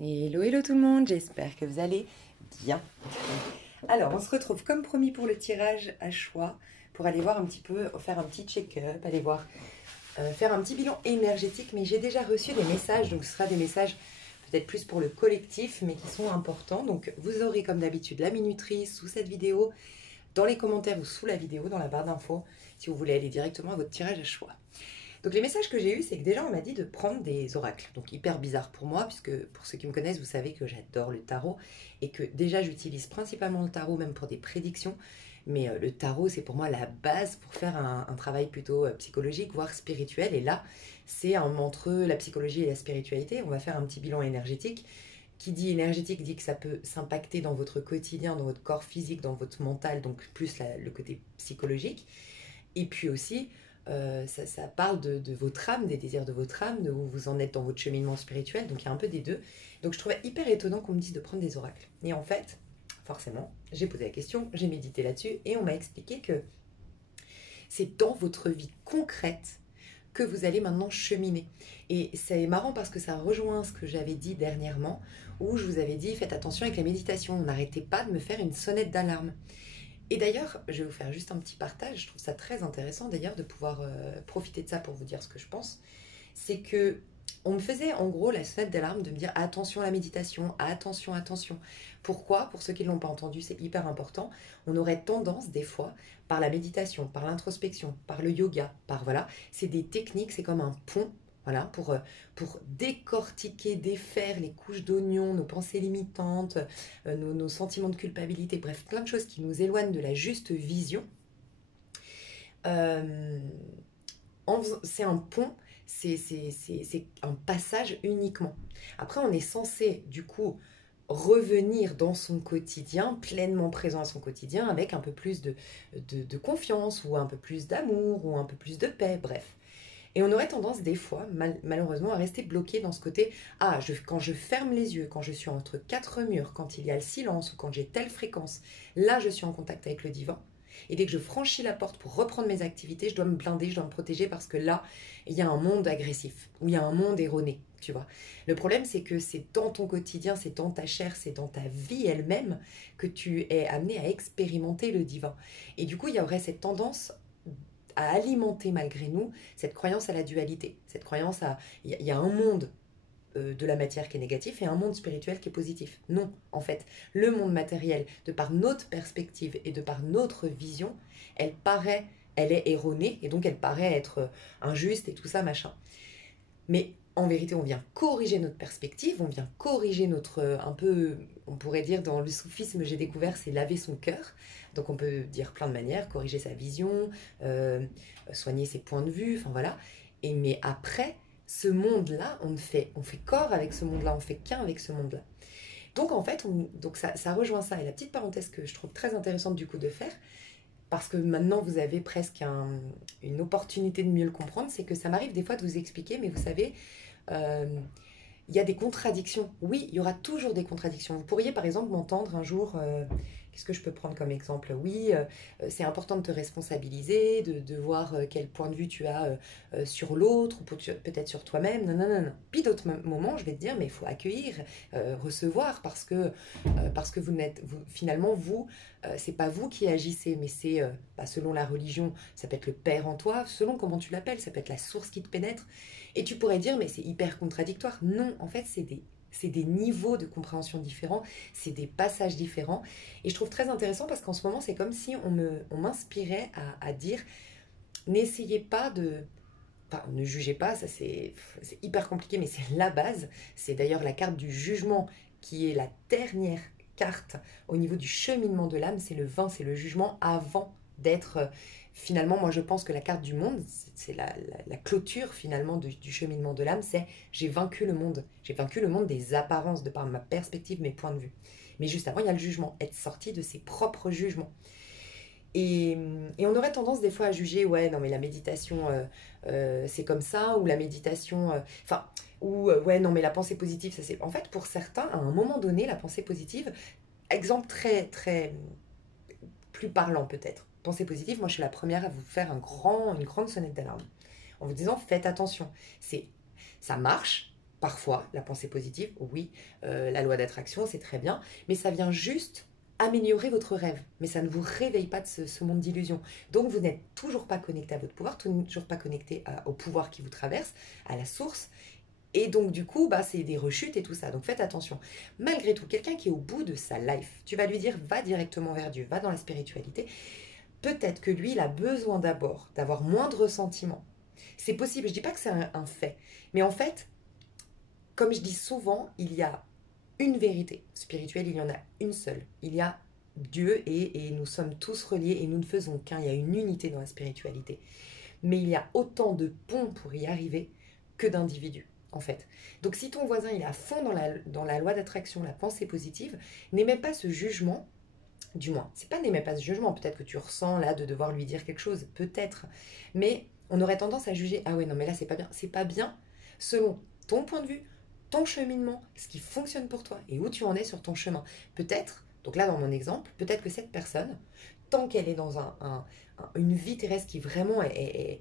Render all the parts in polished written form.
Hello, hello tout le monde, j'espère que vous allez bien. Alors, on se retrouve comme promis pour le tirage à choix, pour aller voir un petit peu, faire un petit check-up, aller voir, faire un petit bilan énergétique, mais j'ai déjà reçu des messages, donc ce sera des messages peut-être plus pour le collectif, mais qui sont importants. Donc, vous aurez comme d'habitude la minuterie sous cette vidéo, dans les commentaires ou sous la vidéo, dans la barre d'infos, si vous voulez aller directement à votre tirage à choix. Donc les messages que j'ai eus, c'est que déjà on m'a dit de prendre des oracles. Donc hyper bizarre pour moi, puisque pour ceux qui me connaissent, vous savez que j'adore le tarot et que déjà j'utilise principalement le tarot même pour des prédictions. Mais le tarot, c'est pour moi la base pour faire un travail plutôt psychologique, voire spirituel. Et là, c'est entre la psychologie et la spiritualité. On va faire un petit bilan énergétique. Qui dit énergétique dit que ça peut s'impacter dans votre quotidien, dans votre corps physique, dans votre mental, donc plus le côté psychologique. Et puis aussi, ça parle de votre âme, des désirs de votre âme, de où vous en êtes dans votre cheminement spirituel, donc il y a un peu des deux. Donc je trouvais hyper étonnant qu'on me dise de prendre des oracles. Et en fait, forcément, j'ai posé la question, j'ai médité là-dessus, et on m'a expliqué que c'est dans votre vie concrète que vous allez maintenant cheminer. Et c'est marrant parce que ça rejoint ce que j'avais dit dernièrement, où je vous avais dit, faites attention avec la méditation, n'arrêtez pas de me faire une sonnette d'alarme. Et d'ailleurs, je vais vous faire juste un petit partage, je trouve ça très intéressant d'ailleurs de pouvoir profiter de ça pour vous dire ce que je pense. C'est que on me faisait en gros la sonnette d'alarme de me dire attention à la méditation, attention, attention. Pourquoi? Pour ceux qui ne l'ont pas entendu, c'est hyper important. On aurait tendance des fois, par la méditation, par l'introspection, par le yoga, par voilà, c'est des techniques, c'est comme un pont. Voilà, pour décortiquer, défaire les couches d'oignons, nos pensées limitantes, nos sentiments de culpabilité, bref, plein de choses qui nous éloignent de la juste vision. Euh, c'est un pont, c'est un passage uniquement. Après, on est censé, du coup, revenir dans son quotidien, pleinement présent à son quotidien, avec un peu plus de confiance, ou un peu plus d'amour, ou un peu plus de paix, bref. Et on aurait tendance des fois, malheureusement, à rester bloqué dans ce côté, ah, quand je ferme les yeux, quand je suis entre quatre murs, quand il y a le silence, ou quand j'ai telle fréquence, là je suis en contact avec le divin. Et dès que je franchis la porte pour reprendre mes activités, je dois me blinder, je dois me protéger parce que là, il y a un monde agressif, où il y a un monde erroné, tu vois. Le problème, c'est que c'est dans ton quotidien, c'est dans ta chair, c'est dans ta vie elle-même que tu es amené à expérimenter le divin. Et du coup, il y aurait cette tendance à alimenter malgré nous cette croyance à la dualité, cette croyance à... Il y a un monde de la matière qui est négatif et un monde spirituel qui est positif. Non, en fait, le monde matériel, de par notre perspective et de par notre vision, elle est erronée et donc elle paraît être injuste et tout ça, machin. Mais en vérité, on vient corriger notre perspective, on vient corriger notre, un peu, on pourrait dire dans le soufisme, j'ai découvert, c'est laver son cœur. Donc on peut dire plein de manières, corriger sa vision, soigner ses points de vue, enfin voilà. Mais après, ce monde-là, on fait corps avec ce monde-là, on fait qu'un avec ce monde-là. Donc en fait, donc ça rejoint ça. Et la petite parenthèse que je trouve très intéressante du coup de faire, parce que maintenant vous avez presque une opportunité de mieux le comprendre, c'est que ça m'arrive des fois de vous expliquer, mais vous savez, euh, il y a des contradictions. Oui, il y aura toujours des contradictions. Vous pourriez par exemple m'entendre un jour, qu'est-ce que je peux prendre comme exemple? Oui, c'est important de te responsabiliser, de voir quel point de vue tu as sur l'autre, ou peut-être sur toi-même. Non, non, non, non. Puis d'autres moments, je vais te dire, mais il faut accueillir, recevoir, parce que vous n'êtes, finalement, c'est pas vous qui agissez, mais c'est, selon la religion, ça peut être le Père en toi, selon comment tu l'appelles, ça peut être la source qui te pénètre. Et tu pourrais dire, mais c'est hyper contradictoire. Non, en fait, c'est des niveaux de compréhension différents, c'est des passages différents. Et je trouve très intéressant parce qu'en ce moment, c'est comme si on m'inspirait à dire, n'essayez pas de... Enfin, ne jugez pas, ça c'est hyper compliqué, mais c'est la base. C'est d'ailleurs la carte du jugement qui est la dernière carte au niveau du cheminement de l'âme. C'est le 20, c'est le jugement avant d'être... finalement, moi je pense que la carte du monde, c'est la clôture finalement du cheminement de l'âme, c'est j'ai vaincu le monde. J'ai vaincu le monde des apparences de par ma perspective, mes points de vue. Mais juste avant, il y a le jugement, être sorti de ses propres jugements. Et on aurait tendance des fois à juger, ouais, non mais la méditation, c'est comme ça, ou la méditation, enfin, ou ouais, non mais la pensée positive, ça c'est... En fait, pour certains, à un moment donné, la pensée positive, exemple très, très, plus parlant peut-être, pensée positive, moi je suis la première à vous faire une grande sonnette d'alarme, en vous disant, faites attention, c'est, ça marche, Parfois, la pensée positive, oui, la loi d'attraction, c'est très bien, mais ça vient juste améliorer votre rêve. Mais ça ne vous réveille pas de ce monde d'illusions. Donc vous n'êtes toujours pas connecté à votre pouvoir, toujours pas connecté au pouvoir qui vous traverse, à la source. Et donc du coup, bah, c'est des rechutes et tout ça. Donc faites attention. Malgré tout, quelqu'un qui est au bout de sa life, tu vas lui dire, va directement vers Dieu, va dans la spiritualité. Peut-être que lui, il a besoin d'abord d'avoir moins de ressentiment. C'est possible, je ne dis pas que c'est un fait. Mais en fait, comme je dis souvent, il y a une vérité spirituelle, il y en a une seule. Il y a Dieu et nous sommes tous reliés et nous ne faisons qu'un. Il y a une unité dans la spiritualité. Mais il y a autant de ponts pour y arriver que d'individus, en fait. Donc si ton voisin il est à fond dans la loi d'attraction, la pensée positive, n'aimez pas ce jugement, du moins. C'est pas n'aimez pas ce jugement, peut-être que tu ressens là de devoir lui dire quelque chose, peut-être. Mais on aurait tendance à juger, ah ouais non mais là c'est pas bien. C'est pas bien selon ton point de vue, ton cheminement, ce qui fonctionne pour toi et où tu en es sur ton chemin. Peut-être, donc là dans mon exemple, peut-être que cette personne, tant qu'elle est dans une vie terrestre qui vraiment est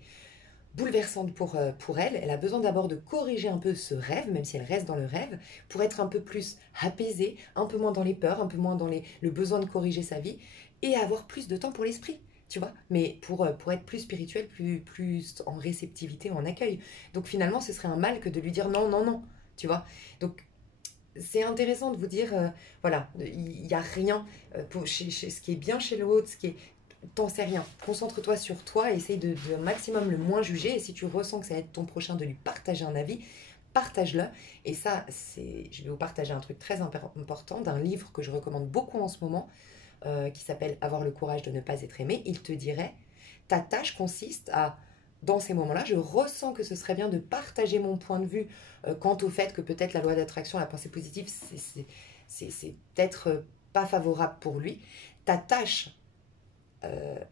bouleversante pour elle, elle a besoin d'abord de corriger un peu ce rêve, même si elle reste dans le rêve, pour être un peu plus apaisée, un peu moins dans les peurs, un peu moins dans le besoin de corriger sa vie, et avoir plus de temps pour l'esprit, tu vois, mais pour être plus spirituel, plus en réceptivité, en accueil. Donc finalement, ce serait un mal que de lui dire non, non, non, tu vois. Donc c'est intéressant de vous dire, voilà, il n'y a rien chez ce qui est bien chez l'autre, ce qui est... T'en sais rien. Concentre-toi sur toi, essaye de maximum le moins juger. Et si tu ressens que ça va être ton prochain de lui partager un avis, partage-le. Et ça, je vais vous partager un truc très important d'un livre que je recommande beaucoup en ce moment, qui s'appelle Avoir le courage de ne pas être aimé. Il te dirait, ta tâche consiste à, dans ces moments-là, je ressens que ce serait bien de partager mon point de vue quant au fait que peut-être la loi d'attraction, la pensée positive, c'est peut-être pas favorable pour lui. Ta tâche,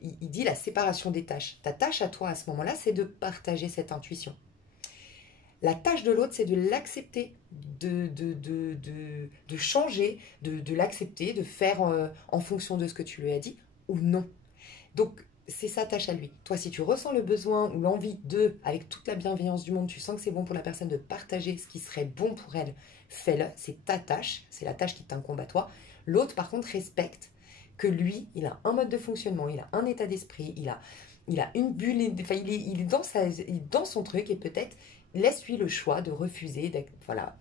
il dit la séparation des tâches. Ta tâche à toi à ce moment-là, c'est de partager cette intuition. La tâche de l'autre, c'est de l'accepter, de changer, de l'accepter, de faire en fonction de ce que tu lui as dit ou non. Donc, c'est sa tâche à lui. Toi, si tu ressens le besoin ou l'envie de, avec toute la bienveillance du monde, tu sens que c'est bon pour la personne de partager ce qui serait bon pour elle, fais-le. C'est ta tâche, c'est la tâche qui t'incombe à toi. L'autre, par contre, respecte que lui, il a un mode de fonctionnement, il a un état d'esprit, il a une bulle, enfin, il est il est dans son truc et peut-être laisse-lui le choix de refuser. Voilà,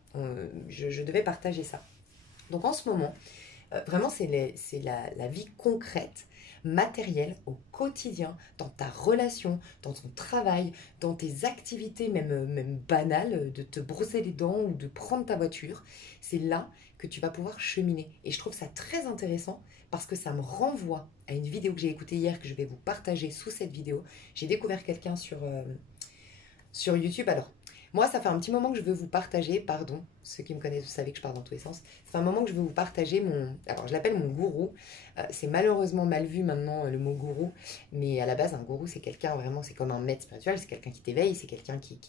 je devais partager ça. Donc en ce moment, vraiment, c'est la vie concrète, matérielle, au quotidien, dans ta relation, dans ton travail, dans tes activités, même banales, de te brosser les dents ou de prendre ta voiture. C'est là que tu vas pouvoir cheminer. Et je trouve ça très intéressant parce que ça me renvoie à une vidéo que j'ai écoutée hier, que je vais vous partager sous cette vidéo. J'ai découvert quelqu'un sur YouTube. Alors, moi, ça fait un petit moment que je veux vous partager, pardon, ceux qui me connaissent, vous savez que je pars dans tous les sens. Ça fait un moment que je veux vous partager alors je l'appelle mon gourou. C'est malheureusement mal vu maintenant le mot gourou, mais à la base, un gourou, c'est quelqu'un vraiment, c'est comme un maître spirituel, c'est quelqu'un qui t'éveille, c'est quelqu'un qui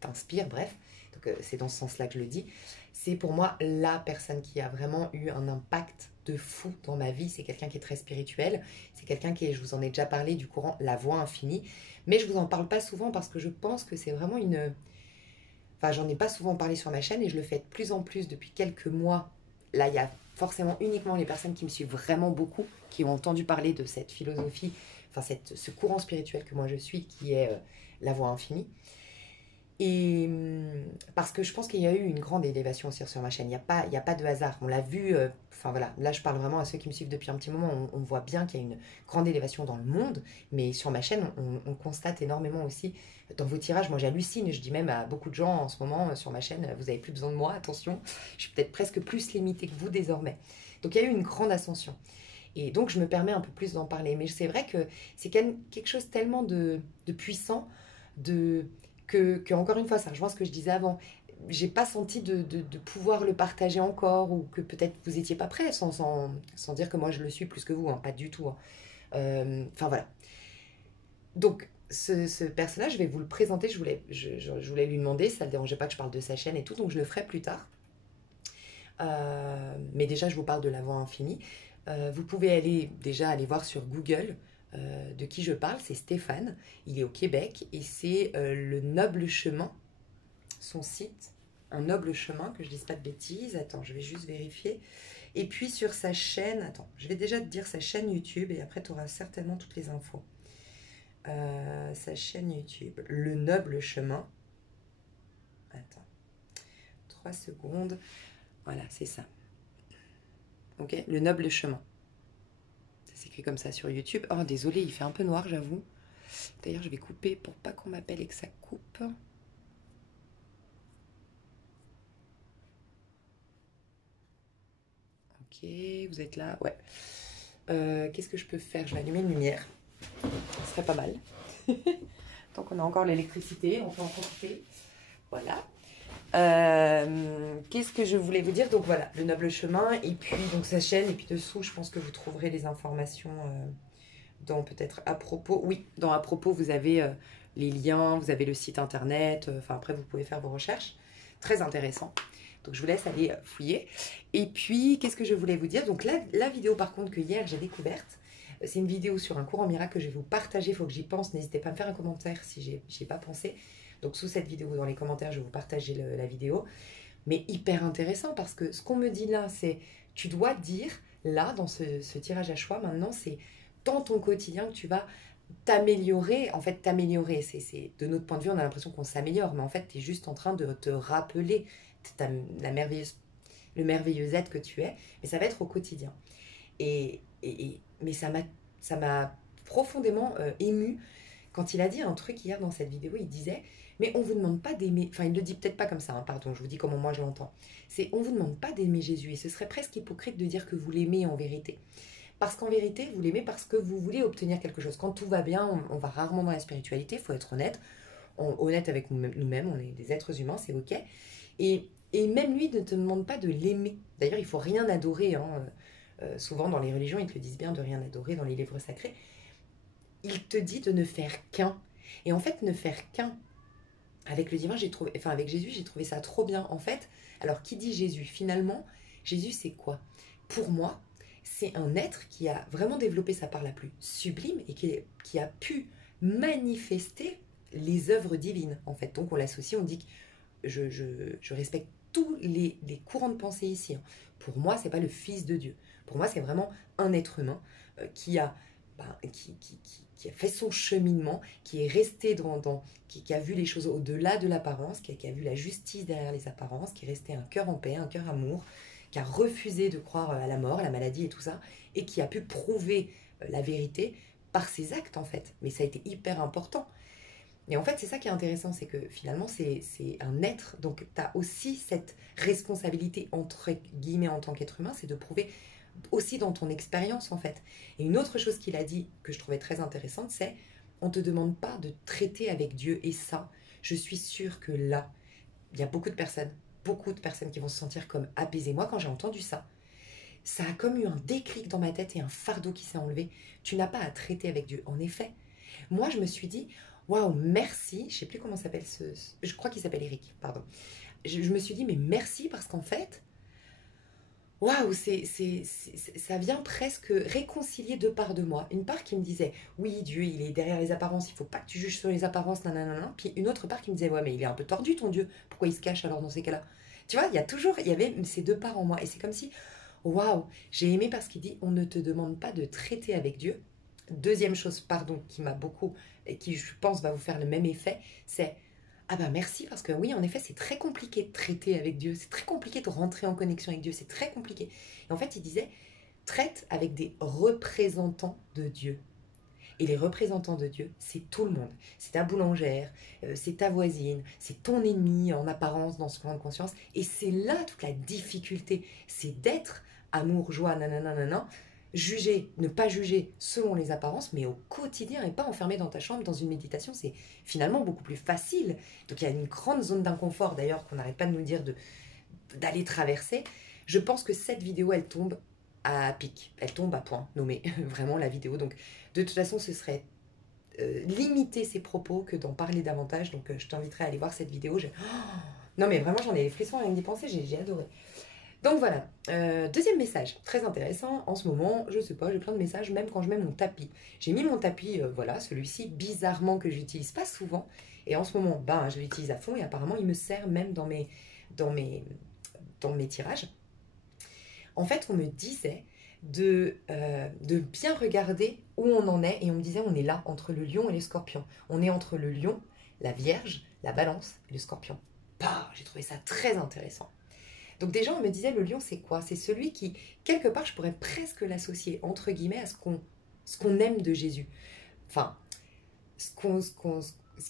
t'inspire, bref. Donc c'est dans ce sens-là que je le dis. C'est pour moi la personne qui a vraiment eu un impact de fou dans ma vie. C'est quelqu'un qui est très spirituel. C'est quelqu'un qui est, je vous en ai déjà parlé, du courant La Voie Infinie. Mais je vous en parle pas souvent parce que je pense que c'est vraiment une... Enfin, j'en ai pas souvent parlé sur ma chaîne et je le fais de plus en plus depuis quelques mois. Là, il y a forcément uniquement les personnes qui me suivent vraiment beaucoup, qui ont entendu parler de cette philosophie, enfin ce courant spirituel que moi je suis, qui est la voie infinie. Et parce que je pense qu'il y a eu une grande élévation aussi sur ma chaîne. Il y a pas de hasard. On l'a vu, enfin voilà, là je parle vraiment à ceux qui me suivent depuis un petit moment. On voit bien qu'il y a une grande élévation dans le monde. Mais sur ma chaîne, on constate énormément aussi dans vos tirages. Moi j'hallucine. Je dis même à beaucoup de gens en ce moment sur ma chaîne, vous n'avez plus besoin de moi, attention. Je suis peut-être presque plus limitée que vous désormais. Donc il y a eu une grande ascension. Et donc je me permets un peu plus d'en parler. Mais c'est vrai que c'est quelque chose tellement de puissant, que encore une fois, ça rejoint ce que je disais avant. J'ai pas senti de pouvoir le partager encore, ou que peut-être vous étiez pas prêt, sans dire que moi je le suis plus que vous, hein, pas du tout. Hein. Enfin voilà. Donc ce personnage, je vais vous le présenter. Je voulais lui demander, ça ne le dérangeait pas que je parle de sa chaîne et tout, donc je le ferai plus tard. Mais déjà, je vous parle de la voie infinie. Vous pouvez aller voir sur Google de qui je parle. C'est Stéphane, il est au Québec et c'est le Noble Chemin, son site un noble chemin, que je dise pas de bêtises. Attends, je vais juste vérifier. Et puis sur sa chaîne, attends, je vais déjà te dire sa chaîne YouTube et après tu auras certainement toutes les infos. Sa chaîne YouTube, Le Noble Chemin. Attends, 3 secondes. Voilà, c'est ça. Ok, Le Noble Chemin. Ça s'écrit comme ça sur YouTube. Oh, désolé, il fait un peu noir, j'avoue. D'ailleurs, je vais couper pour pas qu'on m'appelle et que ça coupe. Ok, vous êtes là, ouais. Qu'est-ce que je peux faire? Je vais allumer une lumière. Ce serait pas mal. Tant qu'on a encore l'électricité, on peut en profiter. Voilà. Qu'est-ce que je voulais vous dire? Donc voilà, Le Noble Chemin, et puis donc sa chaîne, et puis dessous, je pense que vous trouverez les informations dans peut-être à propos. Oui, dans à propos, vous avez les liens, vous avez le site internet, enfin après vous pouvez faire vos recherches. Très intéressant. Donc je vous laisse aller fouiller. Et puis, qu'est-ce que je voulais vous dire? Donc la vidéo par contre que hier j'ai découverte, c'est une vidéo sur un courant miracle que je vais vous partager, il faut que j'y pense, n'hésitez pas à me faire un commentaire si j'y ai pas pensé. Donc sous cette vidéo, dans les commentaires, je vais vous partager la vidéo. Mais hyper intéressant parce que ce qu'on me dit là, c'est tu dois dire, là, dans ce tirage à choix, maintenant, c'est dans ton quotidien que tu vas t'améliorer. En fait, t'améliorer, c'est de notre point de vue, on a l'impression qu'on s'améliore, mais en fait, tu es juste en train de te rappeler la le merveilleux être que tu es, mais ça va être au quotidien. Mais ça m'a profondément ému quand il a dit un truc hier dans cette vidéo. Il disait, mais on vous demande pas d'aimer, enfin il le dit peut-être pas comme ça, hein, pardon, je vous dis comment moi je l'entends. C'est, on vous demande pas d'aimer Jésus, et ce serait presque hypocrite de dire que vous l'aimez en vérité. Parce qu'en vérité, vous l'aimez parce que vous voulez obtenir quelque chose. Quand tout va bien, on va rarement dans la spiritualité, il faut être honnête. Honnête avec nous-mêmes, on est des êtres humains, c'est ok. Et même lui ne te demande pas de l'aimer. D'ailleurs, il faut rien adorer, hein. Souvent dans les religions, ils te le disent bien de rien adorer dans les livres sacrés. Il te dit de ne faire qu'un. Et en fait, ne faire qu'un avec le divin, avec Jésus, j'ai trouvé ça trop bien. En fait, alors qui dit Jésus? Finalement, Jésus, c'est quoi? Pour moi, c'est un être qui a vraiment développé sa part la plus sublime et qui a pu manifester les œuvres divines. En fait, donc on l'associe, on dit que je respecte tous les courants de pensée ici, hein. Pour moi, c'est pas le Fils de Dieu. Pour moi, c'est vraiment un être humain qui a qui a fait son cheminement, qui est resté qui a vu les choses au-delà de l'apparence, qui a vu la justice derrière les apparences, qui est resté un cœur en paix, un cœur amour, qui a refusé de croire à la mort, à la maladie et tout ça, et qui a pu prouver la vérité par ses actes en fait. Mais ça a été hyper important. Et en fait, c'est ça qui est intéressant, c'est que finalement, c'est un être, donc tu as aussi cette responsabilité, entre guillemets, en tant qu'être humain, c'est de prouver aussi dans ton expérience, en fait. Et une autre chose qu'il a dit, que je trouvais très intéressante, c'est, on ne te demande pas de traiter avec Dieu, et ça, je suis sûre que là, il y a beaucoup de personnes qui vont se sentir comme apaisées. Moi, quand j'ai entendu ça, ça a comme eu un déclic dans ma tête et un fardeau qui s'est enlevé. Tu n'as pas à traiter avec Dieu. En effet, moi, je me suis dit, waouh, merci. Je sais plus comment s'appelle je crois qu'il s'appelle Eric, pardon. Je me suis dit, mais merci parce qu'en fait, waouh, ça vient presque réconcilier deux parts de moi. Une part qui me disait, oui, Dieu, il est derrière les apparences, il faut pas que tu juges sur les apparences, nanana. Puis une autre part qui me disait, ouais, mais il est un peu tordu ton Dieu, pourquoi il se cache alors dans ces cas-là? Tu vois, il y avait ces deux parts en moi. Et c'est comme si, waouh, j'ai aimé parce qu'il dit, on ne te demande pas de traiter avec Dieu. Deuxième chose, pardon, qui m'a beaucoup, et qui je pense va vous faire le même effet, c'est ah bah merci parce que oui, en effet, c'est très compliqué de traiter avec Dieu, c'est très compliqué de rentrer en connexion avec Dieu, c'est très compliqué. Et en fait, il disait, traite avec des représentants de Dieu. Et les représentants de Dieu, c'est tout le monde. C'est ta boulangère, c'est ta voisine, c'est ton ennemi en apparence dans ce plan de conscience. Et c'est là toute la difficulté, c'est d'être amour, joie, nanana, nanana, juger, ne pas juger selon les apparences, mais au quotidien et pas enfermé dans ta chambre, dans une méditation, c'est finalement beaucoup plus facile. Donc il y a une grande zone d'inconfort d'ailleurs qu'on n'arrête pas de nous dire d'aller traverser. Je pense que cette vidéo, elle tombe à pic, elle tombe à point nommé, vraiment la vidéo. Donc de toute façon, ce serait limiter ses propos que d'en parler davantage. Donc je t'inviterai à aller voir cette vidéo. Non mais vraiment, j'en ai les frissons rien que d'y penser, j'ai adoré. Donc voilà, deuxième message, très intéressant. En ce moment, je sais pas, j'ai plein de messages, même quand je mets mon tapis. J'ai mis mon tapis, voilà, celui-ci, bizarrement que j'utilise pas souvent. Et en ce moment, ben, je l'utilise à fond et apparemment, il me sert même dans dans mes, dans mes tirages, en fait, on me disait de bien regarder où on en est, et on me disait on est là, entre le lion et les scorpions. On est entre le lion, la vierge, la balance et le scorpion. Bah, j'ai trouvé ça très intéressant. Donc déjà, on me disait, le lion, c'est quoi? C'est celui qui, quelque part, je pourrais presque l'associer, entre guillemets, à ce qu'on aime de Jésus. Enfin, ce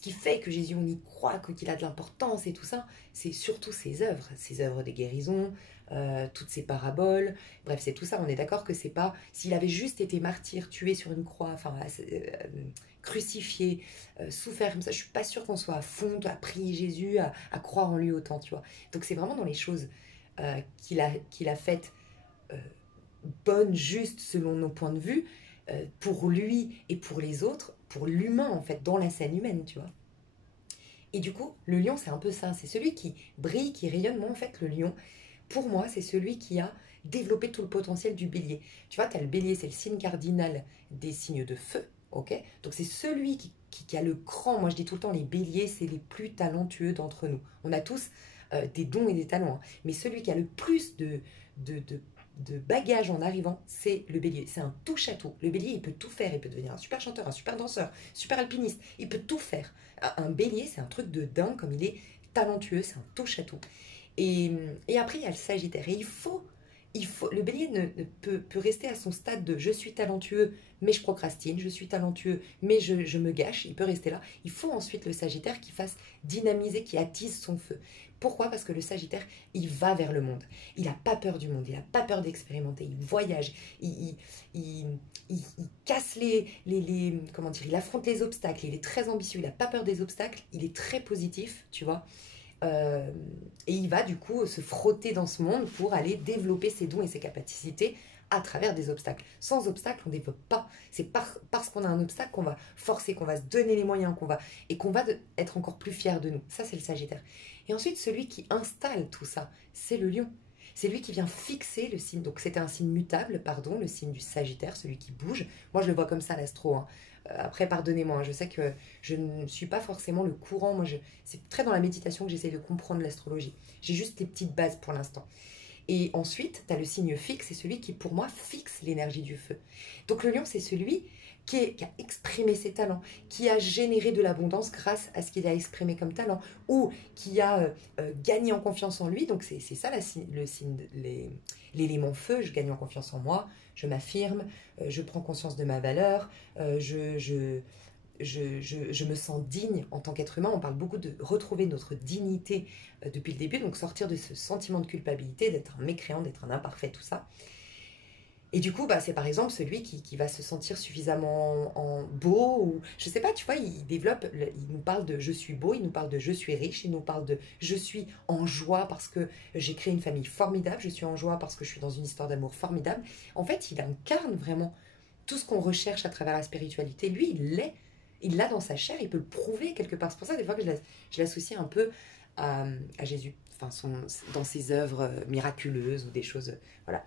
qui fait que Jésus, on y croit, qu'il a de l'importance et tout ça, c'est surtout ses œuvres des guérisons, toutes ses paraboles, bref, c'est tout ça. On est d'accord que c'est pas, s'il avait juste été martyr, tué sur une croix, enfin, crucifié, souffert comme ça, je suis pas sûre qu'on soit à fond, à prier Jésus, à croire en lui autant, tu vois. Donc c'est vraiment dans les choses qu'il a faites euh, bonnes, justes, selon nos points de vue, pour lui et pour les autres, pour l'humain en fait, dans la scène humaine, tu vois. Et du coup, le lion, c'est un peu ça, c'est celui qui brille, qui rayonne. Moi, en fait, le lion, pour moi, c'est celui qui a développé tout le potentiel du bélier. Tu vois, tu as le bélier, c'est le signe cardinal des signes de feu, ok? Donc c'est celui qui a le cran. Moi, je dis tout le temps, les béliers, c'est les plus talentueux d'entre nous. On a tous des dons et des talents, hein. Mais celui qui a le plus de, de, de bagages en arrivant, c'est le bélier. C'est un touche-à-tout. Le bélier, il peut tout faire. Il peut devenir un super chanteur, un super danseur, super alpiniste. Il peut tout faire. Un bélier, c'est un truc de dingue, comme il est talentueux, c'est un touche-à-tout. Et après, il y a le Sagittaire. Et le bélier peut rester à son stade de je suis talentueux, mais je procrastine, je suis talentueux, mais je me gâche. Il peut rester là. Il faut ensuite le Sagittaire qui fasse dynamiser, qui attise son feu. Pourquoi? Parce que le Sagittaire, il va vers le monde. Il n'a pas peur du monde, il n'a pas peur d'expérimenter, il voyage, il casse comment dire, il affronte les obstacles, il est très ambitieux, il n'a pas peur des obstacles, il est très positif, tu vois. Euh, et il va du coup se frotter dans ce monde pour aller développer ses dons et ses capacités à travers des obstacles. Sans obstacle, on ne développe pas. C'est parce qu'on a un obstacle qu'on va forcer, qu'on va se donner les moyens, qu'on va être encore plus fier de nous. Ça, c'est le Sagittaire. Et ensuite, celui qui installe tout ça, c'est le Lion. C'est lui qui vient fixer le signe. Donc, c'était un signe mutable, pardon, le signe du Sagittaire, celui qui bouge. Moi, je le vois comme ça, l'astro, hein. Après, pardonnez-moi, hein, je sais que je ne suis pas forcément le courant. C'est très dans la méditation que j'essaie de comprendre l'astrologie. J'ai juste les petites bases pour l'instant. Et ensuite, tu as le signe fixe, c'est celui qui, pour moi, fixe l'énergie du feu. Donc le lion, c'est celui qui a exprimé ses talents, qui a généré de l'abondance grâce à ce qu'il a exprimé comme talent, ou qui a gagné en confiance en lui. Donc c'est ça l'élément feu, je gagne en confiance en moi, je m'affirme, je prends conscience de ma valeur, je me sens digne en tant qu'être humain. On parle beaucoup de retrouver notre dignité depuis le début, donc sortir de ce sentiment de culpabilité, d'être un mécréant, d'être un imparfait, tout ça. Et du coup, bah, c'est par exemple celui qui va se sentir suffisamment beau, ou je sais pas, tu vois, il développe, il nous parle de je suis beau, il nous parle de je suis riche, il nous parle de je suis en joie parce que j'ai créé une famille formidable, je suis en joie parce que je suis dans une histoire d'amour formidable. En fait, il incarne vraiment tout ce qu'on recherche à travers la spiritualité. Lui, il l'a dans sa chair, il peut le prouver quelque part. C'est pour ça des fois que je l'associe un peu à Jésus, enfin dans ses œuvres miraculeuses ou des choses, voilà.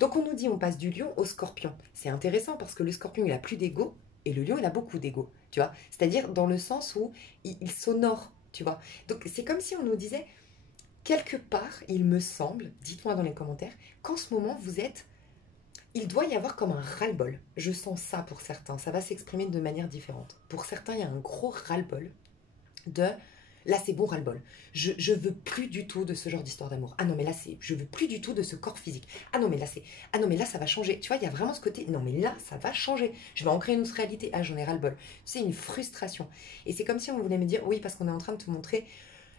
Donc on nous dit on passe du lion au scorpion. C'est intéressant parce que le scorpion il a plus d'ego et le lion il a beaucoup d'ego, tu vois. C'est-à-dire dans le sens où il s'honore, tu vois. Donc c'est comme si on nous disait quelque part, il me semble, dites-moi dans les commentaires, qu'en ce moment vous êtes, il doit y avoir comme un ras-le-bol. Je sens ça pour certains, ça va s'exprimer de manière différente. Pour certains, il y a un gros ras-le-bol de là c'est bon ras-le-bol. Je veux plus du tout de ce genre d'histoire d'amour. Ah non mais là je veux plus du tout de ce corps physique. Ah non mais là ça va changer. Tu vois, il y a vraiment ce côté non mais là ça va changer. Je vais en créer une autre réalité. Ah j'en ai ras-le-bol. C'est une frustration. Et c'est comme si on voulait me dire oui parce qu'on est en train de te montrer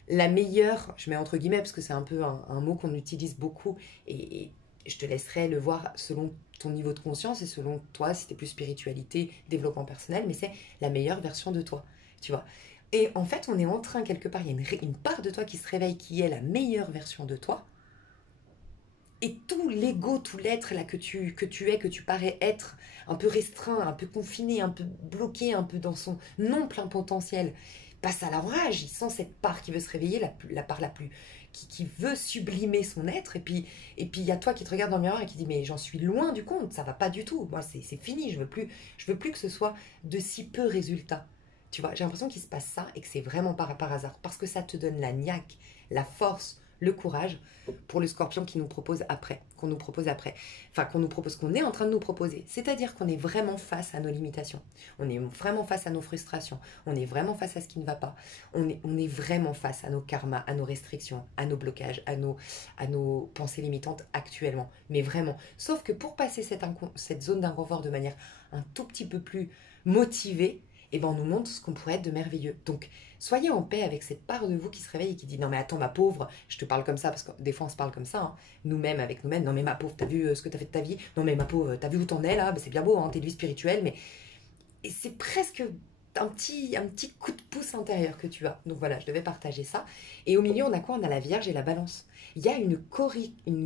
la meilleure, je mets entre guillemets parce que c'est un peu un mot qu'on utilise beaucoup et je te laisserai le voir selon ton niveau de conscience et selon toi si t'es plus spiritualité, développement personnel, mais c'est la meilleure version de toi, tu vois. Et en fait, on est en train, quelque part, il y a une part de toi qui se réveille, qui est la meilleure version de toi. Et tout l'ego, tout l'être là que tu es, que tu parais être, un peu restreint, un peu confiné, un peu bloqué, un peu dans son non plein potentiel, passe à l'orage. Il sent cette part qui veut se réveiller, la part la plus... Qui veut sublimer son être. Et puis il y a toi qui te regarde dans le miroir et qui dit mais j'en suis loin du compte, ça va pas du tout. Moi, c'est fini, je veux plus que ce soit de si peu résultats. Tu vois, j'ai l'impression qu'il se passe ça et que c'est vraiment par hasard. Parce que ça te donne la niaque, la force, le courage pour le scorpion qui nous propose après, qu'on nous propose après. Enfin, qu'on nous propose, qu'on est en train de nous proposer. C'est-à-dire qu'on est vraiment face à nos limitations. On est vraiment face à nos frustrations. On est vraiment face à ce qui ne va pas. On est vraiment face à nos karmas, à nos restrictions, à nos blocages, à nos pensées limitantes actuellement. Mais vraiment. Sauf que pour passer cette zone d'inconfort de manière un tout petit peu plus motivée, et ben on nous montre ce qu'on pourrait être de merveilleux. Donc, soyez en paix avec cette part de vous qui se réveille et qui dit non mais attends ma pauvre, je te parle comme ça parce que des fois on se parle comme ça, hein, nous-mêmes avec nous-mêmes, non mais ma pauvre, t'as vu ce que t'as fait de ta vie, non mais ma pauvre, t'as vu où t'en es là, ben, c'est bien beau, hein, t'es de vie spirituelle, mais et c'est presque un petit coup de pouce intérieur que tu as. Donc voilà, je devais partager ça. Et au milieu, on a quoi? On a la Vierge et la Balance. Il y a une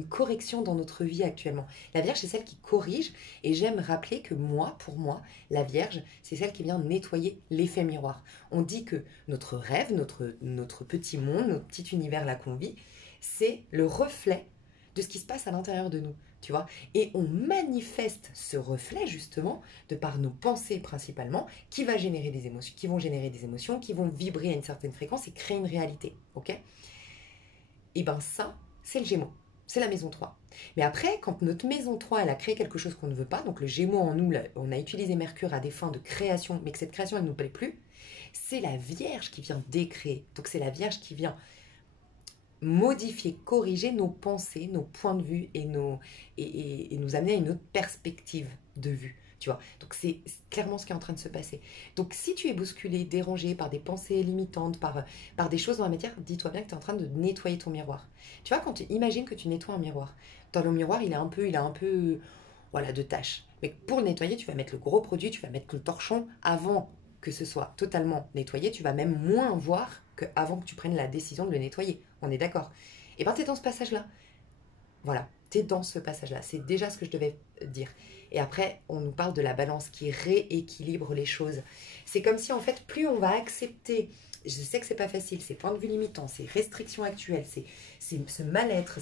correction dans notre vie actuellement. La Vierge, c'est celle qui corrige. Et j'aime rappeler que moi, pour moi, la Vierge, c'est celle qui vient nettoyer l'effet miroir. On dit que notre rêve, notre petit monde, notre petit univers là qu'on vit, c'est le reflet de ce qui se passe à l'intérieur de nous. Tu vois, et on manifeste ce reflet justement de par nos pensées principalement, qui va générer des émotions, qui vont générer des émotions, qui vont vibrer à une certaine fréquence et créer une réalité, ok? Et ben ça, c'est le Gémeaux, c'est la maison 3. Mais après, quand notre maison 3, elle a créé quelque chose qu'on ne veut pas, donc le Gémeaux en nous, là, on a utilisé Mercure à des fins de création, mais que cette création, elle ne nous plaît plus, c'est la Vierge qui vient décréer. Donc c'est la Vierge qui vient modifier, corriger nos pensées, nos points de vue et nous amener à une autre perspective de vue. Tu vois, donc c'est clairement ce qui est en train de se passer. Donc si tu es bousculé, dérangé par des pensées limitantes, par des choses dans la matière, dis-toi bien que tu es en train de nettoyer ton miroir. Tu vois, quand tu imagines que tu nettoies un miroir, dans le miroir, il a un peu voilà, de tâches. Mais pour le nettoyer, tu vas mettre le gros produit, tu vas mettre le torchon avant que ce soit totalement nettoyé, tu vas même moins voir qu'avant que tu prennes la décision de le nettoyer. On est d'accord? Et bien, tu es dans ce passage-là. Voilà, tu es dans ce passage-là. C'est déjà ce que je devais dire. Et après, on nous parle de la balance qui rééquilibre les choses. C'est comme si, en fait, plus on va accepter, je sais que c'est pas facile, ces points de vue limitants, ces restrictions actuelles, c'est ce mal-être,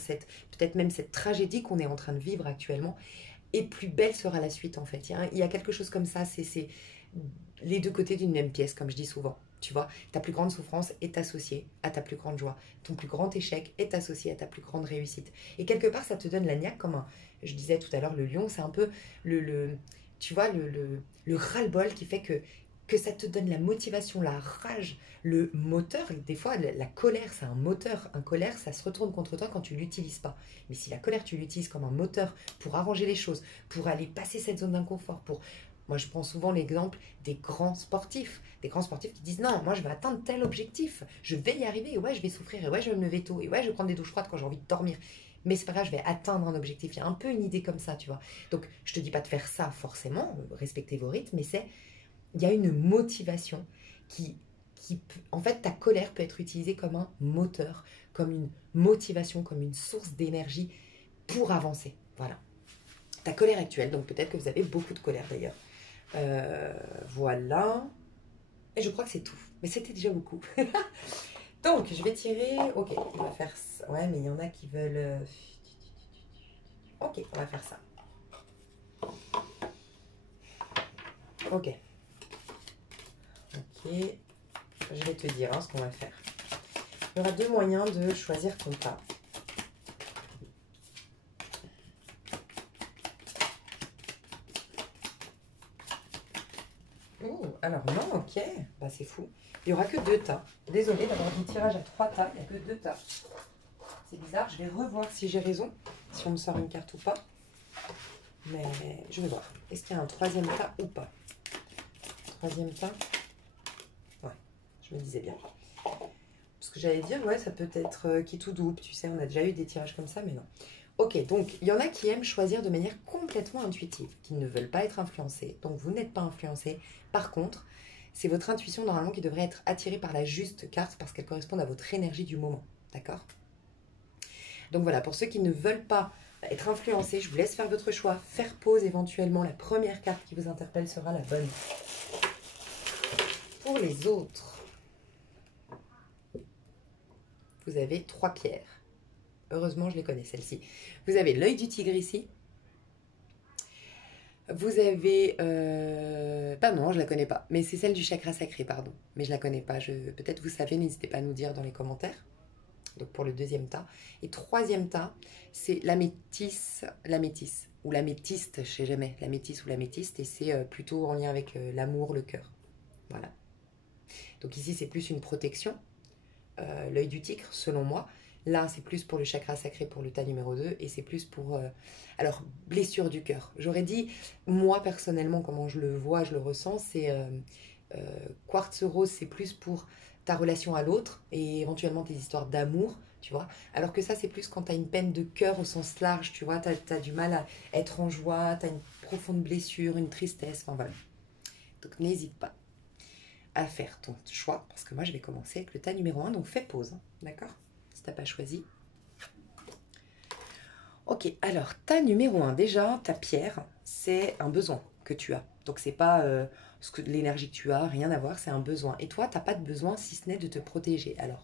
peut-être même cette tragédie qu'on est en train de vivre actuellement, et plus belle sera la suite, en fait. Il y a quelque chose comme ça, c'est les deux côtés d'une même pièce, comme je dis souvent. Tu vois, ta plus grande souffrance est associée à ta plus grande joie. Ton plus grand échec est associé à ta plus grande réussite. Et quelque part, ça te donne la niaque comme je disais tout à l'heure, le lion, c'est un peu tu vois, le ras-le-bol qui fait que ça te donne la motivation, la rage, le moteur. Des fois, la colère, c'est un moteur. Un colère, ça se retourne contre toi quand tu l'utilises pas. Mais si la colère, tu l'utilises comme un moteur pour arranger les choses, pour aller passer cette zone d'inconfort, moi, je prends souvent l'exemple des grands sportifs qui disent non, moi je vais atteindre tel objectif, je vais y arriver, et ouais, je vais souffrir, et ouais, je vais me lever tôt, et ouais, je vais prendre des douches froides quand j'ai envie de dormir. Mais c'est pas grave, je vais atteindre un objectif. Il y a un peu une idée comme ça, tu vois. Donc, je te dis pas de faire ça forcément, respectez vos rythmes, mais il y a une motivation en fait, ta colère peut être utilisée comme un moteur, comme une motivation, comme une source d'énergie pour avancer. Voilà. Ta colère actuelle, donc peut-être que vous avez beaucoup de colère d'ailleurs. Voilà. Et je crois que c'est tout. Mais c'était déjà beaucoup. Donc, je vais tirer. Ok, on va faire ça. Ouais, mais il y en a qui veulent. Ok, on va faire ça. Ok. Ok. Je vais te dire ce qu'on va faire. Il y aura deux moyens de choisir ton tas. Alors non, ok. Bah c'est fou. Il n'y aura que deux tas. Désolée d'avoir dit tirage à trois tas. Il n'y a que deux tas. C'est bizarre. Je vais revoir si j'ai raison. Si on me sort une carte ou pas. Mais je vais voir. Est-ce qu'il y a un troisième tas ou pas? Troisième tas. Ouais, je me disais bien. Parce que j'allais dire, ouais, ça peut être qui tout double. Tu sais, on a déjà eu des tirages comme ça, mais non. Ok, donc il y en a qui aiment choisir de manière complètement intuitive, qui ne veulent pas être influencés. Donc vous n'êtes pas influencé. Par contre, c'est votre intuition normalement qui devrait être attirée par la juste carte parce qu'elle correspond à votre énergie du moment. D'accord? Donc voilà, pour ceux qui ne veulent pas être influencés, je vous laisse faire votre choix. Faire pause éventuellement. La première carte qui vous interpelle sera la bonne. Pour les autres, vous avez trois pierres. Heureusement, je les connais, celles-ci. Vous avez l'œil du tigre ici. Vous avez... Bah non, je la connais pas. Mais c'est celle du chakra sacré, pardon. Mais je la connais pas. Peut-être vous savez, n'hésitez pas à nous dire dans les commentaires. Donc pour le deuxième tas. Et troisième tas, c'est la métisse, ou la métiste, je sais jamais, la métisse ou la métiste, et c'est plutôt en lien avec l'amour, le cœur. Voilà. Donc ici, c'est plus une protection, l'œil du tigre, selon moi. Là, c'est plus pour le chakra sacré, pour le tas numéro 2, et c'est plus pour... alors, blessure du cœur. J'aurais dit, moi, personnellement, comment je le vois, je le ressens, c'est... quartz rose, c'est plus pour ta relation à l'autre, et éventuellement tes histoires d'amour, tu vois. Alors que ça, c'est plus quand tu as une peine de cœur au sens large, tu vois, tu as du mal à être en joie, tu as une profonde blessure, une tristesse, enfin voilà. Donc n'hésite pas à faire ton choix, parce que moi je vais commencer avec le tas numéro 1, donc fais pause, hein, d'accord? Si t'as pas choisi. Ok, alors tas numéro 1, déjà, ta pierre, c'est un besoin que tu as. Donc c'est pas l'énergie que tu as, rien à voir, c'est un besoin. Et toi, t'as pas de besoin si ce n'est de te protéger. Alors,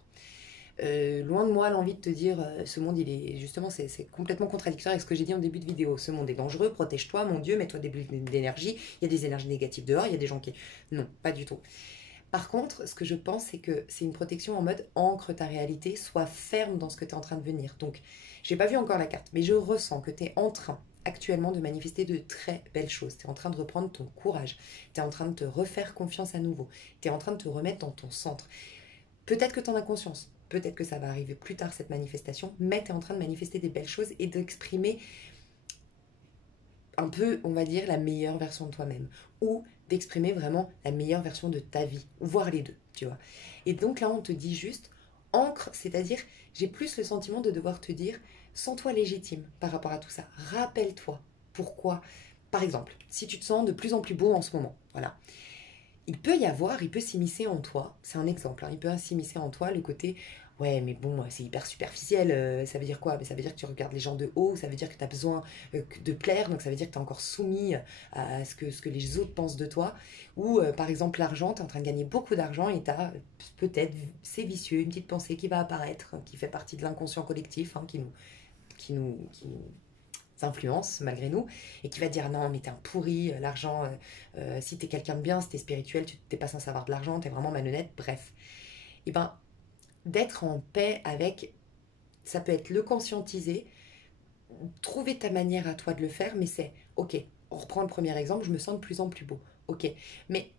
loin de moi l'envie de te dire, ce monde, il est justement, c'est complètement contradictoire avec ce que j'ai dit en début de vidéo. Ce monde est dangereux, protège-toi, mon Dieu, mets-toi des bulles d'énergie. Il y a des énergies négatives dehors, il y a des gens qui... Non, pas du tout. Par contre, ce que je pense, c'est que c'est une protection en mode ancre ta réalité, sois ferme dans ce que tu es en train de venir. Donc, j'ai pas vu encore la carte, mais je ressens que tu es en train actuellement de manifester de très belles choses. Tu es en train de reprendre ton courage, tu es en train de te refaire confiance à nouveau, tu es en train de te remettre dans ton centre. Peut-être que tu en as conscience, peut-être que ça va arriver plus tard cette manifestation, mais tu es en train de manifester des belles choses et d'exprimer un peu, on va dire, la meilleure version de toi-même. Ou d'exprimer vraiment la meilleure version de ta vie. Voire les deux, tu vois. Et donc là, on te dit juste, ancre, c'est-à-dire, j'ai plus le sentiment de devoir te dire, sens-toi légitime par rapport à tout ça. Rappelle-toi pourquoi. Par exemple, si tu te sens de plus en plus beau en ce moment, voilà. Il peut s'immiscer en toi, c'est un exemple, hein, il peut s'immiscer en toi le côté, ouais, mais bon, c'est hyper superficiel, ça veut dire quoi? Mais ça veut dire que tu regardes les gens de haut, ça veut dire que tu as besoin de plaire, donc ça veut dire que tu es encore soumis à ce que les autres pensent de toi. Ou par exemple, l'argent, tu es en train de gagner beaucoup d'argent et tu as peut-être, c'est vicieux, une petite pensée qui va apparaître, qui fait partie de l'inconscient collectif, hein, qui nous influence malgré nous, et qui va te dire non mais t'es un pourri, l'argent, si t'es quelqu'un de bien, si t'es spirituel, tu t'es pas censé avoir de l'argent, t'es vraiment malhonnête, bref. Et ben d'être en paix avec, ça peut être le conscientiser, trouver ta manière à toi de le faire, mais c'est ok, on reprend le premier exemple, je me sens de plus en plus beau, ok, mais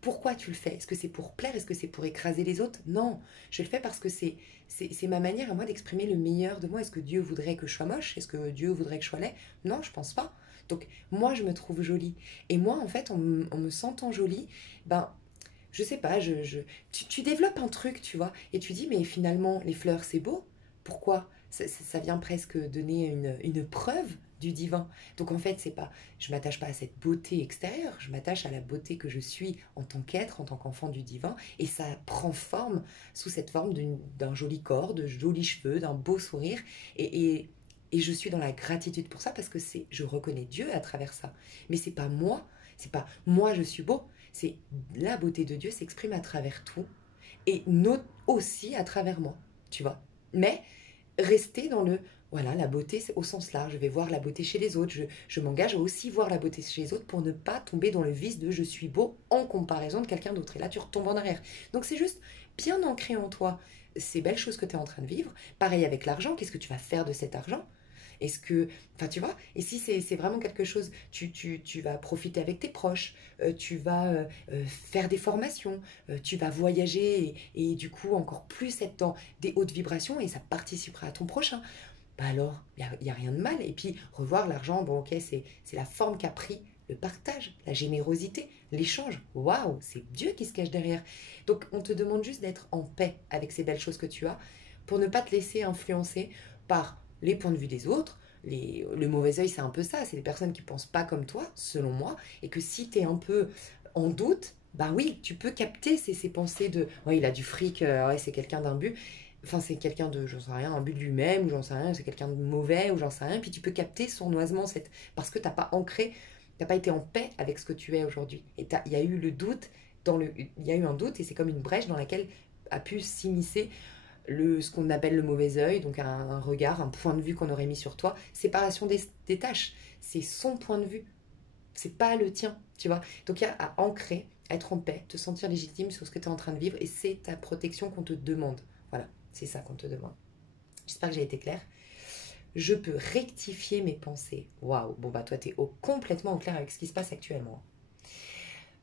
pourquoi tu le fais? Est-ce que c'est pour plaire? Est-ce que c'est pour écraser les autres? Non, je le fais parce que c'est ma manière à moi d'exprimer le meilleur de moi. Est-ce que Dieu voudrait que je sois moche? Est-ce que Dieu voudrait que je sois laid? Non, je pense pas. Donc moi, je me trouve jolie. Et moi, en fait, en me sentant jolie, ben, je sais pas, tu développes un truc, tu vois, et tu dis, mais finalement, les fleurs, c'est beau. Pourquoi? Ça vient presque donner une preuve du divin. Donc en fait, c'est pas, je m'attache pas à cette beauté extérieure, je m'attache à la beauté que je suis en tant qu'être, en tant qu'enfant du divin, et ça prend forme sous cette forme d'un joli corps, de jolis cheveux, d'un beau sourire, et je suis dans la gratitude pour ça parce que je reconnais Dieu à travers ça. Mais c'est pas moi je suis beau, c'est la beauté de Dieu s'exprime à travers tout et note aussi à travers moi, tu vois. Mais rester dans le voilà, la beauté c'est au sens large. Je vais voir la beauté chez les autres. Je m'engage à aussi voir la beauté chez les autres pour ne pas tomber dans le vice de je suis beau en comparaison de quelqu'un d'autre. Et là, tu retombes en arrière. Donc, c'est juste bien ancré en toi ces belles choses que tu es en train de vivre. Pareil avec l'argent. Qu'est-ce que tu vas faire de cet argent? Est-ce que, enfin tu vois, et si c'est vraiment quelque chose, tu vas profiter avec tes proches, tu vas faire des formations, tu vas voyager et du coup encore plus être dans des hautes vibrations et ça participera à ton prochain. Bah alors, y a rien de mal. Et puis revoir l'argent, bon ok, c'est la forme qu'a pris le partage, la générosité, l'échange. Waouh, c'est Dieu qui se cache derrière. Donc on te demande juste d'être en paix avec ces belles choses que tu as pour ne pas te laisser influencer par les points de vue des autres. Le mauvais œil, c'est un peu ça. C'est les personnes qui ne pensent pas comme toi, selon moi. Et que si tu es un peu en doute, bah oui, tu peux capter ces pensées de ouais, il a du fric, ouais, c'est quelqu'un d'un but. Enfin, c'est quelqu'un de, j'en sais rien, un but de lui-même, ou j'en sais rien, c'est quelqu'un de mauvais, ou j'en sais rien. Puis tu peux capter sournoisement parce que t'as pas ancré, t'as pas été en paix avec ce que tu es aujourd'hui. Et il y a eu le doute, il y a eu un doute, et c'est comme une brèche dans laquelle a pu s'immiscer ce qu'on appelle le mauvais œil, donc un regard, un point de vue qu'on aurait mis sur toi. Séparation des tâches, c'est son point de vue. C'est pas le tien, tu vois. Donc il y a à ancrer, à être en paix, te sentir légitime sur ce que tu es en train de vivre et c'est ta protection qu'on te demande. Voilà, c'est ça qu'on te demande. J'espère que j'ai été claire. Je peux rectifier mes pensées. Waouh, bon bah toi tu es complètement au clair avec ce qui se passe actuellement.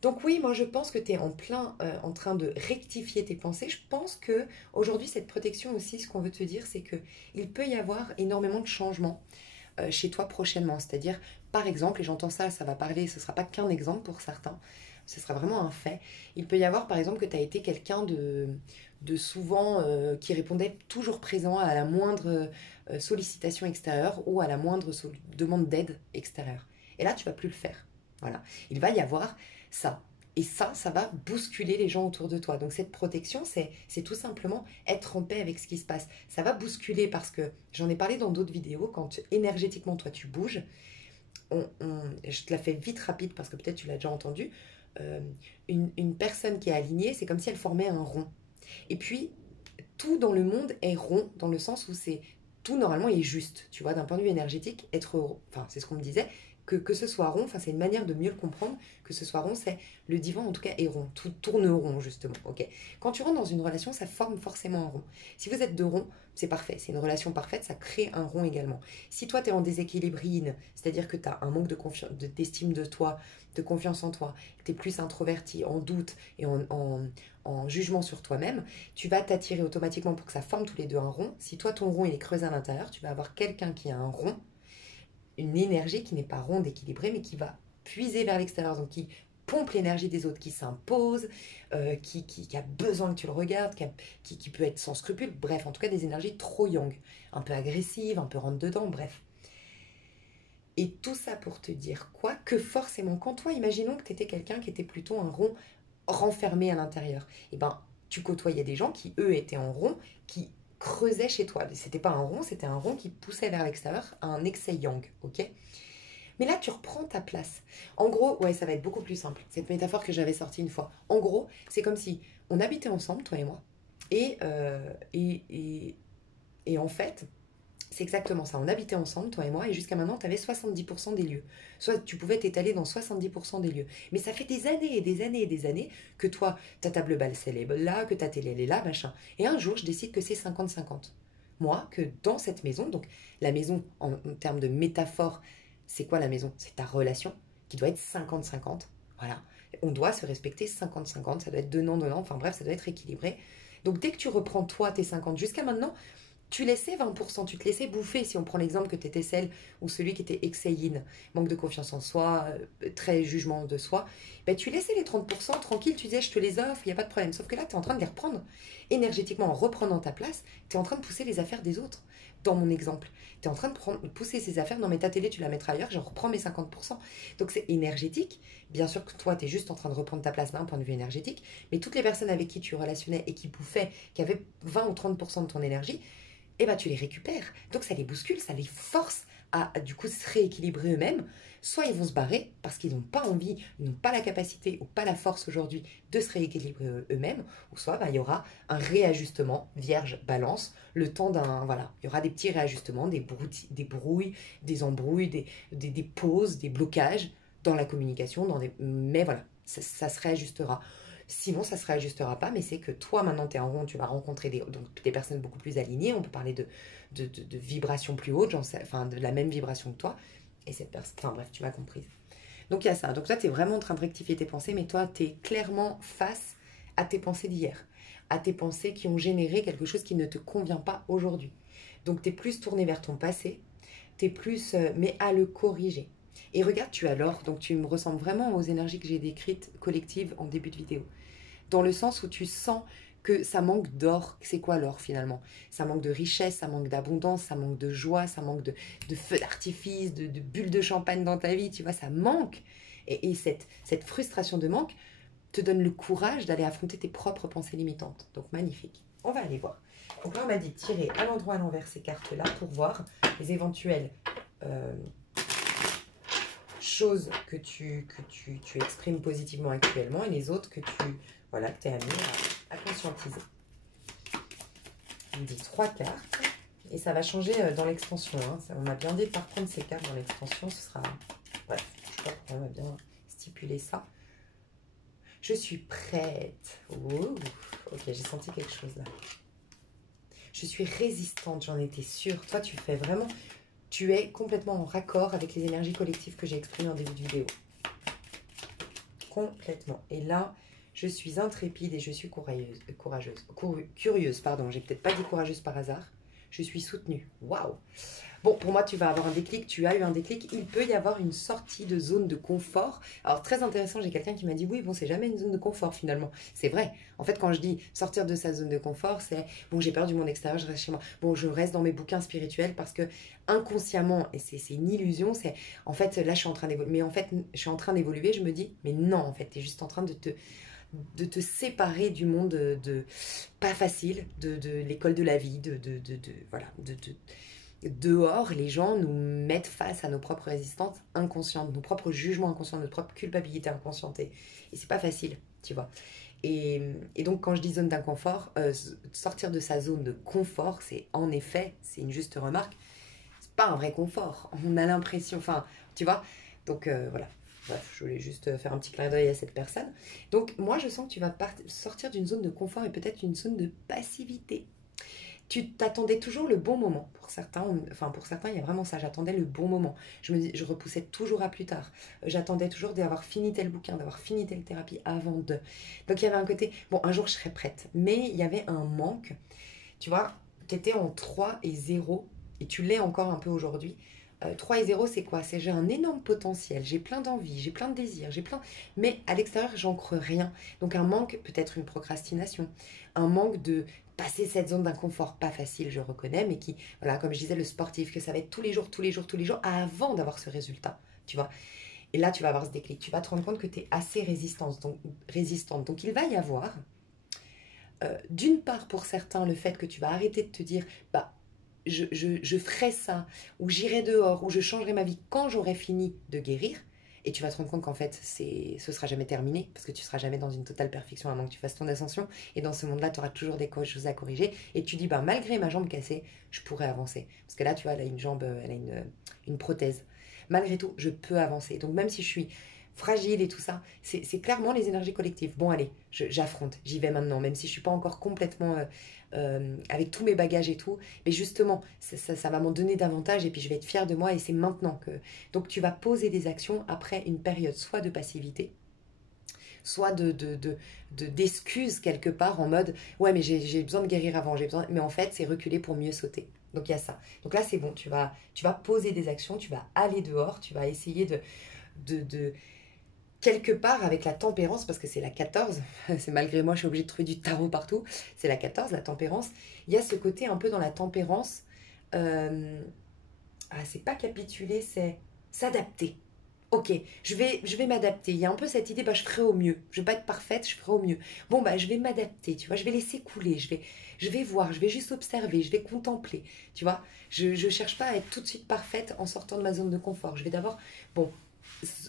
Donc oui, moi je pense que tu es en plein en train de rectifier tes pensées. Je pense que aujourd'hui cette protection aussi, ce qu'on veut te dire, c'est que il peut y avoir énormément de changements chez toi prochainement. C'est-à-dire, par exemple, et j'entends ça, ça va parler, ce ne sera pas qu'un exemple pour certains, ce sera vraiment un fait. Il peut y avoir par exemple que tu as été quelqu'un de souvent qui répondait toujours présent à la moindre sollicitation extérieure ou à la moindre demande d'aide extérieure. Et là, tu vas plus le faire. Voilà. Il va y avoir ça. Et ça va bousculer les gens autour de toi. Donc cette protection, c'est tout simplement être en paix avec ce qui se passe. Ça va bousculer parce que, j'en ai parlé dans d'autres vidéos, quand énergétiquement toi tu bouges, je te la fais vite rapide parce que peut-être tu l'as déjà entendu, une personne qui est alignée, c'est comme si elle formait un rond. Et puis, tout dans le monde est rond, dans le sens où c'est tout normalement est juste, tu vois, d'un point de vue énergétique, être rond, enfin c'est ce qu'on me disait, que ce soit rond, enfin c'est une manière de mieux le comprendre, que ce soit rond, c'est le divan en tout cas est rond, tout tourne rond justement, ok. Quand tu rentres dans une relation, ça forme forcément un rond. Si vous êtes deux ronds, c'est parfait, c'est une relation parfaite, ça crée un rond également. Si toi tu es en déséquilibre yin, c'est-à-dire que tu as un manque de confiance, d'estime de toi, de confiance en toi, que tu es plus introverti, en doute et en jugement sur toi-même, tu vas t'attirer automatiquement pour que ça forme tous les deux un rond. Si toi, ton rond, il est creusé à l'intérieur, tu vas avoir quelqu'un qui a un rond, une énergie qui n'est pas ronde, équilibrée, mais qui va puiser vers l'extérieur, donc qui pompe l'énergie des autres, qui s'impose, qui a besoin que tu le regardes, qui peut être sans scrupule, bref, en tout cas des énergies trop yang, un peu agressives, un peu rentre-dedans, bref. Et tout ça pour te dire quoi? Que forcément, quand toi, imaginons que tu étais quelqu'un qui était plutôt un rond renfermé à l'intérieur, et ben tu côtoyais des gens qui, eux, étaient en rond, qui creusaient chez toi. C'était pas un rond, c'était un rond qui poussait vers l'extérieur, un excès yang, ok? Mais là, tu reprends ta place. En gros, ouais, ça va être beaucoup plus simple. Cette métaphore que j'avais sortie une fois. En gros, c'est comme si on habitait ensemble, toi et moi, et, et en fait, c'est exactement ça. On habitait ensemble, toi et moi, et jusqu'à maintenant, tu avais 70% des lieux. Soit tu pouvais t'étaler dans 70% des lieux. Mais ça fait des années et des années et des années que toi, ta table basse, elle est là, que ta télé, elle est là, machin. Et un jour, je décide que c'est 50-50. Moi, que dans cette maison, donc la maison, en termes de métaphore, c'est quoi la maison? C'est ta relation qui doit être 50-50. Voilà. On doit se respecter 50-50. Ça doit être donnant-donnant. Enfin bref, ça doit être équilibré. Donc dès que tu reprends toi tes 50 jusqu'à maintenant, tu laissais 20%, tu te laissais bouffer. Si on prend l'exemple que tu étais celle ou celui qui était excéine, manque de confiance en soi, très jugement de soi, ben tu laissais les 30% tranquille, tu disais je te les offre, il n'y a pas de problème. Sauf que là, tu es en train de les reprendre. Énergétiquement, en reprenant ta place, tu es en train de pousser les affaires des autres. Dans mon exemple, tu es en train de pousser ces affaires. Non, mais ta télé, tu la mettras ailleurs, je reprends mes 50%. Donc c'est énergétique. Bien sûr que toi, tu es juste en train de reprendre ta place d'un point de vue énergétique. Mais toutes les personnes avec qui tu relationnais et qui bouffaient, qui avaient 20 ou 30% de ton énergie, eh ben, tu les récupères. Donc ça les bouscule, ça les force à du coup se rééquilibrer eux-mêmes. Soit ils vont se barrer parce qu'ils n'ont pas envie, ils n'ont pas la capacité ou pas la force aujourd'hui de se rééquilibrer eux-mêmes, ou soit il y aura un réajustement, vierge, balance, le temps d'un... Voilà, il y aura des petits réajustements, des brouilles, des embrouilles, des pauses, des blocages dans la communication, mais voilà, ça se réajustera. Sinon, ça ne se réajustera pas, mais c'est que toi, maintenant, tu es en rond, tu vas rencontrer des personnes beaucoup plus alignées. On peut parler de vibrations plus hautes, enfin, de la même vibration que toi. Et cette personne, enfin bref, tu m'as comprise. Donc, il y a ça. Donc, toi, tu es vraiment en train de rectifier tes pensées, mais toi, tu es clairement face à tes pensées d'hier, à tes pensées qui ont généré quelque chose qui ne te convient pas aujourd'hui. Donc, tu es plus tourné vers ton passé, tu es plus, mais à le corriger. Et regarde, tu as l'or, donc tu me ressembles vraiment aux énergies que j'ai décrites collectives en début de vidéo. Dans le sens où tu sens que ça manque d'or. C'est quoi l'or finalement? Ça manque de richesse, ça manque d'abondance, ça manque de joie, ça manque de feux d'artifice, de bulles de champagne dans ta vie, tu vois, ça manque. Et cette frustration de manque te donne le courage d'aller affronter tes propres pensées limitantes. Donc magnifique. On va aller voir. Donc là, on m'a dit de tirer à l'endroit à l'envers ces cartes-là pour voir les éventuelles choses que tu exprimes positivement actuellement et les autres que voilà, que tu es amené à conscientiser. Il me dit 3 cartes et ça va changer dans l'extension. Hein. On m'a bien dit de ne pas reprendre ces cartes dans l'extension, ce sera... Bref, Hop, on va bien stipuler ça. Je suis prête. Ouh, ok, j'ai senti quelque chose là. Je suis résistante, j'en étais sûre. Toi, tu fais vraiment... Tu es complètement en raccord avec les énergies collectives que j'ai exprimées en début de vidéo. Complètement. Et là, je suis intrépide et je suis curieuse, pardon. J'ai peut-être pas dit courageuse par hasard. Je suis soutenue. Waouh! Bon, pour moi, tu vas avoir un déclic, tu as eu un déclic. Il peut y avoir une sortie de zone de confort. Alors, très intéressant, j'ai quelqu'un qui m'a dit, oui, bon, c'est jamais une zone de confort finalement. C'est vrai. En fait, quand je dis sortir de sa zone de confort, c'est, bon, j'ai peur du monde extérieur, je reste chez moi. Bon, je reste dans mes bouquins spirituels parce que inconsciemment, et c'est une illusion, c'est, en fait, là, je suis en train d'évoluer. Mais en fait, je suis en train d'évoluer, je me dis, mais non, en fait, tu es juste en train de te séparer du monde pas facile, de l'école de la vie, voilà, dehors, les gens nous mettent face à nos propres résistances inconscientes, nos propres jugements inconscients, notre propre culpabilité inconsciente. Et c'est pas facile, tu vois. Et donc, quand je dis zone d'inconfort, sortir de sa zone de confort, c'est en effet, c'est une juste remarque, c'est pas un vrai confort. On a l'impression, enfin, tu vois. Donc, voilà. Bref, je voulais juste faire un petit clin d'œil à cette personne. Donc, moi, je sens que tu vas sortir d'une zone de confort et peut-être une zone de passivité. Tu t'attendais toujours le bon moment. Pour certains, il y a vraiment ça. J'attendais le bon moment. Je repoussais toujours à plus tard. J'attendais toujours d'avoir fini tel bouquin, d'avoir fini telle thérapie avant de. Donc il y avait un côté, bon, un jour je serai prête. Mais il y avait un manque. Tu vois, tu étais en 3 et 0 et tu l'es encore un peu aujourd'hui. 3 et 0, c'est quoi? C'est j'ai un énorme potentiel, j'ai plein d'envie, j'ai plein de désirs, mais à l'extérieur, j'ancre rien. Donc un manque, peut-être une procrastination, un manque de passer cette zone d'inconfort, pas facile, je reconnais, mais qui, voilà, comme je disais, le sportif, que ça va être tous les jours, tous les jours, tous les jours, avant d'avoir ce résultat, tu vois. Et là, tu vas avoir ce déclic, tu vas te rendre compte que tu es assez résistante. Donc il va y avoir, d'une part pour certains, le fait que tu vas arrêter de te dire, bah, je ferai ça, ou j'irai dehors, ou je changerai ma vie quand j'aurai fini de guérir. Et tu vas te rendre compte qu'en fait, ce sera jamais terminé, parce que tu seras jamais dans une totale perfection à moins que tu fasses ton ascension. Et dans ce monde-là, tu auras toujours des choses à corriger. Et tu dis, bah, malgré ma jambe cassée, je pourrais avancer. Parce que là, tu vois, elle a une jambe, elle a une prothèse. Malgré tout, je peux avancer. Donc même si je suis fragile et tout ça, c'est clairement les énergies collectives. Bon, allez, j'affronte, j'y vais maintenant, même si je suis pas encore complètement avec tous mes bagages et tout. Mais justement, ça va m'en donner davantage et puis je vais être fière de moi et c'est maintenant que... Donc tu vas poser des actions après une période soit de passivité, soit d'excuses quelque part en mode ouais mais j'ai besoin de guérir avant, j'ai besoin... mais en fait c'est reculer pour mieux sauter. Donc il y a ça. Donc là c'est bon, tu vas poser des actions, tu vas aller dehors, tu vas essayer de quelque part avec la tempérance, parce que c'est la 14, c'est malgré moi, je suis obligée de trouver du tarot partout, c'est la 14, la tempérance, il y a ce côté un peu dans la tempérance, c'est pas capituler, c'est s'adapter. Ok, je vais m'adapter. Il y a un peu cette idée, bah, je ferai au mieux. Je vais pas être parfaite, je ferai au mieux. Bon, bah, je vais m'adapter, tu vois, je vais laisser couler, je vais voir, je vais juste observer, je vais contempler, tu vois. Je cherche pas à être tout de suite parfaite en sortant de ma zone de confort. Je vais d'abord, bon,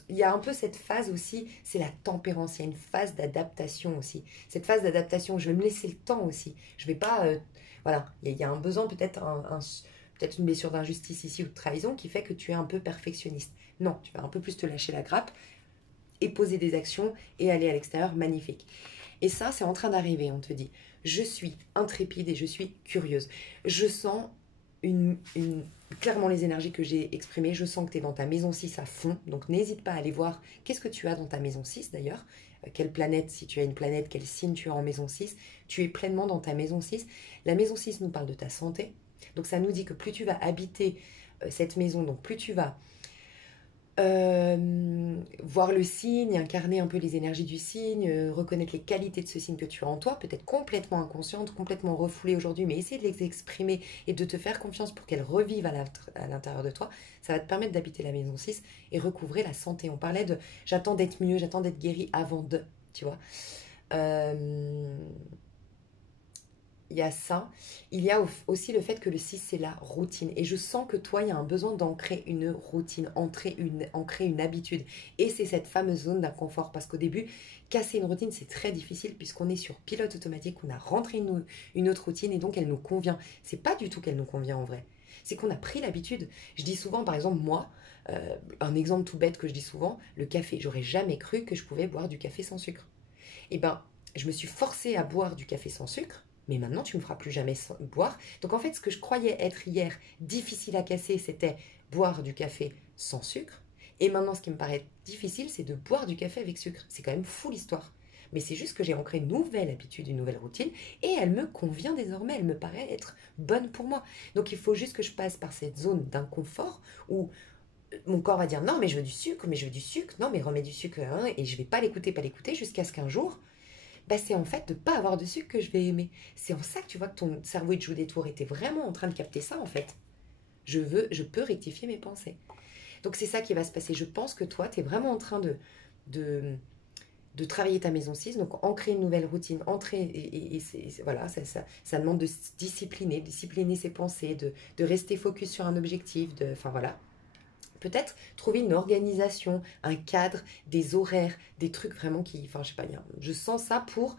il y a un peu cette phase aussi, c'est la tempérance, il y a une phase d'adaptation aussi. Cette phase d'adaptation, je vais me laisser le temps aussi. Je vais pas, voilà, il y a un besoin peut-être peut-être une blessure d'injustice ici ou de trahison qui fait que tu es un peu perfectionniste. Non, tu vas un peu plus te lâcher la grappe et poser des actions et aller à l'extérieur, magnifique. Et ça, c'est en train d'arriver, on te dit. Je suis intrépide et je suis curieuse. Je sens clairement les énergies que j'ai exprimées. Je sens que tu es dans ta maison 6 à fond. Donc n'hésite pas à aller voir qu'est-ce que tu as dans ta maison 6 d'ailleurs. Quelle planète, si tu as une planète, quel signe tu as en maison 6. Tu es pleinement dans ta maison 6. La maison 6 nous parle de ta santé. Donc ça nous dit que plus tu vas habiter cette maison, donc plus tu vas voir le signe, incarner un peu les énergies du signe, reconnaître les qualités de ce signe que tu as en toi, peut-être complètement inconsciente, complètement refoulée aujourd'hui, mais essayer de les exprimer et de te faire confiance pour qu'elles revivent à l'intérieur de toi, ça va te permettre d'habiter la maison 6 et recouvrer la santé. On parlait de j'attends d'être mieux, j'attends d'être guérie avant de, tu vois. Il y a ça. Il y a aussi le fait que le 6, c'est la routine. Et je sens que toi, il y a un besoin d'ancrer une routine, ancrer une habitude. Et c'est cette fameuse zone d'inconfort. Parce qu'au début, casser une routine, c'est très difficile puisqu'on est sur pilote automatique, on a rentré une autre routine et donc elle nous convient. C'est pas du tout qu'elle nous convient en vrai. C'est qu'on a pris l'habitude. Je dis souvent, par exemple, moi, un exemple tout bête que je dis souvent, le café. J'aurais jamais cru que je pouvais boire du café sans sucre. Eh ben, je me suis forcée à boire du café sans sucre, mais maintenant tu me feras plus jamais boire. Donc en fait, ce que je croyais être hier difficile à casser, c'était boire du café sans sucre. Et maintenant, ce qui me paraît difficile, c'est de boire du café avec sucre. C'est quand même fou l'histoire. Mais c'est juste que j'ai ancré une nouvelle habitude, une nouvelle routine, et elle me convient désormais, elle me paraît être bonne pour moi. Donc il faut juste que je passe par cette zone d'inconfort où mon corps va dire non mais je veux du sucre, mais je veux du sucre, non mais remets du sucre, hein, et je vais pas l'écouter, jusqu'à ce qu'un jour, bah, c'est en fait de ne pas avoir de sucre que je vais aimer. C'est en ça que tu vois que ton cerveau il te joue des tours et tu es vraiment en train de capter ça en fait. Je peux rectifier mes pensées. Donc c'est ça qui va se passer. Je pense que toi, tu es vraiment en train de, de travailler ta maison 6, donc ancrer une nouvelle routine, entrer, voilà, ça demande de se discipliner ses pensées, de rester focus sur un objectif, enfin voilà. Peut-être trouver une organisation, un cadre, des horaires, des trucs vraiment qui, enfin je sais pas, je sens ça pour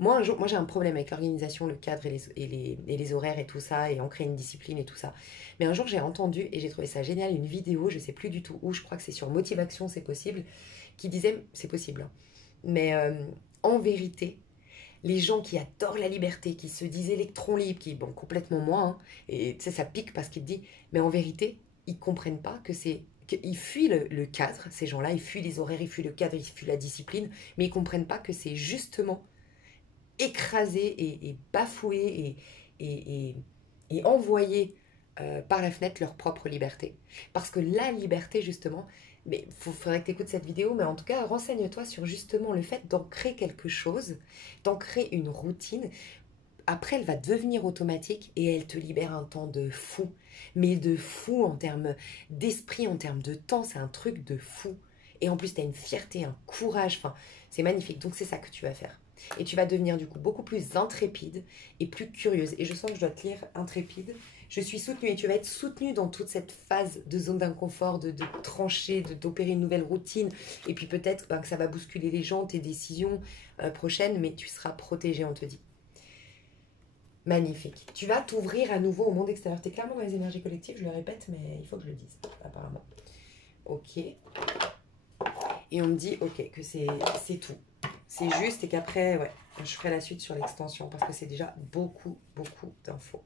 moi un jour, moi j'ai un problème avec l'organisation, le cadre et les horaires et tout ça, et ancrer une discipline et tout ça. Mais un jour j'ai entendu et j'ai trouvé ça génial, une vidéo, je sais plus du tout où, je crois que c'est sur Motivation, c'est possible, qui disait, c'est possible, hein, mais en vérité, les gens qui adorent la liberté, qui se disent électrons libres, qui, bon, complètement moi, hein, et tu sais, ça pique parce qu'il te dit, mais en vérité, ils comprennent pas que c'est. Qu'ils fuient le cadre, ces gens-là, ils fuient les horaires, ils fuient le cadre, ils fuient la discipline, mais ils comprennent pas que c'est justement écraser et bafouer et envoyer par la fenêtre leur propre liberté. Parce que la liberté, justement, mais faudrait que tu écoutes cette vidéo, mais en tout cas, renseigne-toi sur justement le fait d'ancrer quelque chose, d'ancrer une routine. Après, elle va devenir automatique et elle te libère un temps de fou. Mais de fou en termes d'esprit, en termes de temps, c'est un truc de fou. Et en plus, tu as une fierté, un courage, enfin, c'est magnifique. Donc, c'est ça que tu vas faire. Et tu vas devenir du coup beaucoup plus intrépide et plus curieuse. Et je sens que je dois te lire intrépide. Je suis soutenue et tu vas être soutenue dans toute cette phase de zone d'inconfort, de trancher, d'opérer une nouvelle routine. Et puis peut-être que ça va bousculer les gens, tes décisions prochaines, mais tu seras protégée, on te dit. Magnifique. Tu vas t'ouvrir à nouveau au monde extérieur. Tu es clairement dans les énergies collectives, je le répète, mais il faut que je le dise, apparemment. Ok. Et on me dit, ok, que c'est tout. C'est juste et qu'après, ouais, je ferai la suite sur l'extension parce que c'est déjà beaucoup, beaucoup d'infos.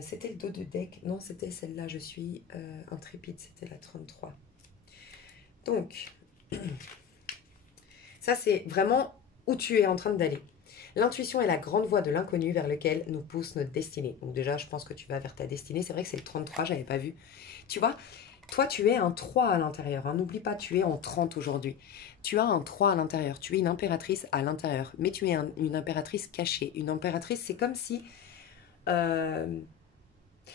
C'était le dos de deck. Non, c'était celle-là, je suis intrépide, c'était la 33. Donc, ça c'est vraiment où tu es en train d'aller. L'intuition est la grande voie de l'inconnu vers lequel nous pousse notre destinée. Donc déjà, je pense que tu vas vers ta destinée. C'est vrai que c'est le 33, j'avais pas vu. Tu vois, toi, tu es un 3 à l'intérieur. Hein. N'oublie pas, tu es en 30 aujourd'hui. Tu as un 3 à l'intérieur. Tu es une impératrice à l'intérieur. Mais tu es une impératrice cachée. Une impératrice, c'est comme si...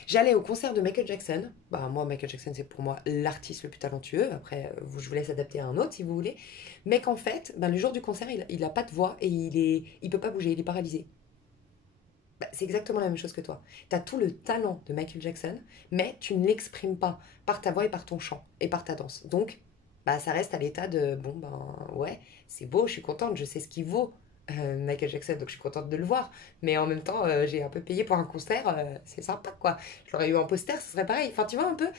j'allais au concert de Michael Jackson. Bah, moi, Michael Jackson, c'est pour moi l'artiste le plus talentueux. Après, je vous laisse adapter à un autre si vous voulez. Mais qu'en fait, bah, le jour du concert, il a pas de voix et il peut pas bouger, il est paralysé. Bah, c'est exactement la même chose que toi. Tu as tout le talent de Michael Jackson, mais tu ne l'exprimes pas par ta voix et par ton chant et par ta danse. Donc, bah, ça reste à l'état de bon, ben ouais, c'est beau, je suis contente, je sais ce qu'il vaut, Michael Jackson, donc je suis contente de le voir. Mais en même temps, j'ai un peu payé pour un concert, c'est sympa quoi. J'aurais eu un poster, ce serait pareil. Enfin, tu vois un peu,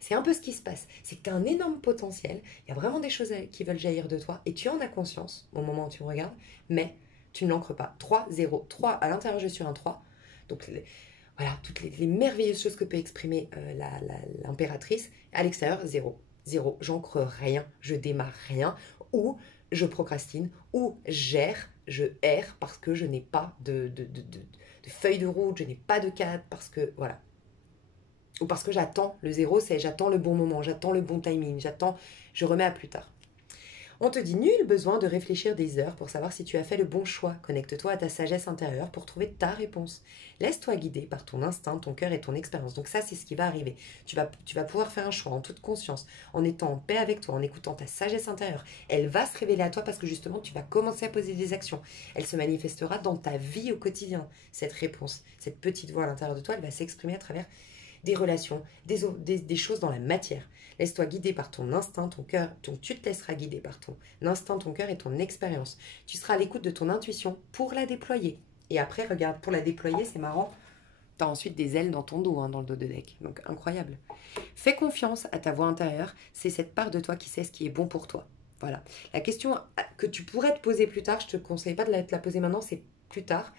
c'est un peu ce qui se passe. C'est que tu as un énorme potentiel, il y a vraiment des choses qui veulent jaillir de toi et tu en as conscience au moment où tu me regardes, mais tu ne l'ancres pas. 3, 0. 3, à l'intérieur, je suis un 3. Donc, voilà, toutes les merveilleuses choses que peut exprimer l'impératrice. À l'extérieur, 0. 0. J'ancre rien, je démarre rien. Ou je procrastine, ou je erre parce que je n'ai pas de feuille de route, je n'ai pas de cadre, parce que, voilà. Ou parce que j'attends. Le 0, c'est j'attends le bon moment, j'attends le bon timing, je remets à plus tard. On te dit nul besoin de réfléchir des heures pour savoir si tu as fait le bon choix. Connecte-toi à ta sagesse intérieure pour trouver ta réponse. Laisse-toi guider par ton instinct, ton cœur et ton expérience. Donc ça, c'est ce qui va arriver. Tu vas pouvoir faire un choix en toute conscience, en étant en paix avec toi, en écoutant ta sagesse intérieure. Elle va se révéler à toi parce que justement, tu vas commencer à poser des actions. Elle se manifestera dans ta vie au quotidien. Cette réponse, cette petite voix à l'intérieur de toi, elle va s'exprimer à travers des relations, des choses dans la matière. Laisse-toi guider par ton instinct, ton cœur. Tu te laisseras guider par ton instinct, ton cœur et ton expérience. Tu seras à l'écoute de ton intuition pour la déployer. Et après, regarde, pour la déployer, c'est marrant. T'as ensuite des ailes dans ton dos, hein, dans le dos de deck. Donc incroyable. Fais confiance à ta voix intérieure. C'est cette part de toi qui sait ce qui est bon pour toi. Voilà. La question que tu pourrais te poser plus tard, je te conseille pas de te la poser maintenant, c'est plus tard.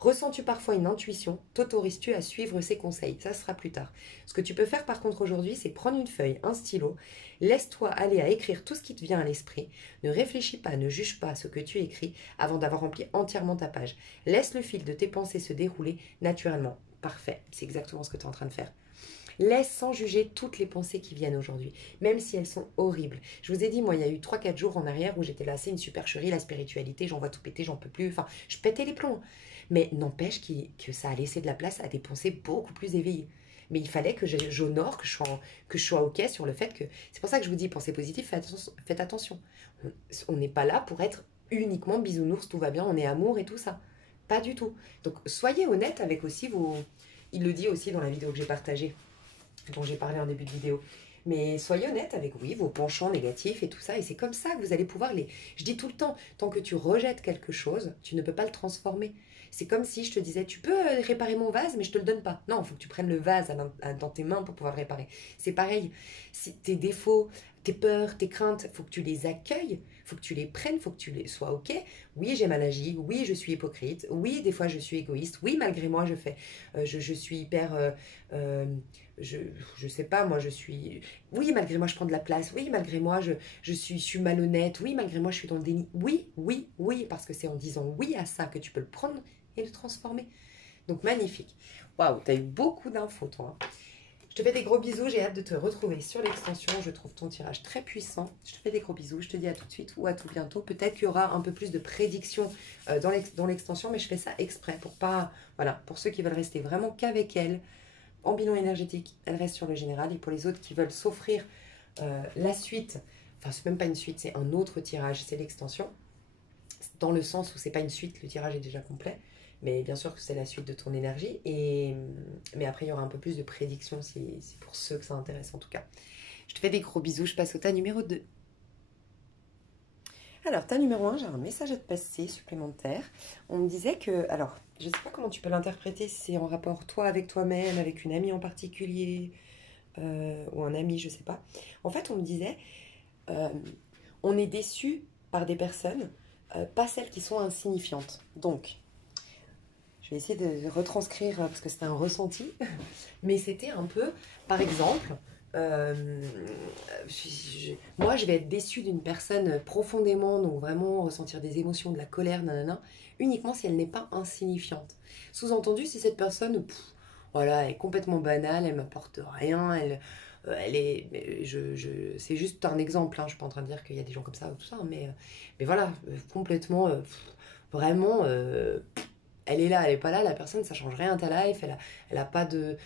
Ressens-tu parfois une intuition? T'autorises-tu à suivre ses conseils? Ça sera plus tard. Ce que tu peux faire par contre aujourd'hui, c'est prendre une feuille, un stylo, laisse-toi aller à écrire tout ce qui te vient à l'esprit. Ne réfléchis pas, ne juge pas ce que tu écris avant d'avoir rempli entièrement ta page. Laisse le fil de tes pensées se dérouler naturellement. Parfait, c'est exactement ce que tu es en train de faire. Laisse sans juger toutes les pensées qui viennent aujourd'hui, même si elles sont horribles. Je vous ai dit, moi, il y a eu 3 4 jours en arrière où j'étais là, c'est une supercherie, la spiritualité, j'en vois tout péter, j'en peux plus. Enfin, je pétais les plombs. Mais n'empêche que ça a laissé de la place à des pensées beaucoup plus éveillées. Mais il fallait que j'honore, que je sois OK sur le fait que... C'est pour ça que je vous dis, pensez positif, faites attention. On n'est pas là pour être uniquement bisounours, tout va bien, on est amour et tout ça. Pas du tout. Donc, soyez honnête avec aussi vos... Il le dit aussi dans la vidéo que j'ai partagée, dont j'ai parlé en début de vidéo. Mais soyez honnête avec, oui, vos penchants négatifs et tout ça. Et c'est comme ça que vous allez pouvoir les... Je dis tout le temps, tant que tu rejettes quelque chose, tu ne peux pas le transformer. C'est comme si je te disais, tu peux réparer mon vase, mais je te le donne pas. Non, il faut que tu prennes le vase dans tes mains pour pouvoir le réparer. C'est pareil. Si tes défauts, tes peurs, tes craintes, il faut que tu les accueilles, il faut que tu les prennes, il faut que tu les sois OK. Oui, j'ai mal agi. Oui, je suis hypocrite. Oui, des fois, je suis égoïste. Oui, malgré moi, je suis hyper... euh, je sais pas, moi je suis... Oui, malgré moi je prends de la place. Oui, malgré moi je suis malhonnête. Oui, malgré moi je suis dans le déni. Oui, oui, oui, parce que c'est en disant oui à ça que tu peux le prendre et le transformer. Donc magnifique. Waouh, t'as eu beaucoup d'infos toi, hein. Je te fais des gros bisous, j'ai hâte de te retrouver sur l'extension. Je trouve ton tirage très puissant. Je te fais des gros bisous, je te dis à tout de suite ou à tout bientôt. Peut-être qu'il y aura un peu plus de prédictions dans l'extension, mais je fais ça exprès pour pas... Voilà, pour ceux qui veulent rester vraiment qu'avec elle. En bilan énergétique, elle reste sur le général. Et pour les autres qui veulent s'offrir la suite, enfin c'est même pas une suite, c'est un autre tirage, c'est l'extension. Dans le sens où c'est pas une suite, le tirage est déjà complet. Mais bien sûr que c'est la suite de ton énergie. Mais après, il y aura un peu plus de prédictions si pour ceux que ça intéresse en tout cas. Je te fais des gros bisous, je passe au tas numéro 2. Alors, tas numéro 1, j'ai un message à te passer supplémentaire. On me disait que... Alors, je ne sais pas comment tu peux l'interpréter, si c'est en rapport toi avec toi-même, avec une amie en particulier, ou un ami, je ne sais pas. En fait, on me disait, euh, on est déçu par des personnes, pas celles qui sont insignifiantes. Donc, je vais essayer de retranscrire, parce que c'était un ressenti, mais c'était un peu, par exemple... Euh, moi, je vais être déçue d'une personne profondément, donc vraiment ressentir des émotions, de la colère, nanana, uniquement si elle n'est pas insignifiante. Sous-entendu, si cette personne, voilà, elle est complètement banale, elle m'apporte rien, elle est, c'est juste un exemple, hein, je suis pas en train de dire qu'il y a des gens comme ça ou tout ça, mais voilà, complètement, vraiment. Elle est là, elle est pas là, la personne, ça change rien à ta life, elle a pas de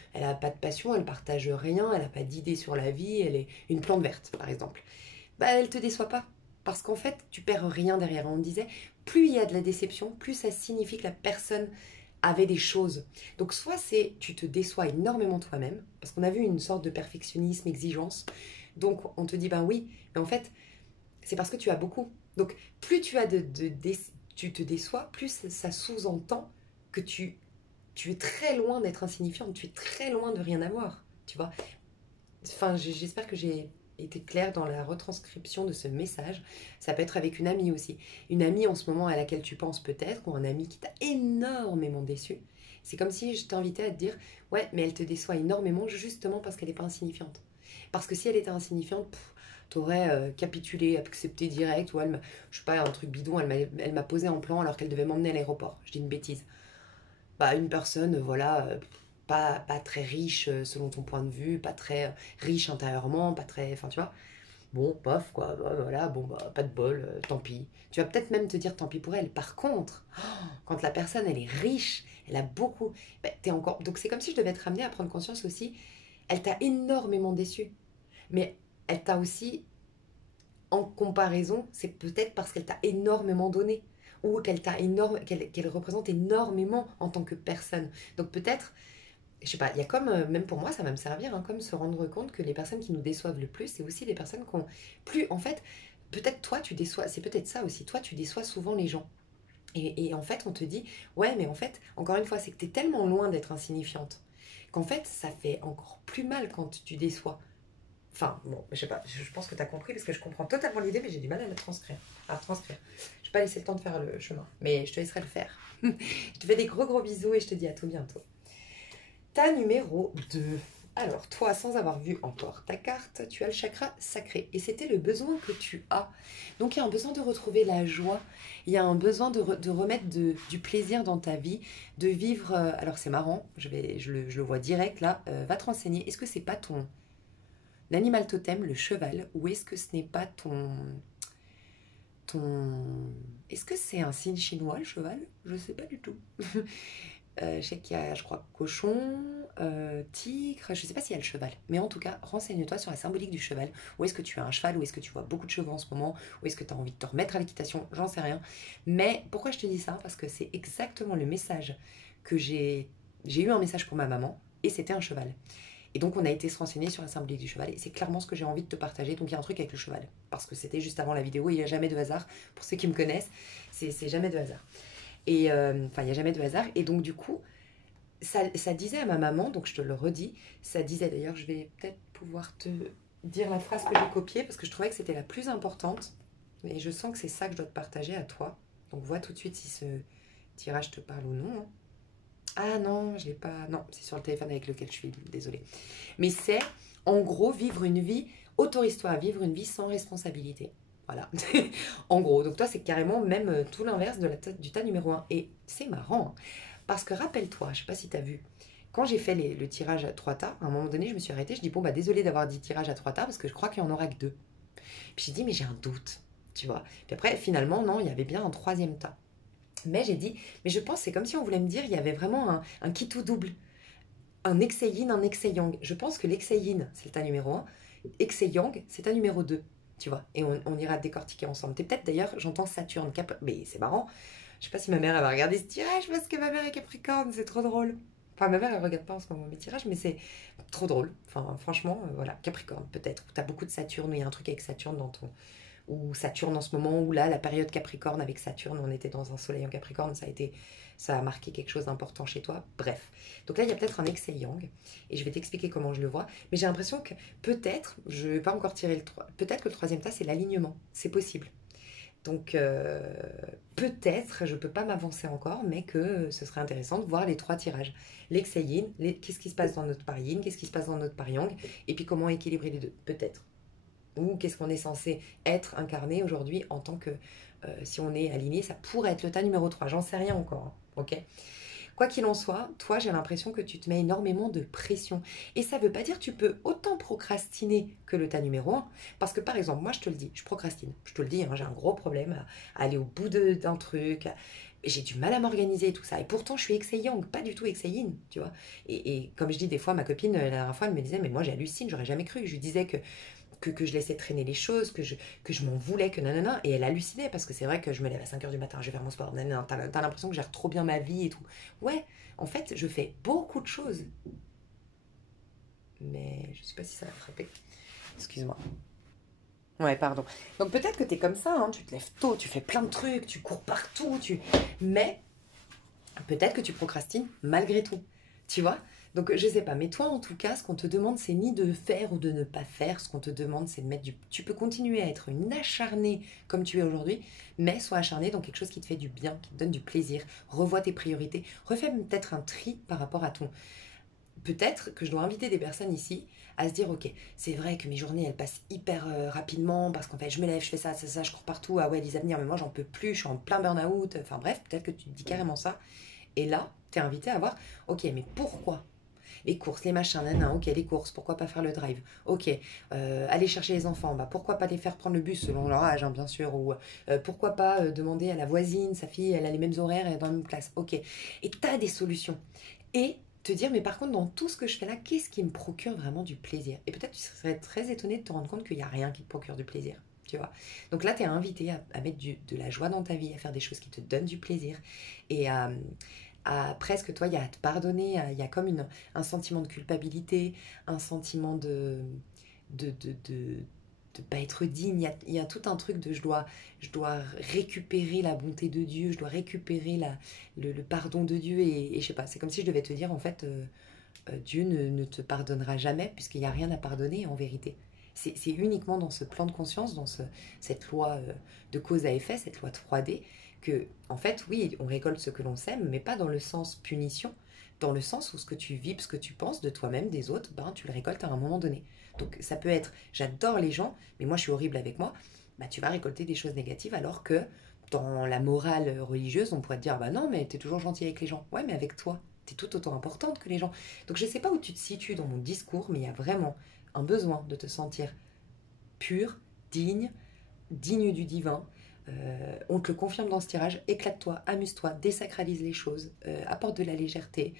passion, elle partage rien, elle a pas d'idée sur la vie, elle est une plante verte, par exemple. Bah, elle te déçoit pas. Parce qu'en fait, tu perds rien derrière. On disait, plus il y a de la déception, plus ça signifie que la personne avait des choses. Donc, soit c'est, tu te déçois énormément toi-même, parce qu'on a vu une sorte de perfectionnisme, exigence. Donc, on te dit, ben oui, mais en fait, c'est parce que tu as beaucoup. Donc, plus tu as tu te déçois, plus ça sous-entend que tu es très loin d'être insignifiante, tu es très loin de rien avoir, tu vois. Enfin, j'espère que j'ai été claire dans la retranscription de ce message. Ça peut être avec une amie aussi. Une amie en ce moment à laquelle tu penses peut-être, ou un ami qui t'a énormément déçu. C'est comme si je t'invitais à te dire, ouais, mais elle te déçoit énormément justement parce qu'elle n'est pas insignifiante. Parce que si elle était insignifiante, t'aurais capitulé, accepté direct, ou je sais pas, un truc bidon, elle m'a posé en plan alors qu'elle devait m'emmener à l'aéroport. Je dis une bêtise. Bah, une personne, voilà, pas très riche selon ton point de vue, pas très riche intérieurement, pas très. Enfin, tu vois. Bon, bof, quoi, bah, voilà, bon, bah, pas de bol, tant pis. Tu vas peut-être même te dire tant pis pour elle. Par contre, quand la personne, elle est riche, elle a beaucoup. Bah, t'es encore... Donc, c'est comme si je devais te ramener à prendre conscience aussi. Elle t'a énormément déçu. Mais elle t'a aussi, en comparaison, c'est peut-être parce qu'elle t'a énormément donné ou qu'elle représente énormément en tant que personne. Donc peut-être, je sais pas, il y a comme, même pour moi, ça va me servir, hein, comme se rendre compte que les personnes qui nous déçoivent le plus, c'est aussi les personnes qui ont plus, en fait, peut-être toi tu déçois, c'est peut-être ça aussi, toi tu déçois souvent les gens. Et en fait, on te dit, ouais, mais en fait, encore une fois, c'est que tu es tellement loin d'être insignifiante qu'en fait, ça fait encore plus mal quand tu déçois. Enfin, bon, je sais pas, je pense que tu as compris parce que je comprends totalement l'idée, mais j'ai du mal à la transcrire. À transcrire. Je vais pas laisser le temps de faire le chemin, mais je te laisserai le faire. Je te fais des gros gros bisous et je te dis à tout bientôt. Ta numéro 2. Alors, toi, sans avoir vu encore ta carte, tu as le chakra sacré. Et c'était le besoin que tu as. Donc, il y a un besoin de retrouver la joie. Il y a un besoin de remettre du plaisir dans ta vie, de vivre. Alors, c'est marrant, je le vois direct là. Va te renseigner. Est-ce que c'est pas ton animal totem, le cheval, ou est-ce que ce n'est pas ton... Est-ce que c'est un signe chinois, le cheval? Je sais pas du tout. Je sais qu'il y a, je crois, cochon, tigre, je ne sais pas s'il y a le cheval. Mais en tout cas, renseigne-toi sur la symbolique du cheval. Où est-ce que tu as un cheval? Où est-ce que tu vois beaucoup de chevaux en ce moment? Où est-ce que tu as envie de te remettre à l'équitation? J'en sais rien. Mais pourquoi je te dis ça? Parce que c'est exactement le message que j'ai eu un message pour ma maman et c'était un cheval. Et donc on a été se renseigner sur la symbolique du cheval et c'est clairement ce que j'ai envie de te partager. Donc il y a un truc avec le cheval. Parce que c'était juste avant la vidéo, il n'y a jamais de hasard. Pour ceux qui me connaissent, c'est jamais de hasard. Et enfin, il n'y a jamais de hasard. Et donc, du coup, ça disait à ma maman, donc je te le redis, ça disait d'ailleurs, je vais peut-être pouvoir te dire la phrase que j'ai copiée parce que je trouvais que c'était la plus importante. Et je sens que c'est ça que je dois te partager à toi. Donc, vois tout de suite si ce tirage te parle ou non. Ah non, je l'ai pas. Non, c'est sur le téléphone avec lequel je suis, désolée. Mais c'est, en gros, vivre une vie, autorise-toi à vivre une vie sans responsabilité. Voilà. En gros, donc toi, c'est carrément même tout l'inverse du tas numéro un. Et c'est marrant, hein, parce que rappelle-toi, je ne sais pas si tu as vu, quand j'ai fait le tirage à 3 tas, à un moment donné, je me suis arrêtée, je dis, bon, bah désolé d'avoir dit tirage à 3 tas, parce que je crois qu'il n'y en aura que deux. Puis j'ai dit, mais j'ai un doute, tu vois. Puis après, finalement, non, il y avait bien un troisième tas. Mais j'ai dit, mais je pense, c'est comme si on voulait me dire, il y avait vraiment un qui tout double, un excès yin, un excès yang. Je pense que l'excès yin, c'est le tas numéro un, excès yang, c'est ta numéro 2, tu vois. Et on ira décortiquer ensemble. T'es peut-être d'ailleurs, j'entends Saturne, mais c'est marrant. Je sais pas si ma mère elle va regarder ce tirage parce que ma mère est Capricorne, c'est trop drôle. Enfin, ma mère elle regarde pas en ce moment mes tirages, mais c'est trop drôle. Enfin, franchement, voilà, Capricorne peut-être. T'as beaucoup de Saturne, ou il y a un truc avec Saturne dans ton. Ou Saturne en ce moment, ou là, la période Capricorne avec Saturne, on était dans un soleil en Capricorne, ça a marqué quelque chose d'important chez toi. Bref. Donc là, il y a peut-être un excès yang, et je vais t'expliquer comment je le vois. Mais j'ai l'impression que peut-être, je ne vais pas encore tirer le 3, peut-être que le troisième tas, c'est l'alignement. C'est possible. Donc peut-être, je ne peux pas m'avancer encore, mais que ce serait intéressant de voir les trois tirages. L'excès yin, qu'est-ce qui se passe dans notre part yin, qu'est-ce qui se passe dans notre part yang, et puis comment équilibrer les deux, peut-être. Ou qu'est-ce qu'on est censé être incarné aujourd'hui en tant que, si on est aligné, ça pourrait être le tas numéro 3. J'en sais rien encore, hein, ok. Quoi qu'il en soit, toi, j'ai l'impression que tu te mets énormément de pression. Et ça ne veut pas dire que tu peux autant procrastiner que le tas numéro un. Parce que par exemple, moi, je te le dis, je procrastine. Je te le dis, hein, j'ai un gros problème à aller au bout d'un truc. J'ai du mal à m'organiser et tout ça. Et pourtant, je suis excès yang, pas du tout excès yin, tu vois. Et comme je dis des fois, ma copine, la dernière fois, elle me disait, mais moi, j'hallucine, j'aurais jamais cru. Je lui disais que je laissais traîner les choses, que je m'en voulais, que nanana. Et elle hallucinait parce que c'est vrai que je me lève à 5h du matin, je vais faire mon sport, nanana, t'as l'impression que je gère trop bien ma vie et tout. Ouais, en fait, je fais beaucoup de choses. Mais je sais pas si ça va frapper. Excuse-moi. Ouais, pardon. Donc peut-être que t'es comme ça, hein, tu te lèves tôt, tu fais plein de trucs, tu cours partout, mais peut-être que tu procrastines malgré tout. Tu vois? Donc je sais pas, mais toi en tout cas, ce qu'on te demande, c'est ni de faire ou de ne pas faire. Ce qu'on te demande, c'est de mettre du. Tu peux continuer à être une acharnée comme tu es aujourd'hui, mais sois acharnée dans quelque chose qui te fait du bien, qui te donne du plaisir. Revois tes priorités. Refais peut-être un tri par rapport à ton. Peut-être que je dois inviter des personnes ici à se dire, ok, c'est vrai que mes journées elles passent hyper rapidement parce qu'en fait je me lève, je fais ça, je cours partout. Ah ouais, les avenirs, mais moi j'en peux plus, je suis en plein burn-out. Enfin bref, peut-être que tu te dis carrément ça. Et là, tu es invité à voir, ok, mais pourquoi les courses, les machins, nanana, ok, les courses, pourquoi pas faire le drive, ok, aller chercher les enfants, bah pourquoi pas les faire prendre le bus selon leur âge, hein, bien sûr, ou pourquoi pas demander à la voisine, sa fille, elle a les mêmes horaires, elle est dans la même classe, ok, et tu as des solutions. Et te dire, mais par contre, dans tout ce que je fais là, qu'est-ce qui me procure vraiment du plaisir? Et peut-être tu serais très étonné de te rendre compte qu'il n'y a rien qui te procure du plaisir. Tu vois. Donc là, tu es invité à mettre de la joie dans ta vie, à faire des choses qui te donnent du plaisir et à presque, toi, il y a à te pardonner, il y a comme un sentiment de culpabilité, un sentiment de, de, de pas être digne. Il y a tout un truc de je dois récupérer la bonté de Dieu, je dois récupérer le pardon de Dieu. Et je sais pas, c'est comme si je devais te dire, en fait, Dieu ne te pardonnera jamais, puisqu'il n'y a rien à pardonner en vérité. C'est uniquement dans ce plan de conscience, dans cette loi de cause à effet, cette loi 3D, que, en fait, oui, on récolte ce que l'on sème, mais pas dans le sens punition, dans le sens où ce que tu vibres, ce que tu penses de toi-même, des autres, ben, tu le récoltes à un moment donné. Donc ça peut être, j'adore les gens, mais moi je suis horrible avec moi, bah, tu vas récolter des choses négatives, alors que dans la morale religieuse, on pourrait te dire, bah non, mais t'es toujours gentil avec les gens. Ouais, mais avec toi, t'es tout autant importante que les gens. Donc je sais pas où tu te situes dans mon discours, mais il y a vraiment un besoin de te sentir pur, digne, digne du divin. On te le confirme dans ce tirage, éclate-toi, amuse-toi, désacralise les choses, apporte de la légèreté,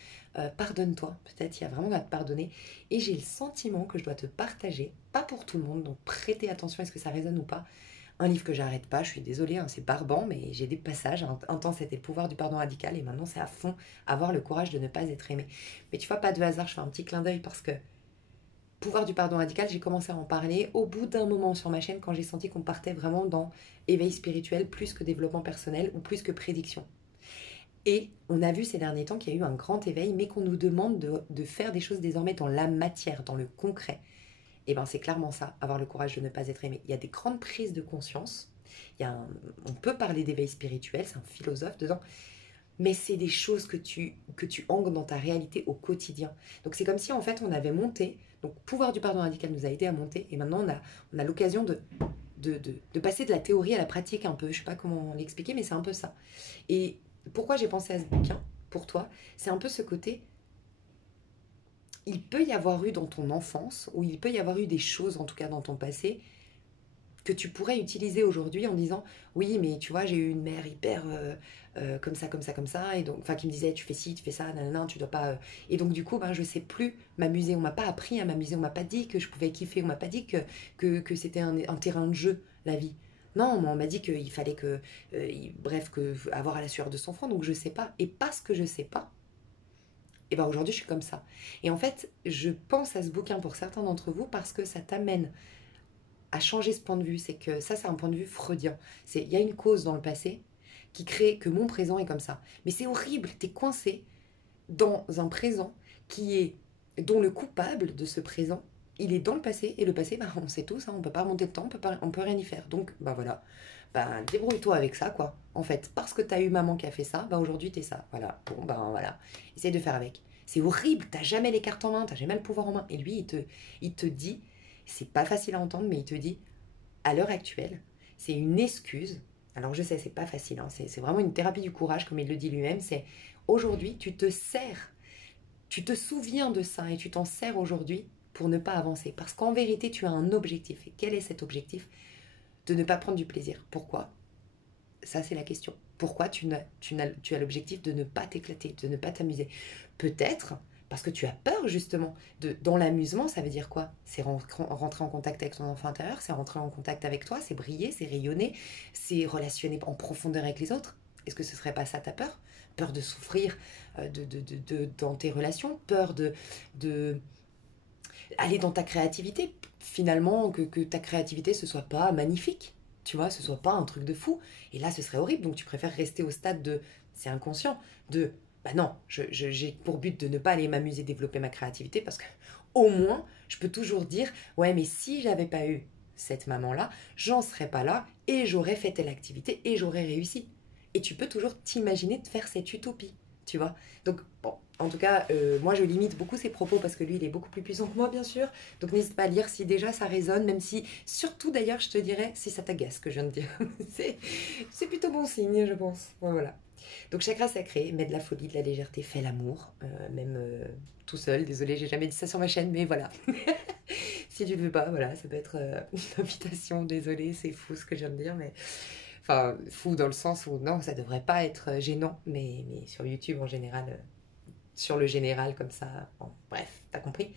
pardonne-toi, peut-être il y a vraiment à te pardonner. Et j'ai le sentiment que je dois te partager, pas pour tout le monde, donc prêtez attention, est-ce que ça résonne ou pas. Un livre que j'arrête pas, je suis désolée, hein, c'est barbant, mais j'ai des passages. Un temps c'était le pouvoir du pardon radical, et maintenant c'est à fond avoir le courage de ne pas être aimé. Mais tu vois, pas de hasard, je fais un petit clin d'œil parce que pouvoir du pardon radical, j'ai commencé à en parler au bout d'un moment sur ma chaîne quand j'ai senti qu'on partait vraiment dans éveil spirituel plus que développement personnel ou plus que prédiction. Et on a vu ces derniers temps qu'il y a eu un grand éveil, mais qu'on nous demande de faire des choses désormais dans la matière, dans le concret. Et bien c'est clairement ça, avoir le courage de ne pas être aimé. Il y a des grandes prises de conscience, on peut parler d'éveil spirituel, c'est un philosophe dedans, mais c'est des choses que tu ancres dans ta réalité au quotidien. Donc c'est comme si en fait on avait monté, donc pouvoir du pardon radical nous a aidé à monter, et maintenant on a l'occasion de passer de la théorie à la pratique un peu, je sais pas comment l'expliquer, mais c'est un peu ça. Et pourquoi j'ai pensé à ce bouquin, pour toi, c'est un peu ce côté, il peut y avoir eu dans ton enfance, ou il peut y avoir eu des choses en tout cas dans ton passé, que tu pourrais utiliser aujourd'hui en disant oui mais tu vois j'ai eu une mère hyper comme ça comme ça comme ça et donc enfin qui me disait tu fais ci tu fais ça nanana tu dois pas et donc du coup ben je sais plus m'amuser, on m'a pas appris à m'amuser, on m'a pas dit que je pouvais kiffer, on m'a pas dit que c'était un terrain de jeu la vie. Non, on m'a dit qu'il fallait que bref que avoir à la sueur de son front, donc je sais pas, et parce que je sais pas, et ben aujourd'hui je suis comme ça. Et en fait je pense à ce bouquin pour certains d'entre vous parce que ça t'amène à changer ce point de vue. C'est que ça, c'est un point de vue freudien. Il y a une cause dans le passé qui crée que mon présent est comme ça. Mais c'est horrible, t'es coincé dans un présent qui est, dont le coupable de ce présent, il est dans le passé, et le passé, bah, on sait tous, hein, on peut pas remonter le temps, on peut rien y faire. Donc, bah voilà, bah, débrouille-toi avec ça, quoi. En fait, parce que t'as eu maman qui a fait ça, bah aujourd'hui t'es ça. Voilà, bon, bah voilà, essaye de faire avec. C'est horrible, t'as jamais les cartes en main, t'as jamais le pouvoir en main. Et lui, il te dit, c'est pas facile à entendre, mais il te dit, à l'heure actuelle, c'est une excuse. Alors je sais, c'est pas facile, hein, c'est vraiment une thérapie du courage, comme il le dit lui-même. C'est aujourd'hui, tu te sers, tu te souviens de ça et tu t'en sers aujourd'hui pour ne pas avancer. Parce qu'en vérité, tu as un objectif. Et quel est cet objectif? De ne pas prendre du plaisir. Pourquoi? Ça, c'est la question. Pourquoi tu as l'objectif de ne pas t'éclater, de ne pas t'amuser? Peut-être parce que tu as peur, justement. Dans l'amusement, ça veut dire quoi? C'est rentrer en contact avec ton enfant intérieur, c'est rentrer en contact avec toi, c'est briller, c'est rayonner, c'est relationner en profondeur avec les autres. Est-ce que ce serait pas ça ta peur? Peur de souffrir dans tes relations, peur de aller dans ta créativité, finalement, que ta créativité ce soit pas magnifique, tu vois, ce soit pas un truc de fou. Et là, ce serait horrible. Donc, tu préfères rester au stade de, c'est inconscient, de, bah non, j'ai pour but de ne pas aller m'amuser, développer ma créativité, parce que au moins, je peux toujours dire, ouais, mais si j'avais pas eu cette maman-là, j'en serais pas là et j'aurais fait telle activité et j'aurais réussi. Et tu peux toujours t'imaginer de faire cette utopie, tu vois. Donc, bon, en tout cas, moi je limite beaucoup ses propos parce que lui il est beaucoup plus puissant que moi, bien sûr. Donc n'hésite pas à lire si déjà ça résonne, même si, surtout d'ailleurs, je te dirais, si ça t'agace ce que je viens de dire. c'est plutôt bon signe, je pense. Ouais, voilà. Donc chakra sacré, met de la folie, de la légèreté, fait l'amour, même tout seul. Désolée, j'ai jamais dit ça sur ma chaîne, mais voilà. Si tu le veux pas, voilà, ça peut être une invitation. Désolée, c'est fou ce que je viens de dire, mais. Enfin, fou dans le sens où non, ça devrait pas être gênant, mais sur YouTube en général, sur le général comme ça, bon, bref, t'as compris.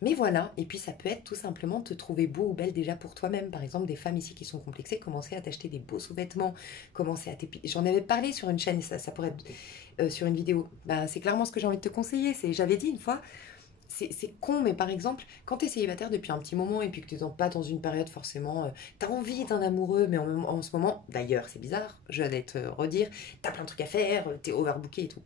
Mais voilà, et puis ça peut être tout simplement te trouver beau ou belle déjà pour toi-même. Par exemple, des femmes ici qui sont complexées, commencer à t'acheter des beaux sous-vêtements, commencer à t'épiler. J'en avais parlé sur une chaîne, ça pourrait être sur une vidéo. Ben, c'est clairement ce que j'ai envie de te conseiller. J'avais dit une fois, c'est con, mais par exemple, quand tu es célibataire depuis un petit moment et puis que tu n'es pas dans une période forcément, tu as envie d'un amoureux, mais en ce moment, d'ailleurs, c'est bizarre, je vais te redire, tu as plein de trucs à faire, tu es overbooké et tout.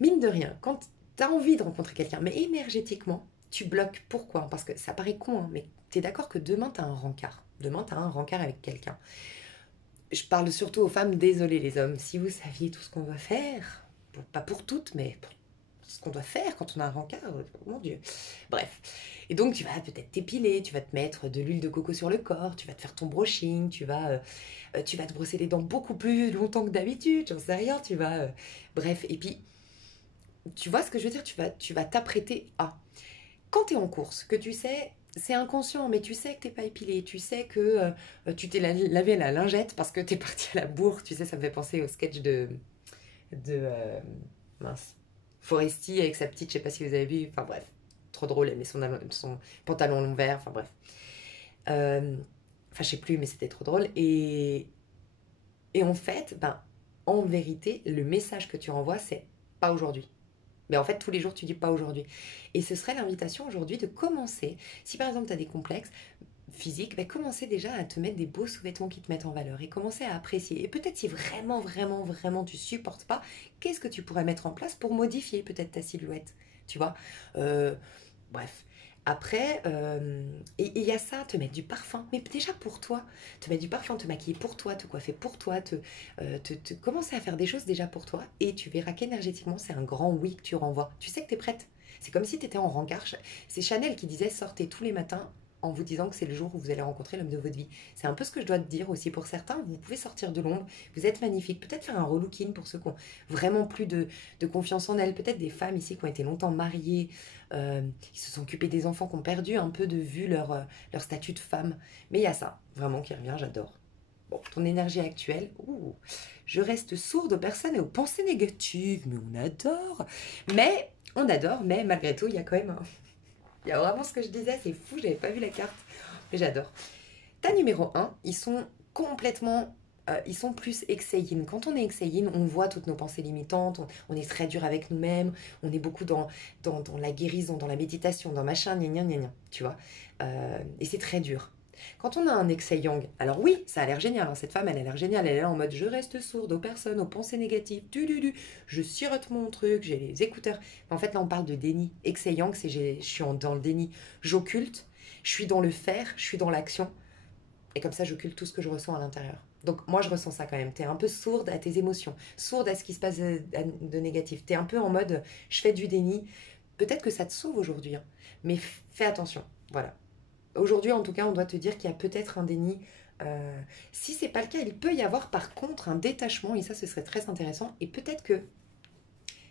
Mine de rien, quand tu as envie de rencontrer quelqu'un, mais énergétiquement, tu bloques. Pourquoi? Parce que ça paraît con, hein, mais tu es d'accord que demain, tu as un rencard. Demain, tu as un rencard avec quelqu'un. Je parle surtout aux femmes, désolé les hommes, si vous saviez tout ce qu'on doit faire, pas pour toutes, mais pour ce qu'on doit faire quand on a un rencard, mon Dieu. Bref. Et donc tu vas peut-être t'épiler, tu vas te mettre de l'huile de coco sur le corps, tu vas te faire ton brushing, tu vas te brosser les dents beaucoup plus longtemps que d'habitude, j'en sais rien, bref, et puis tu vois ce que je veux dire, tu vas t'apprêter à. Quand tu es en course, que tu sais, c'est inconscient, mais tu sais que t'es pas épilé, tu sais que tu t'es lavé la lingette parce que t'es parti à la bourre, tu sais, ça me fait penser au sketch de mince, Foresti avec sa petite, je sais pas si vous avez vu, enfin bref, trop drôle, elle met son pantalon long vert, enfin bref. Euh, Enfin, je sais plus, mais c'était trop drôle. Et en fait, ben, en vérité, le message que tu renvoies, c'est pas aujourd'hui. Mais en fait, tous les jours, tu dis pas aujourd'hui. Et ce serait l'invitation aujourd'hui de commencer. Si par exemple, tu as des complexes physiques, bah, commencer déjà à te mettre des beaux sous-vêtements qui te mettent en valeur et commencer à apprécier. Et peut-être si vraiment, vraiment, vraiment tu supportes pas, qu'est-ce que tu pourrais mettre en place pour modifier peut-être ta silhouette. Tu vois. Euh, Bref. Après, et il y a ça, te mettre du parfum, mais déjà pour toi, te mettre du parfum, te maquiller pour toi, te coiffer pour toi, commencer à faire des choses déjà pour toi, et tu verras qu'énergétiquement, c'est un grand oui que tu renvoies. Tu sais que tu es prête. C'est comme si tu étais en rencard. C'est Chanel qui disait sortez tous les matins en vous disant que c'est le jour où vous allez rencontrer l'homme de votre vie. C'est un peu ce que je dois te dire aussi pour certains. Vous pouvez sortir de l'ombre, vous êtes magnifique. Peut-être faire un relooking pour ceux qui ont vraiment plus de confiance en elles. Peut-être des femmes ici qui ont été longtemps mariées, qui se sont occupées des enfants, qui ont perdu un peu de vue leur statut de femme. Mais il y a ça, vraiment, qui revient, j'adore. Bon, ton énergie actuelle, ouh, je reste sourde aux personnes et aux pensées négatives, mais on adore, mais malgré tout, il y a quand même il y a vraiment ce que je disais, c'est fou, j'avais pas vu la carte, mais j'adore. Ta numéro un, ils sont complètement ils sont plus exhayin. Quand on est exhayin, on voit toutes nos pensées limitantes, on est très dur avec nous-mêmes, on est beaucoup dans la guérison, dans la méditation, dans machin, gna gna gna gna, tu vois. Et c'est très dur. Quand on a un exhayang, alors oui, ça a l'air génial, hein, cette femme, elle a l'air géniale, elle est là en mode je reste sourde aux personnes, aux pensées négatives, je sirote mon truc, j'ai les écouteurs. Mais en fait, là, on parle de déni. Exhayang, c'est je suis dans le déni. J'occulte, je suis dans le faire, je suis dans l'action. Et comme ça, j'occulte tout ce que je ressens à l'intérieur. Donc moi, je ressens ça quand même. T'es un peu sourde à tes émotions, sourde à ce qui se passe de négatif. T'es un peu en mode, je fais du déni. Peut-être que ça te sauve aujourd'hui, hein, mais fais attention. Voilà. Aujourd'hui, en tout cas, on doit te dire qu'il y a peut-être un déni. Si c'est pas le cas, il peut y avoir par contre un détachement, et ça, ce serait très intéressant. Et peut-être que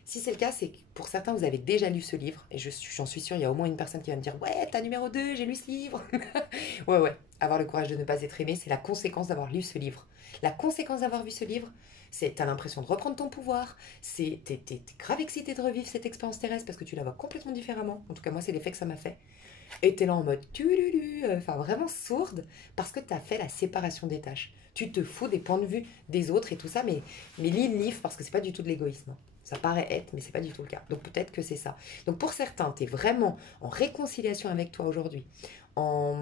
si c'est le cas, c'est que pour certains, vous avez déjà lu ce livre, et j'en suis sûre, il y a au moins une personne qui va me dire ouais, t'as numéro 2, j'ai lu ce livre. Ouais, ouais, avoir le courage de ne pas être aimé, c'est la conséquence d'avoir lu ce livre. La conséquence d'avoir vu ce livre, c'est t'as l'impression de reprendre ton pouvoir, t'es grave excité de revivre cette expérience terrestre parce que tu la vois complètement différemment. En tout cas, moi, c'est l'effet que ça m'a fait. Et t'es là en mode enfin vraiment sourde parce que t'as fait la séparation des tâches. Tu te fous des points de vue des autres et tout ça, mais lis le livre parce que c'est pas du tout de l'égoïsme. Ça paraît être, mais c'est pas du tout le cas. Donc peut-être que c'est ça. Donc pour certains, t'es vraiment en réconciliation avec toi aujourd'hui, en,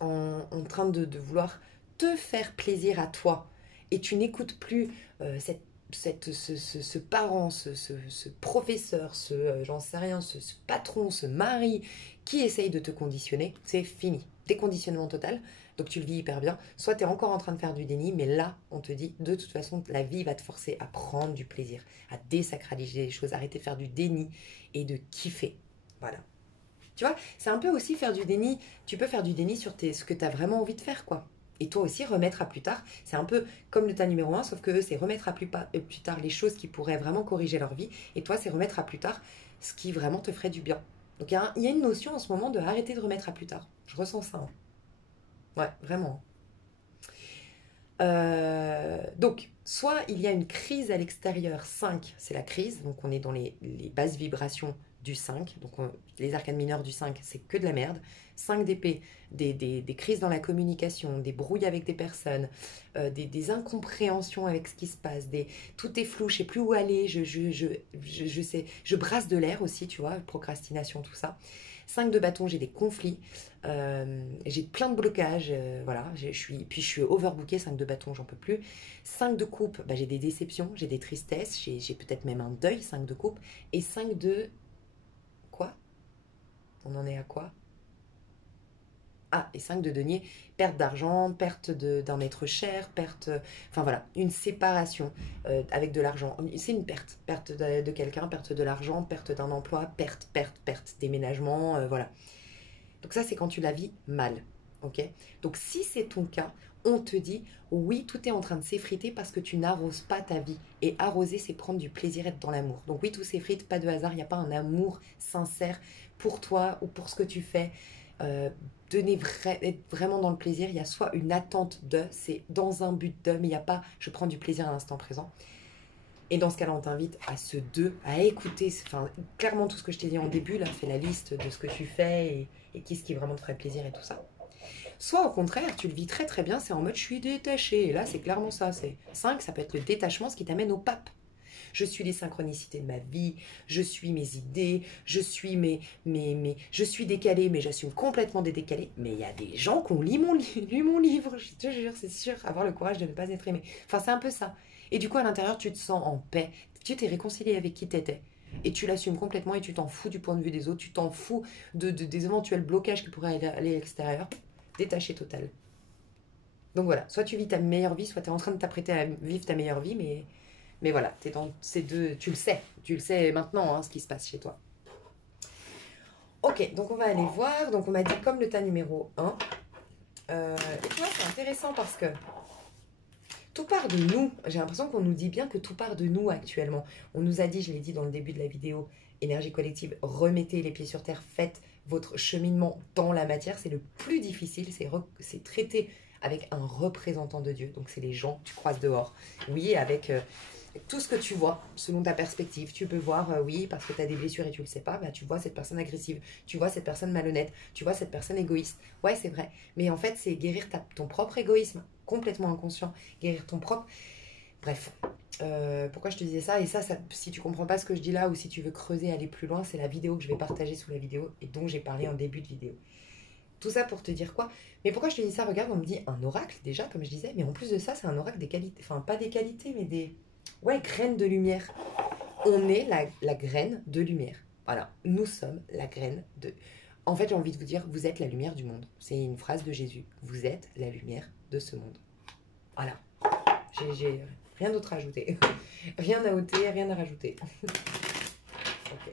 en train de vouloir te faire plaisir à toi et tu n'écoutes plus ce parent, ce professeur, j'en sais rien, ce patron, ce mari qui essaye de te conditionner, c'est fini. Déconditionnement total, donc tu le vis hyper bien. Soit tu es encore en train de faire du déni, mais là, on te dit, de toute façon, la vie va te forcer à prendre du plaisir, à désacraliser les choses, arrêter de faire du déni et de kiffer. Voilà. Tu vois, c'est un peu aussi faire du déni. Tu peux faire du déni sur ce que tu as vraiment envie de faire, quoi. Et toi aussi, remettre à plus tard. C'est un peu comme le tas numéro un, sauf que eux, c'est remettre à plus tard les choses qui pourraient vraiment corriger leur vie. Et toi, c'est remettre à plus tard ce qui vraiment te ferait du bien. Donc il y a une notion en ce moment de arrêter de remettre à plus tard. Je ressens ça, hein. Ouais, vraiment. Donc, soit il y a une crise à l'extérieur, 5, c'est la crise, donc on est dans les basses vibrations du 5. Donc les arcanes mineures du 5, c'est que de la merde. 5 d'épée, des crises dans la communication, des brouilles avec des personnes, des incompréhensions avec ce qui se passe, tout est flou, je sais plus où aller, je sais, je brasse de l'air aussi, tu vois, procrastination, tout ça. 5 de bâton, j'ai des conflits, j'ai plein de blocages, voilà, puis je suis overbookée, 5 de bâton, j'en peux plus. 5 de coupe, bah, j'ai des déceptions, j'ai des tristesses, j'ai peut-être même un deuil, 5 de coupe. Et 5 de... Quoi? On en est à quoi? Ah, et 5 de denier, perte d'argent, perte d'un être cher, perte... Enfin voilà, une séparation avec de l'argent. C'est une perte. Perte de quelqu'un, perte de l'argent, perte d'un emploi, perte, déménagement, voilà. Donc ça, c'est quand tu la vis mal. Ok. Donc si c'est ton cas, on te dit, oui, tout est en train de s'effriter parce que tu n'arroses pas ta vie. Et arroser, c'est prendre du plaisir, être dans l'amour. Donc oui, tout s'effrite, pas de hasard, il n'y a pas un amour sincère pour toi ou pour ce que tu fais. Euh, être vraiment dans le plaisir, il y a soit une attente de, c'est dans un but de, mais il n'y a pas, je prends du plaisir à l'instant présent. Et dans ce cas-là, on t'invite à à écouter, enfin, clairement tout ce que je t'ai dit en début, là, fais la liste de ce que tu fais et qu'est-ce qui vraiment te ferait plaisir et tout ça. Soit au contraire, tu le vis très très bien, c'est en mode je suis détaché. Et là, c'est clairement ça. C'est 5, ça peut être le détachement, ce qui t'amène au pape. Je suis les synchronicités de ma vie, je suis mes idées, je suis je suis décalé, mais j'assume complètement des décalés. Mais il y a des gens qui ont lu mon livre, je te jure, c'est sûr, avoir le courage de ne pas être aimé. Enfin, c'est un peu ça. Et du coup, à l'intérieur, tu te sens en paix, tu t'es réconcilié avec qui t'étais. Et tu l'assumes complètement et tu t'en fous du point de vue des autres, tu t'en fous des éventuels blocages qui pourraient aller à l'extérieur. Détaché total. Donc voilà, soit tu vis ta meilleure vie, soit tu es en train de t'apprêter à vivre ta meilleure vie, mais voilà, tu es dans ces deux. Tu le sais maintenant, hein, ce qui se passe chez toi. Ok, donc on va aller voir. Donc on m'a dit comme le tas numéro 1. Et tu vois, c'est intéressant parce que tout part de nous. J'ai l'impression qu'on nous dit bien que tout part de nous actuellement. On nous a dit, je l'ai dit dans le début de la vidéo, énergie collective, remettez les pieds sur terre, faites votre cheminement dans la matière. C'est le plus difficile, c'est traiter avec un représentant de Dieu. Donc c'est les gens que tu croises dehors. Oui, avec tout ce que tu vois, selon ta perspective. Tu peux voir, oui, parce que tu as des blessures et tu le sais pas, bah, tu vois cette personne agressive, tu vois cette personne malhonnête, tu vois cette personne égoïste. Ouais, c'est vrai. Mais en fait, c'est guérir ton propre égoïsme, complètement inconscient, guérir ton propre... Bref, pourquoi je te disais ça? Et ça, si tu comprends pas ce que je dis là, ou si tu veux creuser, aller plus loin, c'est la vidéo que je vais partager sous la vidéo, et dont j'ai parlé en début de vidéo. Tout ça pour te dire quoi? Mais pourquoi je te dis ça? Regarde, on me dit un oracle, déjà, comme je disais, mais en plus de ça, c'est un oracle des qualités, enfin, pas des qualités, mais des... Ouais, graines de lumière. On est la graine de lumière. Voilà, nous sommes la graine de... En fait, j'ai envie de vous dire, vous êtes la lumière du monde. C'est une phrase de Jésus. Vous êtes la lumière de ce monde. Voilà. J'ai rien d'autre à ajouter. Rien à ôter, rien à rajouter. Ok.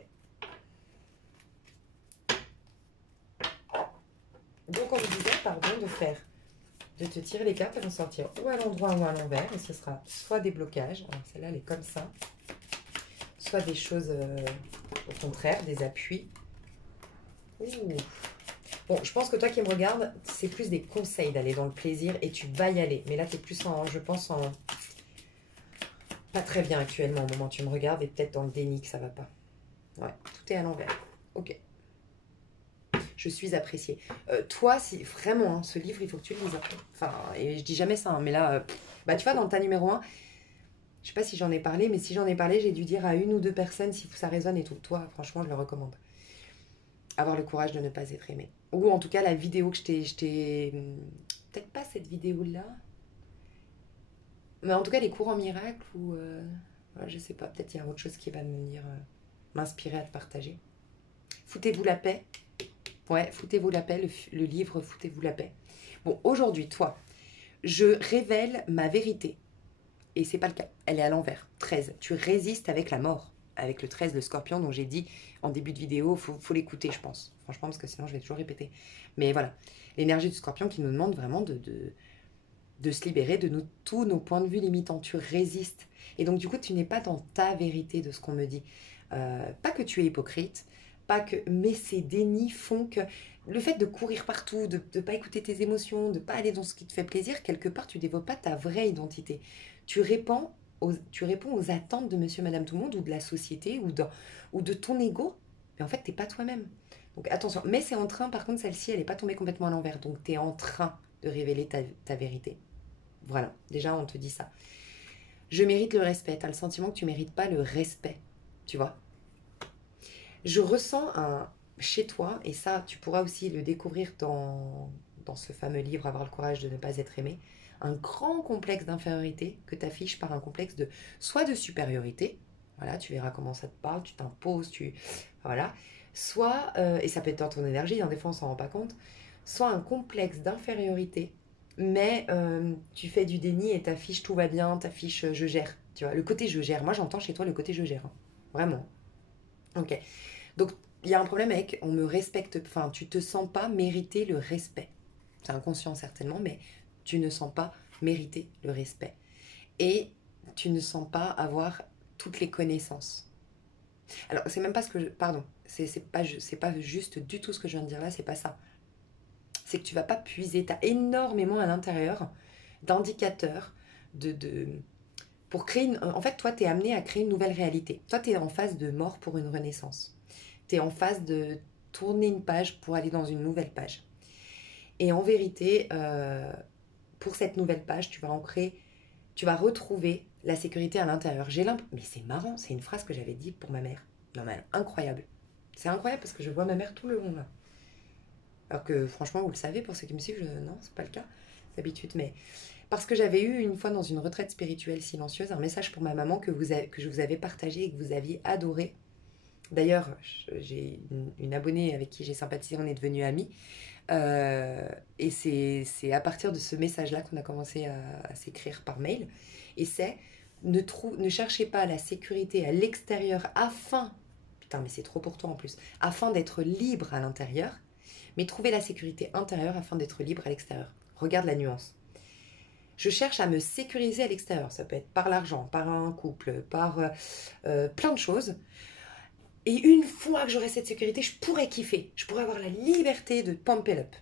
Donc, on me disait, pardon, de te tirer les cartes, elles vont sortir ou à l'endroit ou à l'envers. Et ce sera soit des blocages. Alors, celle-là, elle est comme ça. Soit des choses, au contraire, des appuis. Ouh. Bon, je pense que toi qui me regardes, c'est plus des conseils d'aller dans le plaisir et tu vas y aller. Mais là, tu es plus je pense, pas très bien actuellement au moment où tu me regardes et peut-être dans le déni que ça va pas. Ouais, tout est à l'envers. Ok. Je suis appréciée. Toi, si vraiment, hein, ce livre, il faut que tu le lises après. Enfin, et je dis jamais ça, hein, mais là, bah tu vois, dans le tas numéro 1, je sais pas si j'en ai parlé, mais si j'en ai parlé, j'ai dû dire à une ou deux personnes si ça résonne et tout. Toi, franchement, je le recommande. Avoir le courage de ne pas être aimé. Ou en tout cas, la vidéo que je t'ai... Peut-être pas cette vidéo-là. Mais en tout cas, les cours en miracle ou... ouais, je sais pas, peut-être il y a autre chose qui va me venir m'inspirer à te partager. Foutez-vous la paix. Ouais, foutez-vous la paix, le livre Foutez-vous la paix. Bon, aujourd'hui, toi, je révèle ma vérité. Et c'est pas le cas. Elle est à l'envers. 13. Tu résistes avec la mort. Avec le 13, le scorpion, dont j'ai dit en début de vidéo, faut l'écouter, je pense. Franchement, parce que sinon, je vais toujours répéter. Mais voilà. L'énergie du scorpion qui nous demande vraiment de se libérer de tous nos points de vue limitants. Tu résistes. Et donc, du coup, tu n'es pas dans ta vérité de ce qu'on me dit. Pas que tu es hypocrite, pas que... Mais ces dénis font que... Le fait de courir partout, de ne pas écouter tes émotions, de ne pas aller dans ce qui te fait plaisir, quelque part, tu ne développes pas ta vraie identité. Tu réponds aux attentes de monsieur, madame, tout le monde, ou de la société, ou de ton ego. Mais en fait, t'es pas toi-même. Donc attention. Mais c'est en train, par contre, celle-ci, elle n'est pas tombée complètement à l'envers. Donc tu es en train de révéler ta vérité. Voilà, déjà, on te dit ça. Je mérite le respect. Tu as le sentiment que tu mérites pas le respect. Tu vois. Je ressens chez toi, et ça, tu pourras aussi le découvrir dans ce fameux livre, Avoir le courage de ne pas être aimé, un grand complexe d'infériorité que tu affiches par un complexe de soit de supériorité, voilà, tu verras comment ça te parle, tu t'imposes, voilà, soit, et ça peut être dans ton énergie, hein, des fois on s'en rend pas compte, soit un complexe d'infériorité, mais tu fais du déni et t'affiches tout va bien, t'affiches je gère, tu vois, le côté je gère, moi j'entends chez toi le côté je gère, hein. Vraiment. Ok. Donc, il y a un problème avec on me respecte, enfin, tu te sens pas mériter le respect. C'est inconscient certainement, mais tu ne sens pas mériter le respect. Et tu ne sens pas avoir toutes les connaissances. Alors, c'est même pas ce que je. Pardon, c'est pas juste du tout ce que je viens de dire là, c'est pas ça. C'est que tu vas pas puiser, tu as énormément à l'intérieur d'indicateurs, de, pour créer une. En fait, toi, tu es amené à créer une nouvelle réalité. Toi, tu es en phase de mort pour une renaissance. Tu es en phase de tourner une page pour aller dans une nouvelle page. Et en vérité, pour cette nouvelle page, tu vas retrouver la sécurité à l'intérieur. Mais c'est marrant, c'est une phrase que j'avais dit pour ma mère. Non mais incroyable. C'est incroyable parce que je vois ma mère tout le long là. Alors que franchement, vous le savez, pour ceux qui me suivent, non, c'est pas le cas d'habitude. Mais parce que j'avais eu une fois dans une retraite spirituelle silencieuse un message pour ma maman que je vous avais partagé et que vous aviez adoré. D'ailleurs, j'ai une abonnée avec qui j'ai sympathisé, on est devenus amis. Et c'est à partir de ce message-là qu'on a commencé à s'écrire par mail. Et c'est ne cherchez pas la sécurité à l'extérieur afin, putain mais c'est trop pour toi en plus, afin d'être libre à l'intérieur, mais trouvez la sécurité intérieure afin d'être libre à l'extérieur. Regarde la nuance. Je cherche à me sécuriser à l'extérieur. Ça peut être par l'argent, par un couple, par plein de choses. Et une fois que j'aurai cette sécurité, je pourrais kiffer. Je pourrais avoir la liberté de pump it up.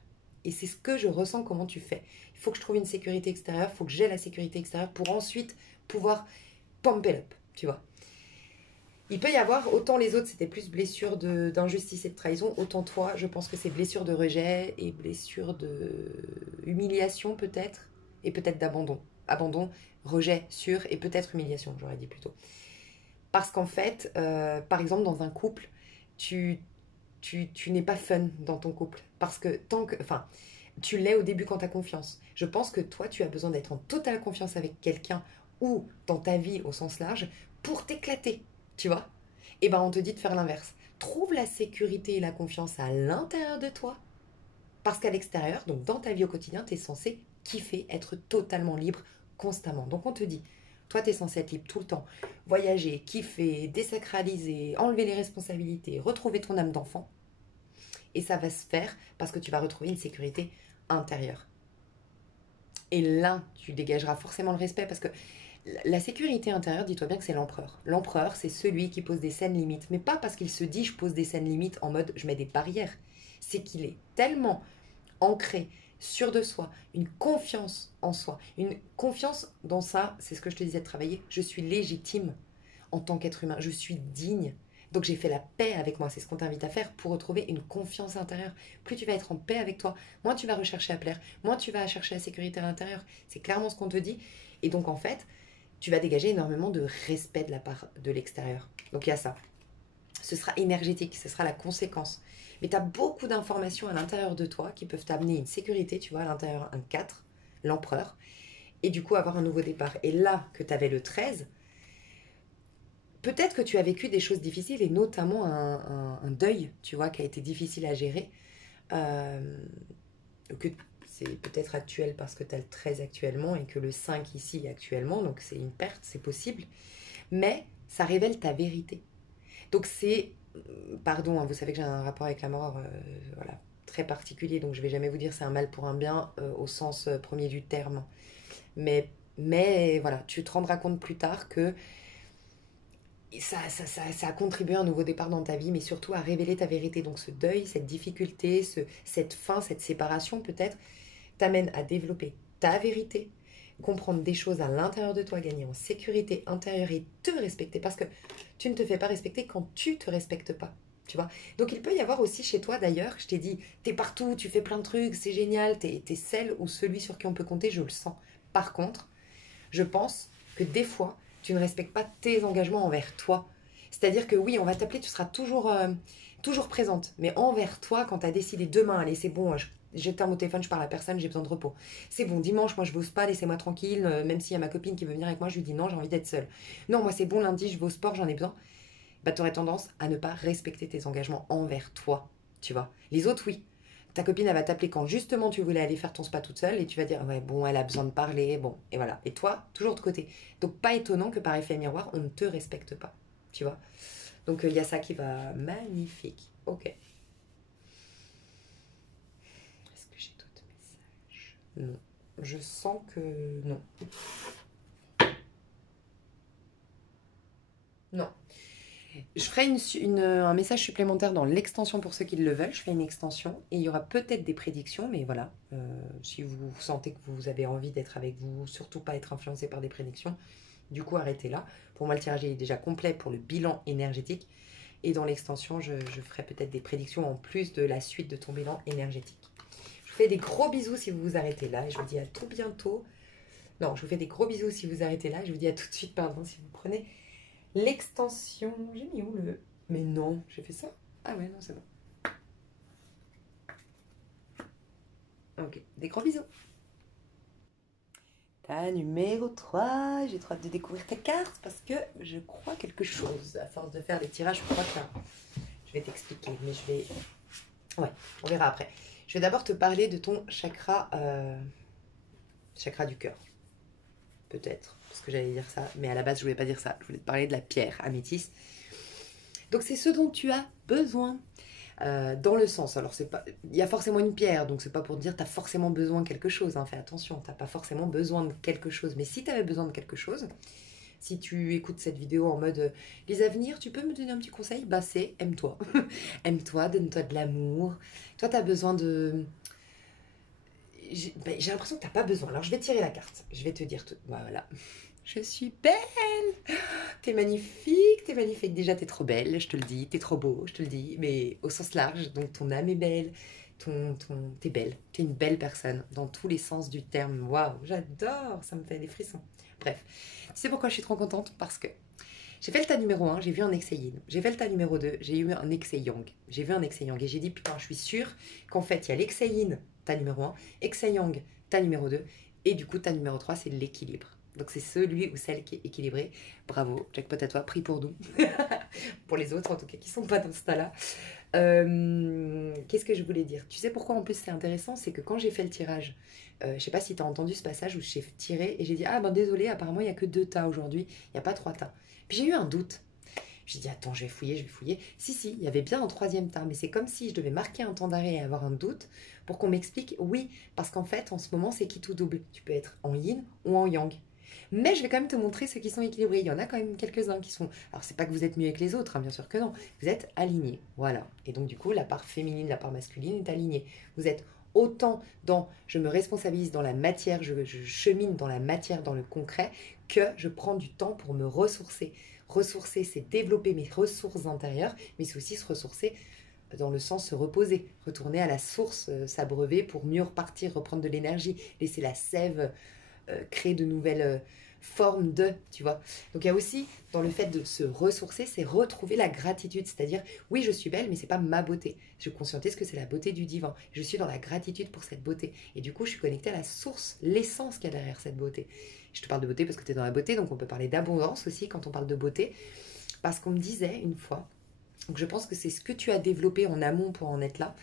Et c'est ce que je ressens comment tu fais. Il faut que je trouve une sécurité extérieure, il faut que j'ai la sécurité extérieure pour ensuite pouvoir pump it up, tu vois. Il peut y avoir, autant les autres c'était plus blessure d'injustice et de trahison, autant toi je pense que c'est blessure de rejet et blessure de humiliation peut-être, et peut-être d'abandon. Abandon, rejet sûr et peut-être humiliation, j'aurais dit plutôt. Parce qu'en fait, par exemple, dans un couple, tu, tu n'es pas fun dans ton couple. Parce que tant que. Enfin, tu l'es au début quand tu as confiance. Je pense que toi, tu as besoin d'être en totale confiance avec quelqu'un ou dans ta vie au sens large pour t'éclater. Tu vois. Et ben, on te dit de faire l'inverse. Trouve la sécurité et la confiance à l'intérieur de toi. Parce qu'à l'extérieur, donc dans ta vie au quotidien, tu es censé kiffer, être totalement libre constamment. Donc on te dit, toi tu es censé être libre tout le temps, voyager, kiffer, désacraliser, enlever les responsabilités, retrouver ton âme d'enfant. Et ça va se faire parce que tu vas retrouver une sécurité intérieure. Et là, tu dégageras forcément le respect parce que la sécurité intérieure, dis-toi bien que c'est l'empereur. L'empereur, c'est celui qui pose des scènes limites. Mais pas parce qu'il se dit je pose des scènes limites en mode je mets des barrières. C'est qu'il est tellement ancré, sûr de soi, une confiance en soi, une confiance dans ça, c'est ce que je te disais de travailler, je suis légitime en tant qu'être humain, je suis digne. Donc j'ai fait la paix avec moi, c'est ce qu'on t'invite à faire pour retrouver une confiance intérieure. Plus tu vas être en paix avec toi, moins tu vas rechercher à plaire, moins tu vas chercher la sécurité à l'intérieur. C'est clairement ce qu'on te dit. Et donc en fait, tu vas dégager énormément de respect de la part de l'extérieur. Donc il y a ça. Ce sera énergétique, ce sera la conséquence. Mais tu as beaucoup d'informations à l'intérieur de toi qui peuvent t'amener une sécurité, tu vois, à l'intérieur un 4, l'empereur, et du coup avoir un nouveau départ. Et là que tu avais le 13, peut-être que tu as vécu des choses difficiles, et notamment un deuil, tu vois, qui a été difficile à gérer, euh, que c'est peut-être actuel parce que tu as le 13 actuellement et que le 5 ici actuellement, donc c'est une perte, c'est possible, mais ça révèle ta vérité. Donc c'est, pardon, hein, vous savez que j'ai un rapport avec la mort, voilà, très particulier, donc je vais jamais vous dire c'est un mal pour un bien au sens premier du terme. Mais voilà, tu te rendras compte plus tard que ça a contribué à un nouveau départ dans ta vie, mais surtout à révéler ta vérité. Donc ce deuil, cette difficulté, cette fin, cette séparation peut-être, t'amène à développer ta vérité, comprendre des choses à l'intérieur de toi, gagner en sécurité intérieure et te respecter. Parce que tu ne te fais pas respecter quand tu te respectes pas. tu vois. Donc il peut y avoir aussi chez toi d'ailleurs, je t'ai dit, t'es partout, tu fais plein de trucs, c'est génial, t'es celle ou celui sur qui on peut compter, je le sens. Par contre, je pense que des fois, tu ne respectes pas tes engagements envers toi. C'est-à-dire que oui, on va t'appeler, tu seras toujours présente. Mais envers toi, quand tu as décidé demain, allez, c'est bon, j'éteins mon téléphone, je parle à personne, j'ai besoin de repos. C'est bon, dimanche, moi je bosse pas, laissez-moi tranquille. Même s'il y a ma copine qui veut venir avec moi, je lui dis non, j'ai envie d'être seule. Non, moi c'est bon, lundi, je vais au sport, j'en ai besoin. Bah, tu aurais tendance à ne pas respecter tes engagements envers toi, tu vois. Les autres, oui. Ta copine, elle va t'appeler quand justement tu voulais aller faire ton spa toute seule et tu vas dire, ouais, bon, elle a besoin de parler, bon, et voilà. Et toi, toujours de côté. Donc, pas étonnant que par effet miroir, on ne te respecte pas, tu vois. Donc, il y a ça qui va magnifique. Ok. Est-ce que j'ai d'autres messages? Non. Je sens que non. Non. Je ferai un message supplémentaire dans l'extension pour ceux qui le veulent. Je ferai une extension et il y aura peut-être des prédictions, mais voilà. Si vous sentez que vous avez envie d'être avec vous, surtout pas être influencé par des prédictions, du coup arrêtez là. Pour moi, le tirage est déjà complet pour le bilan énergétique. Et dans l'extension, je ferai peut-être des prédictions en plus de la suite de ton bilan énergétique. Je vous fais des gros bisous si vous vous arrêtez là et je vous dis à tout bientôt. Non, je vous fais des gros bisous si vous arrêtez là et je vous dis à tout de suite, pardon, si vous prenez l'extension. J'ai mis où le... Mais non, j'ai fait ça. Ah ouais, non, c'est bon. Ok, des gros bisous. Ta numéro 3, j'ai trop hâte de découvrir ta carte parce que je crois quelque chose. À force de faire les tirages, je crois que là, je vais t'expliquer, mais je vais... Ouais, on verra après. Je vais d'abord te parler de ton chakra, chakra du cœur. Peut-être, parce que j'allais dire ça, mais à la base, je voulais pas dire ça. Je voulais te parler de la pierre améthyste. Donc c'est ce dont tu as besoin. Dans le sens, alors c'est pas, il y a forcément une pierre, donc c'est pas pour te dire t'as forcément besoin de quelque chose, hein, fais attention, t'as pas forcément besoin de quelque chose, mais si t'avais besoin de quelque chose, si tu écoutes cette vidéo en mode les avenirs, tu peux me donner un petit conseil, bah c'est aime-toi, aime-toi, donne-toi de l'amour, toi t'as besoin de, j'ai l'impression que t'as pas besoin, alors je vais tirer la carte, je vais te dire tout, voilà, je suis belle. T'es magnifique. Déjà, t'es trop belle, je te le dis. T'es trop beau, je te le dis. Mais au sens large, donc ton âme est belle. T'es belle. T'es une belle personne dans tous les sens du terme. Waouh, j'adore. Ça me fait des frissons. Bref, tu sais pourquoi je suis trop contente? Parce que j'ai fait le tas numéro 1, j'ai vu un excès yin. J'ai fait le tas numéro 2, j'ai eu un excès yang. J'ai vu un excès yang et j'ai dit putain, je suis sûre qu'en fait, il y a l'excès yin, tas numéro 1, excès yang, tas numéro 2, et du coup, tas numéro 3, c'est l'équilibre. Donc c'est celui ou celle qui est équilibré. Bravo, jackpot à toi, pris pour nous. Pour les autres en tout cas, qui sont pas dans ce tas-là. Qu'est-ce que je voulais dire? Tu sais pourquoi en plus c'est intéressant? C'est que quand j'ai fait le tirage, je sais pas si tu as entendu ce passage où j'ai tiré et j'ai dit ah ben désolé, apparemment il n'y a que 2 tas aujourd'hui, il n'y a pas 3 tas. Puis j'ai eu un doute. J'ai dit attends, je vais fouiller, je vais fouiller. Si, si, il y avait bien un 3e tas, mais c'est comme si je devais marquer un temps d'arrêt et avoir un doute pour qu'on m'explique oui, parce qu'en fait en ce moment c'est qui tout double. Tu peux être en yin ou en yang. Mais je vais quand même te montrer ceux qui sont équilibrés. Il y en a quand même quelques-uns qui sont... Alors, c'est pas que vous êtes mieux que les autres, hein, bien sûr que non. Vous êtes alignés, voilà. Et donc, du coup, la part féminine, la part masculine est alignée. Vous êtes autant dans... Je me responsabilise dans la matière, je chemine dans la matière, dans le concret, que je prends du temps pour me ressourcer. Ressourcer, c'est développer mes ressources intérieures, mais c'est aussi se ressourcer dans le sens se reposer, retourner à la source, s'abreuver pour mieux repartir, reprendre de l'énergie, laisser la sève créer de nouvelles formes de, tu vois. Donc il y a aussi, dans le fait de se ressourcer, c'est retrouver la gratitude. C'est-à-dire, oui, je suis belle, mais c'est pas ma beauté. Je conscientise que c'est la beauté du divin. Je suis dans la gratitude pour cette beauté. Et du coup, je suis connectée à la source, l'essence qu'il y a derrière cette beauté. Je te parle de beauté parce que tu es dans la beauté, donc on peut parler d'abondance aussi quand on parle de beauté. Parce qu'on me disait une fois, donc je pense que c'est ce que tu as développé en amont pour en être là,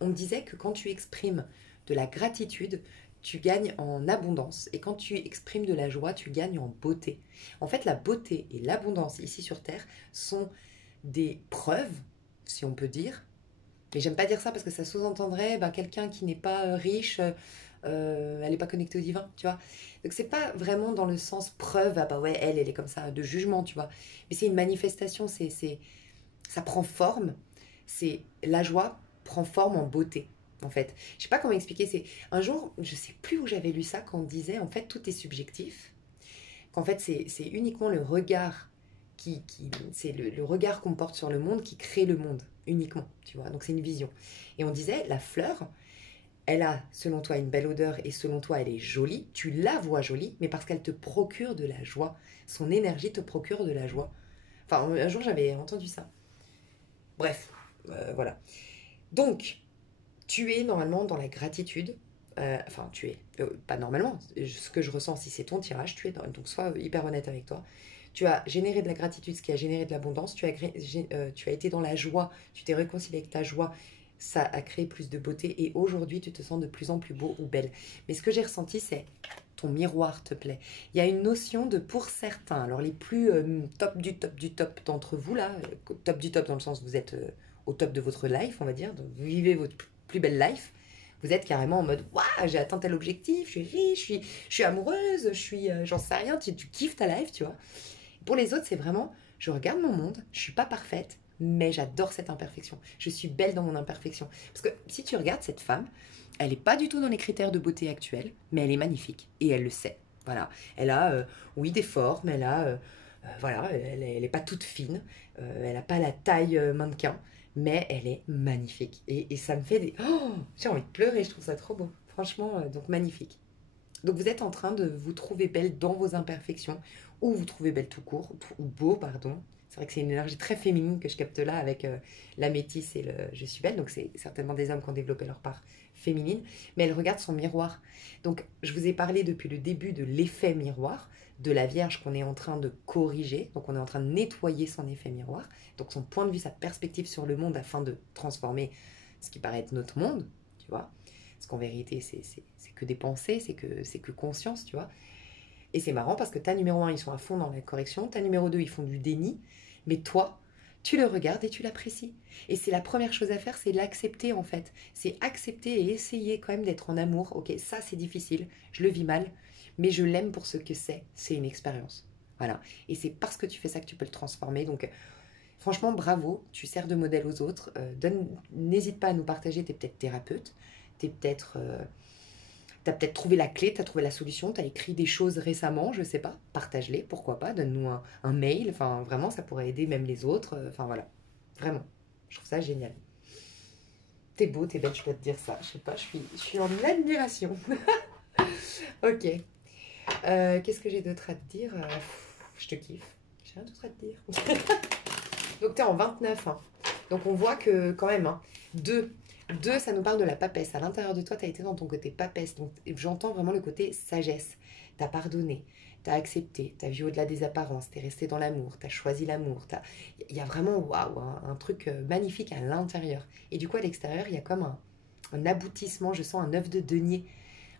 on me disait que quand tu exprimes de la gratitude, tu gagnes en abondance. Et quand tu exprimes de la joie, tu gagnes en beauté. En fait, la beauté et l'abondance ici sur Terre sont des preuves, si on peut dire. Mais j'aime pas dire ça parce que ça sous-entendrait quelqu'un qui n'est pas riche, elle n'est pas connectée au divin, tu vois. Donc c'est pas vraiment dans le sens preuve, ah bah ouais, elle est comme ça, de jugement, tu vois. Mais c'est une manifestation, ça prend forme. C'est la joie prend forme en beauté. En fait, je sais pas comment expliquer. C'est un jour, je sais plus où j'avais lu ça, quand on disait en fait tout est subjectif, qu'en fait c'est uniquement le regard c'est le regard qu'on porte sur le monde qui crée le monde. uniquement, tu vois. Donc c'est une vision. Et on disait, la fleur, elle a, selon toi, une belle odeur et selon toi, elle est jolie. Tu la vois jolie, mais parce qu'elle te procure de la joie. Son énergie te procure de la joie. Enfin, un jour, j'avais entendu ça. Bref, voilà. Donc, tu es normalement dans la gratitude. Enfin, tu es. Pas normalement. Ce que je ressens, si c'est ton tirage, tu es dans. Donc, sois hyper honnête avec toi. Tu as généré de la gratitude, ce qui a généré de l'abondance. Tu as été dans la joie. Tu t'es réconcilié avec ta joie. Ça a créé plus de beauté. Et aujourd'hui, tu te sens de plus en plus beau ou belle. Mais ce que j'ai ressenti, c'est ton miroir te plaît. Il y a une notion de pour certains, alors les plus top du top d'entre vous là, top du top dans le sens où vous êtes au top de votre life, on va dire, donc vous vivez votre plus belle life, vous êtes carrément en mode waouh, j'ai atteint tel objectif, je suis riche, je suis amoureuse, je suis j'en sais rien, tu kiffes ta life, tu vois. Pour les autres, c'est vraiment je regarde mon monde, je suis pas parfaite, mais j'adore cette imperfection. Je suis belle dans mon imperfection. Parce que si tu regardes cette femme, elle n'est pas du tout dans les critères de beauté actuels, mais elle est magnifique et elle le sait. Voilà, elle a oui des formes, elle a voilà, elle est pas toute fine, elle n'a pas la taille mannequin, mais elle est magnifique. Et ça me fait des oh, j'ai envie de pleurer, je trouve ça trop beau. Franchement, donc magnifique. Donc vous êtes en train de vous trouver belle dans vos imperfections, ou vous trouvez belle tout court, ou beau, pardon. C'est vrai que c'est une énergie très féminine que je capte là avec la métisse et le je suis belle. Donc c'est certainement des hommes qui ont développé leur part féminine. Mais elle regarde son miroir. Donc je vous ai parlé depuis le début de l'effet miroir, de la Vierge qu'on est en train de corriger. Donc on est en train de nettoyer son effet miroir. Donc son point de vue, sa perspective sur le monde afin de transformer ce qui paraît être notre monde, tu vois. Parce qu'en vérité, c'est que des pensées, c'est que conscience, tu vois. Et c'est marrant parce que ta numéro 1, ils sont à fond dans la correction, ta numéro 2, ils font du déni, mais toi, tu le regardes et tu l'apprécies. Et c'est la première chose à faire, c'est l'accepter en fait. C'est accepter et essayer quand même d'être en amour. Ok, ça c'est difficile, je le vis mal, mais je l'aime pour ce que c'est une expérience. Voilà. Et c'est parce que tu fais ça que tu peux le transformer. Donc franchement, bravo, tu sers de modèle aux autres. N'hésite pas à nous partager, tu es peut-être thérapeute, tu es peut-être... T'as peut-être trouvé la clé, t'as trouvé la solution, t'as écrit des choses récemment, je sais pas, partage-les, pourquoi pas, donne-nous un mail, enfin vraiment ça pourrait aider même les autres, enfin voilà, vraiment, je trouve ça génial. T'es beau, t'es belle, je peux te dire ça, je sais pas, je suis en admiration. Ok, qu'est-ce que j'ai d'autre à te dire. Je te kiffe, j'ai rien d'autre à te dire. Donc t'es en 29, hein. Donc on voit que quand même, hein, 2, ça nous parle de la papesse. À l'intérieur de toi, tu as été dans ton côté papesse. Donc j'entends vraiment le côté sagesse. Tu as pardonné, tu as accepté, tu as vu au-delà des apparences, tu es resté dans l'amour, tu as choisi l'amour. Il y a vraiment waouh, un truc magnifique à l'intérieur. Et du coup, à l'extérieur, il y a comme un aboutissement. Je sens un œuf de denier,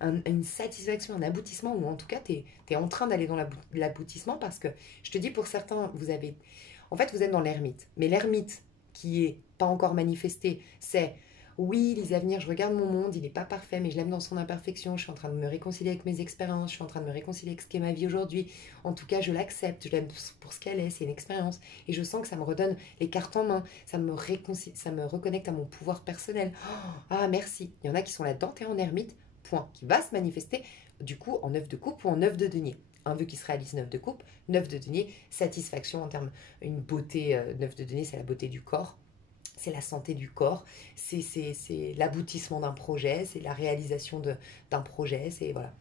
une satisfaction, un aboutissement, ou en tout cas, tu es en train d'aller dans l'aboutissement parce que je te dis, pour certains, vous avez... En fait, vous êtes dans l'ermite. Mais l'ermite qui est pas encore manifesté, c'est oui, les avenirs, je regarde mon monde, il n'est pas parfait, mais je l'aime dans son imperfection, je suis en train de me réconcilier avec mes expériences, je suis en train de me réconcilier avec ce qu'est ma vie aujourd'hui. En tout cas, je l'accepte, je l'aime pour ce qu'elle est, c'est une expérience. Et je sens que ça me redonne les cartes en main, ça me reconnecte à mon pouvoir personnel. Oh, ah, merci. Il y en a qui sont là-dedans, t'es en ermite, point, qui va se manifester, du coup, en œuf de coupe ou en œuf de denier. Un vœu qui se réalise, 9 de coupe, 9 de denier, satisfaction en termes, une beauté, 9 de denier, c'est la beauté du corps, c'est la santé du corps, c'est l'aboutissement d'un projet, c'est la réalisation d'un projet, c'est voilà.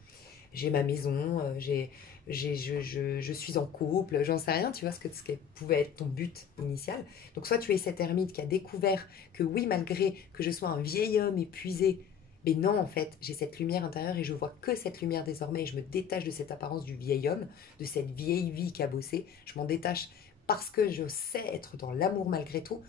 J'ai ma maison, je suis en couple, j'en sais rien, tu vois, ce qui pouvait être ton but initial. Donc soit tu es cet ermite qui a découvert que oui, malgré que je sois un vieil homme épuisé, mais non, en fait, j'ai cette lumière intérieure et je vois que cette lumière désormais et je me détache de cette apparence du vieil homme, de cette vieille vie qui a bossé. Je m'en détache parce que je sais être dans l'amour malgré tout,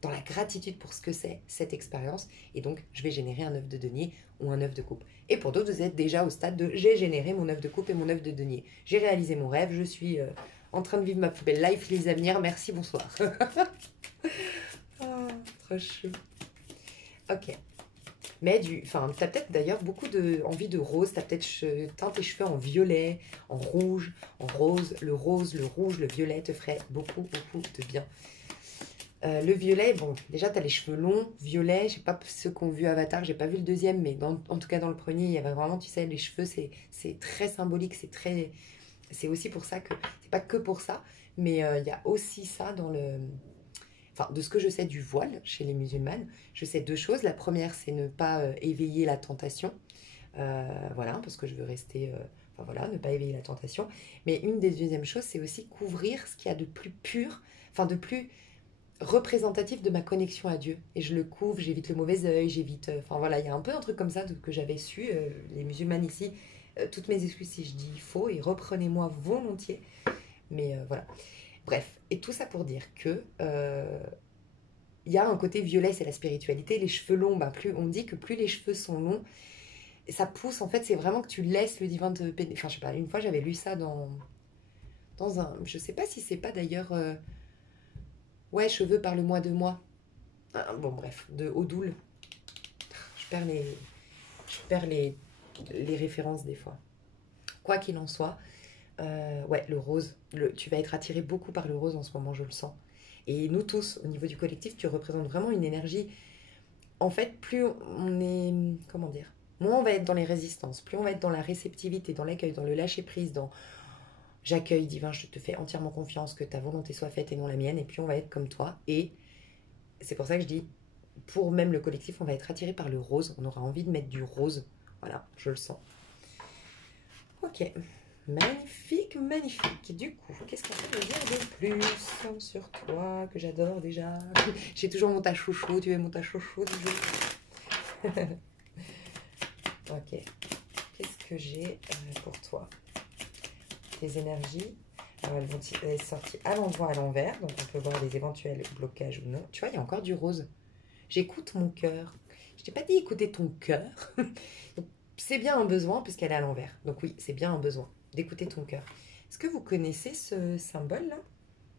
dans la gratitude pour ce que c'est cette expérience, et donc je vais générer un œuf de denier ou un œuf de coupe. Et pour d'autres, vous êtes déjà au stade de j'ai généré mon œuf de coupe et mon œuf de denier. J'ai réalisé mon rêve, je suis en train de vivre ma plus belle life, les avenirs, merci, bonsoir. Oh, trop chou. Ok. Mais t'as peut-être d'ailleurs beaucoup envie de rose, t'as peut-être teint tes cheveux en violet, en rouge, en rose, le rouge, le violet te ferait beaucoup, beaucoup de bien. Le violet, bon, déjà, tu as les cheveux longs, violets. Je sais pas ceux qui ont vu Avatar, j'ai pas vu le deuxième, mais en tout cas, dans le premier, il y avait vraiment, tu sais, les cheveux, c'est très symbolique, c'est aussi pour ça que, c'est pas que pour ça, mais il y a aussi ça enfin, de ce que je sais du voile chez les musulmanes, je sais deux choses. La première, c'est ne pas éveiller la tentation. Voilà, parce que je veux rester, enfin voilà, ne pas éveiller la tentation. Mais une des deuxièmes choses, c'est aussi couvrir ce qu'il y a de plus pur, enfin de plus représentatif de ma connexion à Dieu. Et je le couvre, j'évite le mauvais œil, j'évite, enfin voilà, il y a un peu un truc comme ça que j'avais su. Les musulmanes ici, toutes mes excuses si je dis faux, et reprenez-moi volontiers. Mais voilà. Bref, et tout ça pour dire que il y a un côté violet, c'est la spiritualité. Les cheveux longs, bah, plus on dit que plus les cheveux sont longs, ça pousse. En fait, c'est vraiment que tu laisses le divin te pénétrer. Enfin, je sais pas. Une fois, j'avais lu ça dans un. Je sais pas si c'est pas d'ailleurs. Ouais, cheveux, parle-moi de moi. Ah, bon, bref, de Odoul. Je perds les références des fois. Quoi qu'il en soit, ouais, le rose. Tu vas être attiré beaucoup par le rose en ce moment, je le sens. Et nous tous, au niveau du collectif, tu représentes vraiment une énergie. En fait, plus on est, comment dire, moins on va être dans les résistances, plus on va être dans la réceptivité, dans l'accueil, dans le lâcher-prise, dans j'accueille divin, je te fais entièrement confiance, que ta volonté soit faite et non la mienne, et puis on va être comme toi. Et c'est pour ça que je dis, pour même le collectif, on va être attiré par le rose, on aura envie de mettre du rose. Voilà, je le sens. Ok, magnifique, magnifique. Du coup, qu'est-ce qu'on peut me dire de plus sur toi que j'adore déjà? J'ai toujours mon tas chouchou, tu es mon tas chouchou du jour. Ok, qu'est-ce que j'ai pour toi? Tes énergies, alors elles vont être sorties à l'endroit, à l'envers, donc on peut voir les éventuels blocages ou non. Tu vois, il y a encore du rose. J'écoute mon cœur. Je t'ai pas dit écouter ton cœur. C'est bien un besoin puisqu'elle est à l'envers. Donc oui, c'est bien un besoin d'écouter ton cœur. Est-ce que vous connaissez ce symbole-là?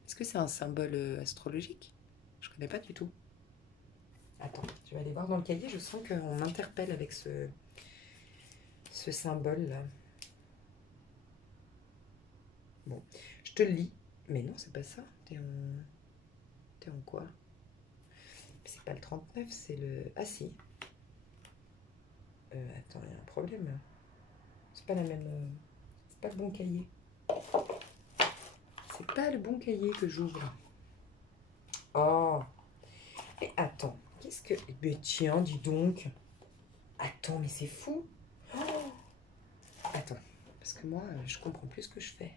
Est-ce que c'est un symbole astrologique? Je connais pas du tout. Attends, je vais aller voir dans le cahier. Je sens qu'on m'interpelle avec ce symbole-là. Bon, je te le lis. Mais non, c'est pas ça. T'es en quoi? C'est pas le 39, c'est le... Ah si. Attends, il y a un problème là. C'est pas la même... C'est pas le bon cahier. C'est pas le bon cahier que j'ouvre. Oh. Et attends, qu'est-ce que... Mais tiens, dis donc. Attends, mais c'est fou. Oh. Attends, parce que moi, je comprends plus ce que je fais.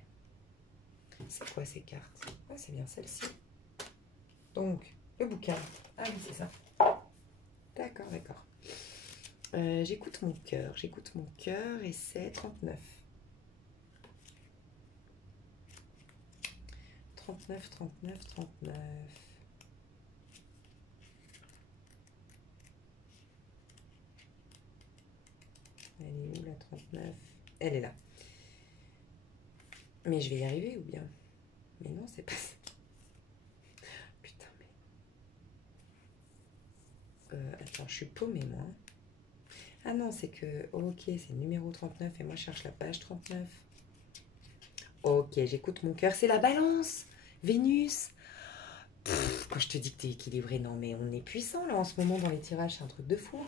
C'est quoi ces cartes? Ah, c'est bien celle-ci. Donc, le bouquin. Ah oui, c'est ça. D'accord, d'accord. J'écoute mon cœur et c'est 39. 39, 39, 39. Elle est où la 39? Elle est là. Mais je vais y arriver ou bien? Mais non, c'est pas ça. Putain, mais... attends, je suis paumée, moi. Ah non, c'est que... Ok, c'est le numéro 39 et moi, je cherche la page 39. Ok, j'écoute mon cœur. C'est la balance. Vénus. Quand je te dis que t'es équilibré, non, mais on est puissant, là, en ce moment, dans les tirages. C'est un truc de fou.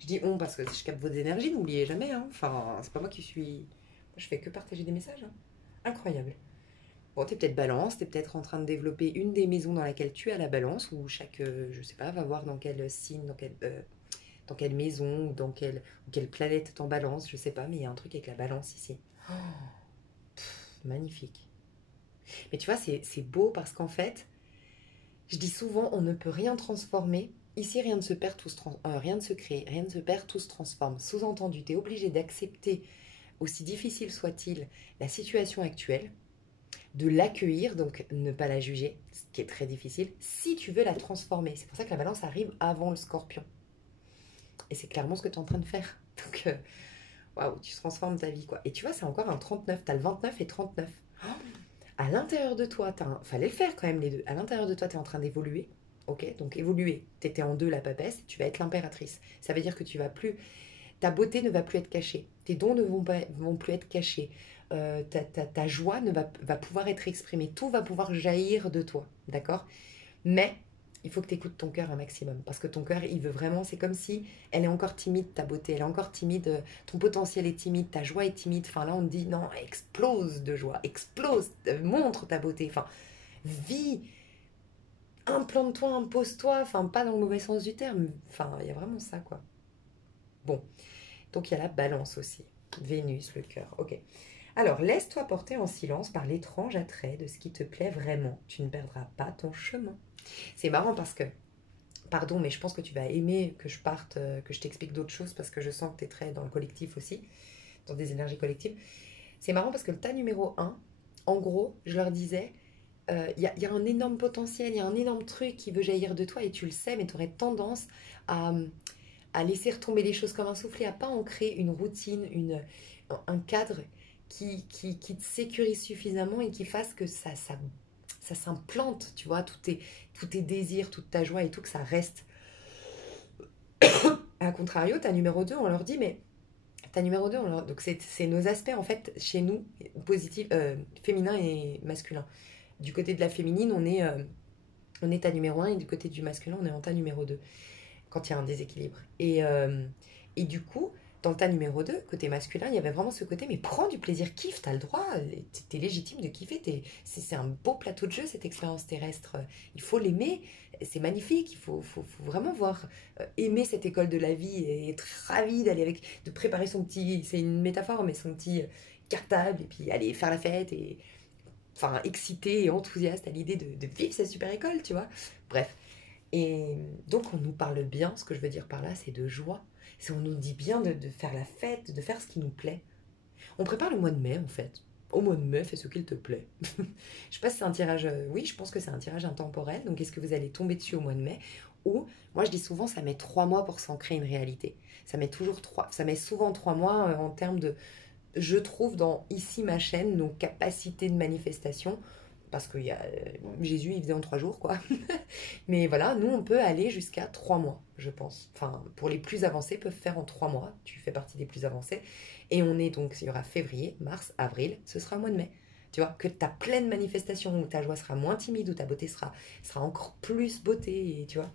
Je dis on parce que je capte vos énergies, n'oubliez jamais. Hein. Enfin, c'est pas moi qui suis... Moi, je fais que partager des messages. Hein. Incroyable. Bon, t'es peut-être balance, t'es peut-être en train de développer une des maisons dans laquelle tu as la balance, ou chaque, je sais pas, va voir dans quel signe, dans quelle maison, ou quelle planète t'en balance, je sais pas, mais il y a un truc avec la balance ici. Oh, magnifique. Mais tu vois, c'est beau parce qu'en fait, je dis souvent, on ne peut rien transformer. Ici, rien ne se perd, rien ne se crée, rien ne se perd, tout se transforme. Sous-entendu, tu es obligé d'accepter, aussi difficile soit-il, la situation actuelle, de l'accueillir, donc ne pas la juger, ce qui est très difficile, si tu veux la transformer. C'est pour ça que la balance arrive avant le scorpion. Et c'est clairement ce que tu es en train de faire. Donc, waouh, tu transformes ta vie, quoi. Et tu vois, c'est encore un 39. Tu as le 29 et 39. Oh, à l'intérieur de toi, fallait le faire quand même, les deux. À l'intérieur de toi, tu es en train d'évoluer. Ok, donc évoluer. Tu étais en deux, la papesse, tu vas être l'impératrice. Ça veut dire que tu vas plus... Ta beauté ne va plus être cachée. Tes dons ne vont plus être cachés. Ta joie va pouvoir être exprimée. Tout va pouvoir jaillir de toi. D'accord? Mais il faut que tu écoutes ton cœur un maximum. Parce que ton cœur, il veut vraiment... C'est comme si elle est encore timide, ta beauté. Elle est encore timide. Ton potentiel est timide. Ta joie est timide. Enfin, là, on te dit, non, explose de joie. Explose. Montre ta beauté. Enfin, vis implante-toi, impose-toi, enfin pas dans le mauvais sens du terme, enfin il y a vraiment ça quoi. Bon, donc il y a la balance aussi, Vénus, le cœur, ok. Alors laisse-toi porter en silence par l'étrange attrait de ce qui te plaît vraiment, tu ne perdras pas ton chemin. C'est marrant parce que, pardon, mais je pense que tu vas aimer que je parte, que je t'explique d'autres choses parce que je sens que tu es très dans le collectif aussi, dans des énergies collectives. C'est marrant parce que le tas numéro un, en gros, je leur disais, y a un énorme potentiel, il y a un énorme truc qui veut jaillir de toi et tu le sais, mais tu aurais tendance à, à laisser retomber les choses comme un soufflet, à pas ancrer une routine, un cadre qui te sécurise suffisamment et qui fasse que ça s'implante, tu vois, tous tes désirs, toute ta joie et tout, que ça reste. A contrario, ta numéro 2 on leur dit, mais ta numéro 2 donc c'est nos aspects en fait chez nous, positifs, féminin et masculin. Du côté de la féminine, on est ta numéro un et du côté du masculin, on est en ta numéro 2 quand il y a un déséquilibre. Et du coup, dans le tas numéro 2 côté masculin, il y avait vraiment ce côté, mais prends du plaisir, kiffe, t'as le droit, t'es légitime de kiffer, c'est un beau plateau de jeu cette expérience terrestre, il faut l'aimer, c'est magnifique, faut vraiment voir, aimer cette école de la vie et être ravi d'aller avec, de préparer son petit, c'est une métaphore, mais son petit cartable, et puis aller faire la fête, et enfin excité et enthousiaste à l'idée de vivre cette super école, tu vois. Bref, et donc on nous parle bien, ce que je veux dire par là, c'est de joie. C'est on nous dit bien de faire la fête, de faire ce qui nous plaît. On prépare le mois de mai en fait. Au mois de mai, fais ce qu'il te plaît. Je sais pas si c'est un tirage. Oui, je pense que c'est un tirage intemporel. Donc est-ce que vous allez tomber dessus au mois de mai? Ou moi je dis souvent ça met 3 mois pour s'ancrer une réalité. Ça met souvent 3 mois en termes de, je trouve dans ici ma chaîne nos capacités de manifestation parce que Jésus il faisait en 3 jours quoi. Mais voilà, nous, on peut aller jusqu'à 3 mois, je pense. Enfin, pour les plus avancés, peuvent faire en 3 mois. Tu fais partie des plus avancés. Et on est donc, il y aura février, mars, avril, ce sera le mois de mai. Tu vois, que ta pleine manifestation, où ta joie sera moins timide, où ta beauté sera encore plus beauté, et tu vois.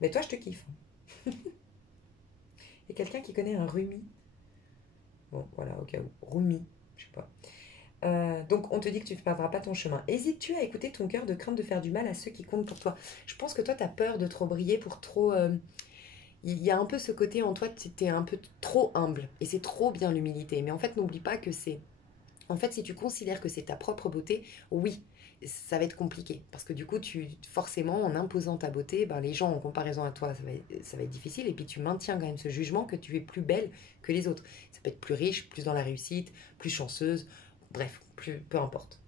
Mais toi, je te kiffe. Il y a quelqu'un qui connaît un rumi. Bon, voilà, au cas où. Rumi, je sais pas. Donc on te dit que tu ne perdras pas ton chemin. Hésites-tu à écouter ton cœur de crainte de faire du mal à ceux qui comptent pour toi? Je pense que toi, tu as peur de trop briller pour trop... Il y a un peu ce côté en toi, tu es un peu trop humble. Et c'est trop bien l'humilité. Mais en fait, n'oublie pas que c'est... En fait, si tu considères que c'est ta propre beauté, oui, ça va être compliqué. Parce que du coup, forcément, en imposant ta beauté, ben, les gens en comparaison à toi, ça va être difficile. Et puis tu maintiens quand même ce jugement que tu es plus belle que les autres. Ça peut être plus riche, plus dans la réussite, plus chanceuse, bref, peu importe.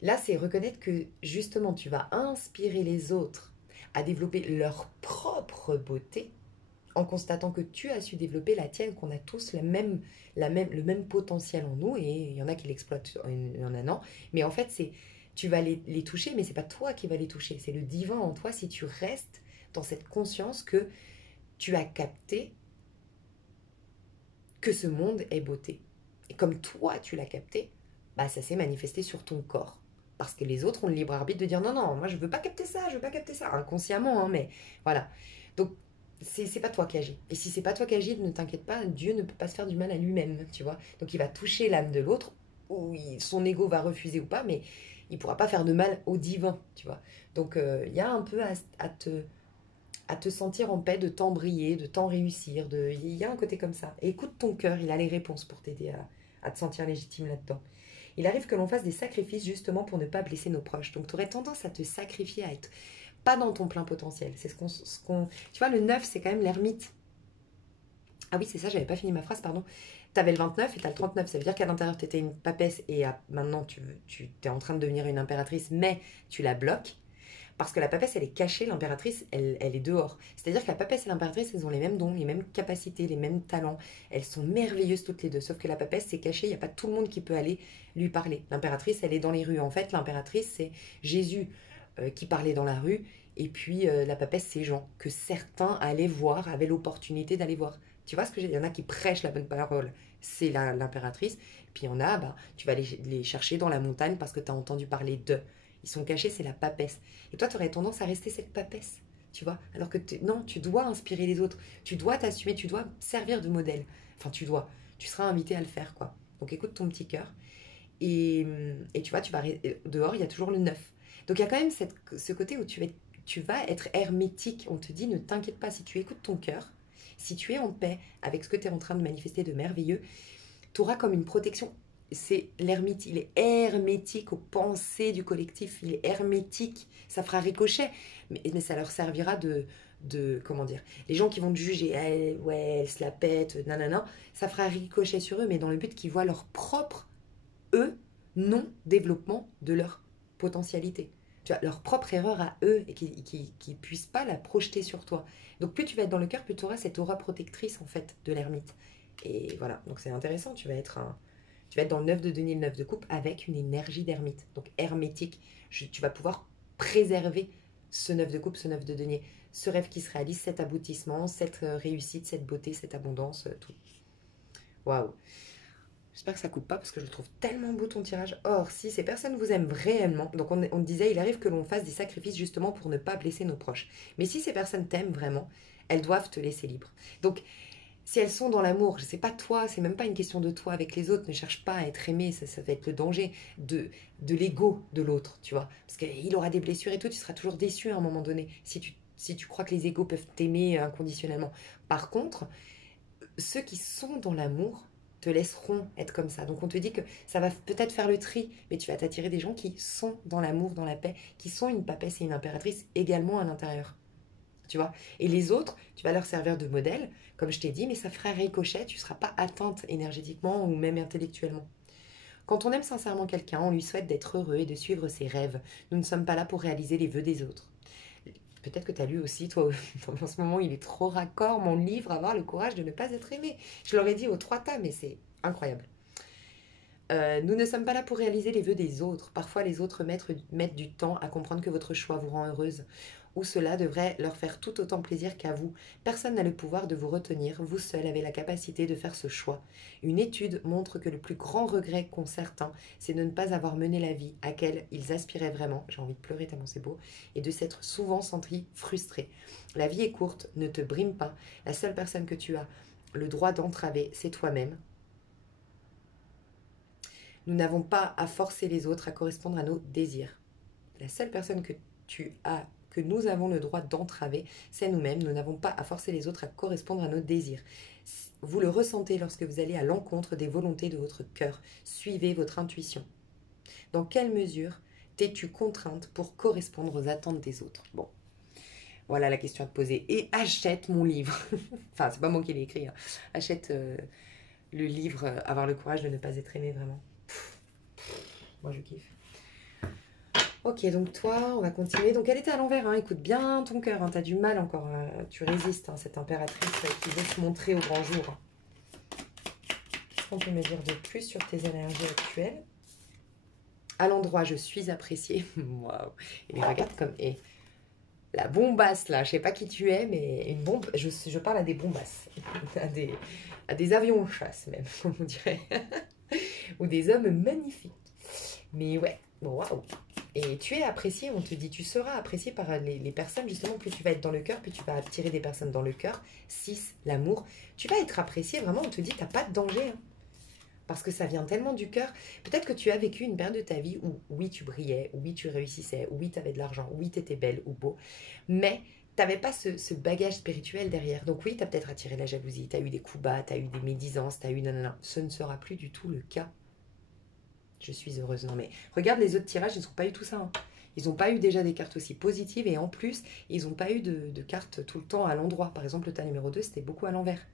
Là, c'est reconnaître que justement, tu vas inspirer les autres à développer leur propre beauté en constatant que tu as su développer la tienne, qu'on a tous le même potentiel en nous, et il y en a qui l'exploitent, il y en a non. Mais en fait, tu vas les toucher, mais c'est pas toi qui vas les toucher, c'est le divin en toi si tu restes dans cette conscience que tu as capté que ce monde est beauté. Et comme toi, tu l'as capté, bah, ça s'est manifesté sur ton corps. Parce que les autres ont le libre arbitre de dire non, non, moi je veux pas capter ça, je veux pas capter ça. Inconsciemment, hein, mais voilà. Donc, c'est pas toi qui agis. Et si c'est pas toi qui agis, ne t'inquiète pas, Dieu ne peut pas se faire du mal à lui-même, tu vois. Donc, il va toucher l'âme de l'autre, ou son ego va refuser ou pas, mais il pourra pas faire de mal au divin, tu vois. Donc, il y a un peu à te sentir en paix, de tant briller, de tant réussir. Il y a un côté comme ça. Et écoute ton cœur, il a les réponses pour t'aider à te sentir légitime là-dedans. Il arrive que l'on fasse des sacrifices justement pour ne pas blesser nos proches. Donc tu aurais tendance à te sacrifier, à être pas dans ton plein potentiel. C'est Tu vois, le 9, c'est quand même l'ermite. Ah oui, c'est ça, j'avais pas fini ma phrase, pardon. T'avais le 29 et t'as le 39. Ça veut dire qu'à l'intérieur, t'étais une papesse et maintenant, tu es en train de devenir une impératrice, mais tu la bloques. Parce que la papesse, elle est cachée, l'impératrice, elle est dehors. C'est-à-dire que la papesse et l'impératrice, elles ont les mêmes dons, les mêmes capacités, les mêmes talents. Elles sont merveilleuses toutes les deux. Sauf que la papesse, c'est caché, il n'y a pas tout le monde qui peut aller lui parler. L'impératrice, elle est dans les rues. En fait, l'impératrice, c'est Jésus qui parlait dans la rue. Et puis la papesse, c'est Jean, que certains allaient voir, avaient l'opportunité d'aller voir. Tu vois ce que j'ai? Il y en a qui prêchent la bonne parole, c'est l'impératrice. Puis il y en a, bah, tu vas les chercher dans la montagne parce que tu as entendu parler d'eux. Ils sont cachés, c'est la papesse. Et toi, tu aurais tendance à rester cette papesse, tu vois. Alors que non, tu dois inspirer les autres. Tu dois t'assumer, tu dois servir de modèle. Enfin, tu seras invité à le faire, quoi. Donc écoute ton petit cœur. Et tu vois, dehors, il y a toujours le 9. Donc il y a quand même ce côté où tu vas être hermétique. On te dit, ne t'inquiète pas, si tu écoutes ton cœur, si tu es en paix avec ce que tu es en train de manifester de merveilleux, tu auras comme une protection. C'est l'ermite, il est hermétique aux pensées du collectif, il est hermétique, ça fera ricochet, mais ça leur servira comment dire, les gens qui vont te juger, ouais, elle se la pète, nanana, ça fera ricochet sur eux, mais dans le but qu'ils voient leur propre, eux, non-développement de leur potentialité. Tu vois, leur propre erreur à eux et qui puissent pas la projeter sur toi. Donc plus tu vas être dans le cœur, plus tu auras cette aura protectrice en fait de l'ermite. Et voilà, donc c'est intéressant, tu vas être dans le 9 de denier, le 9 de coupe avec une énergie d'ermite. Donc hermétique, tu vas pouvoir préserver ce 9 de coupe, ce 9 de denier, ce rêve qui se réalise, cet aboutissement, cette réussite, cette beauté, cette abondance, tout. Waouh. J'espère que ça coupe pas parce que je trouve tellement beau ton tirage. Or, si ces personnes vous aiment réellement, donc on disait, il arrive que l'on fasse des sacrifices justement pour ne pas blesser nos proches. Mais si ces personnes t'aiment vraiment, elles doivent te laisser libre. Donc, si elles sont dans l'amour, je sais pas toi, c'est même pas une question de toi avec les autres, ne cherche pas à être aimé, ça va être le danger de l'ego de l'autre, tu vois. Parce qu'il aura des blessures et tout, tu seras toujours déçu à un moment donné si tu crois que les égos peuvent t'aimer inconditionnellement. Par contre, ceux qui sont dans l'amour te laisseront être comme ça. Donc on te dit que ça va peut-être faire le tri, mais tu vas t'attirer des gens qui sont dans l'amour, dans la paix, qui sont une papesse et une impératrice également à l'intérieur. Tu vois. Et les autres, tu vas leur servir de modèle, comme je t'ai dit, mais ça fera ricochet, tu ne seras pas atteinte énergétiquement ou même intellectuellement. Quand on aime sincèrement quelqu'un, on lui souhaite d'être heureux et de suivre ses rêves. Nous ne sommes pas là pour réaliser les vœux des autres. Peut-être que tu as lu aussi, toi, en ce moment, il est trop raccord, mon livre, Avoir le courage de ne pas être aimé. Je l'aurais dit aux trois tas, mais c'est incroyable. Nous ne sommes pas là pour réaliser les vœux des autres. Parfois, les autres mettent du temps à comprendre que votre choix vous rend heureuse, ou cela devrait leur faire tout autant plaisir qu'à vous. Personne n'a le pouvoir de vous retenir, vous seul avez la capacité de faire ce choix. Une étude montre que le plus grand regret qu'ont certains, c'est de ne pas avoir mené la vie à laquelle ils aspiraient vraiment, j'ai envie de pleurer tellement c'est beau, et de s'être souvent sentis frustrés. La vie est courte, ne te brime pas, la seule personne que tu as le droit d'entraver, c'est toi-même. Nous n'avons pas à forcer les autres à correspondre à nos désirs. La seule personne que nous avons le droit d'entraver, c'est nous-mêmes. Nous n'avons pas à forcer les autres à correspondre à nos désirs. Vous le ressentez lorsque vous allez à l'encontre des volontés de votre cœur. Suivez votre intuition. Dans quelle mesure t'es-tu contrainte pour correspondre aux attentes des autres? Bon, voilà la question à te poser. Et achète mon livre. Enfin, c'est pas moi qui l'ai écrit. Hein. Achète le livre Avoir le courage de ne pas être aimé, vraiment. Moi, je kiffe. Ok, donc toi, on va continuer. Donc elle était à l'envers, hein. Écoute bien ton cœur, hein. T'as du mal encore, tu résistes, hein, cette impératrice qui veut se montrer au grand jour. Qu'est-ce qu'on peut me dire de plus sur tes énergies actuelles? À l'endroit, je suis appréciée. Waouh. Et les regarde comme... Et la bombasse, là, je sais pas qui tu es, mais une bombe... Je parle à des bombasses. à des avions de chasse, même, comme on dirait. Ou des hommes magnifiques. Mais ouais, waouh. Et tu es apprécié, on te dit, tu seras apprécié par les personnes, justement, plus tu vas être dans le cœur, plus tu vas attirer des personnes dans le cœur. 6, l'amour. Tu vas être apprécié, vraiment, on te dit, t'as pas de danger. Hein. Parce que ça vient tellement du cœur. Peut-être que tu as vécu une période de ta vie où, oui, tu brillais, oui, tu réussissais, oui, tu avais de l'argent, oui, tu étais belle ou beau, mais tu n'avais pas ce bagage spirituel derrière. Donc oui, tu as peut-être attiré la jalousie, tu as eu des coups bas, tu as eu des médisances, tu as eu nanana. Ce ne sera plus du tout le cas. Je suis heureuse. Non mais regarde les autres tirages, ils n'ont pas eu tout ça. Hein. Ils n'ont pas eu déjà des cartes aussi positives et en plus, ils n'ont pas eu de cartes tout le temps à l'endroit. Par exemple, le tas numéro 2, c'était beaucoup à l'envers.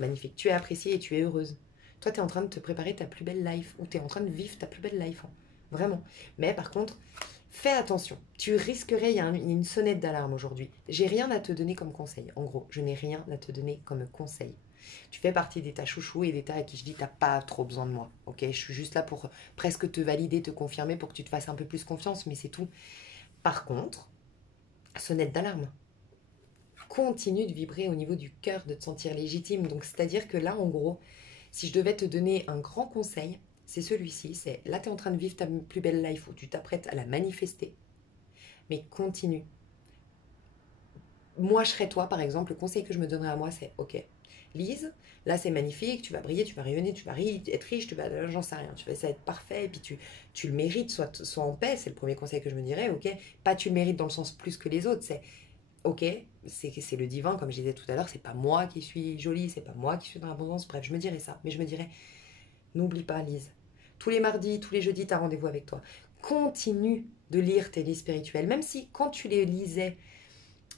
Magnifique. Tu es appréciée et tu es heureuse. Toi, tu es en train de te préparer ta plus belle life ou tu es en train de vivre ta plus belle life. Hein. Vraiment. Mais par contre, fais attention. Tu risquerais, il y a une sonnette d'alarme aujourd'hui. J'ai rien à te donner comme conseil. En gros, je n'ai rien à te donner comme conseil. Tu fais partie des tas chouchous et des tas à qui je dis t'as pas trop besoin de moi. Ok, je suis juste là pour presque te valider, te confirmer pour que tu te fasses un peu plus confiance, mais c'est tout. Par contre, sonnette d'alarme. Continue de vibrer au niveau du cœur, de te sentir légitime. Donc c'est-à-dire que là, en gros, si je devais te donner un grand conseil, c'est celui-ci. C'est là, tu es en train de vivre ta plus belle life où tu t'apprêtes à la manifester. Mais continue. Moi, je serais toi, par exemple. Le conseil que je me donnerais à moi, c'est ok, Lise, là c'est magnifique, tu vas briller, tu vas rayonner, tu vas être riche, j'en sais rien, ça va être parfait, et puis tu le mérites, sois en paix, c'est le premier conseil que je me dirais, ok? Pas tu le mérites dans le sens plus que les autres, c'est ok, c'est le divin, comme je disais tout à l'heure, c'est pas moi qui suis jolie, c'est pas moi qui suis dans l'abondance, bref, je me dirais ça, mais je me dirais, n'oublie pas Lise, tous les mardis, tous les jeudis, tu as rendez-vous avec toi. Continue de lire tes livres spirituels, même si quand tu les lisais,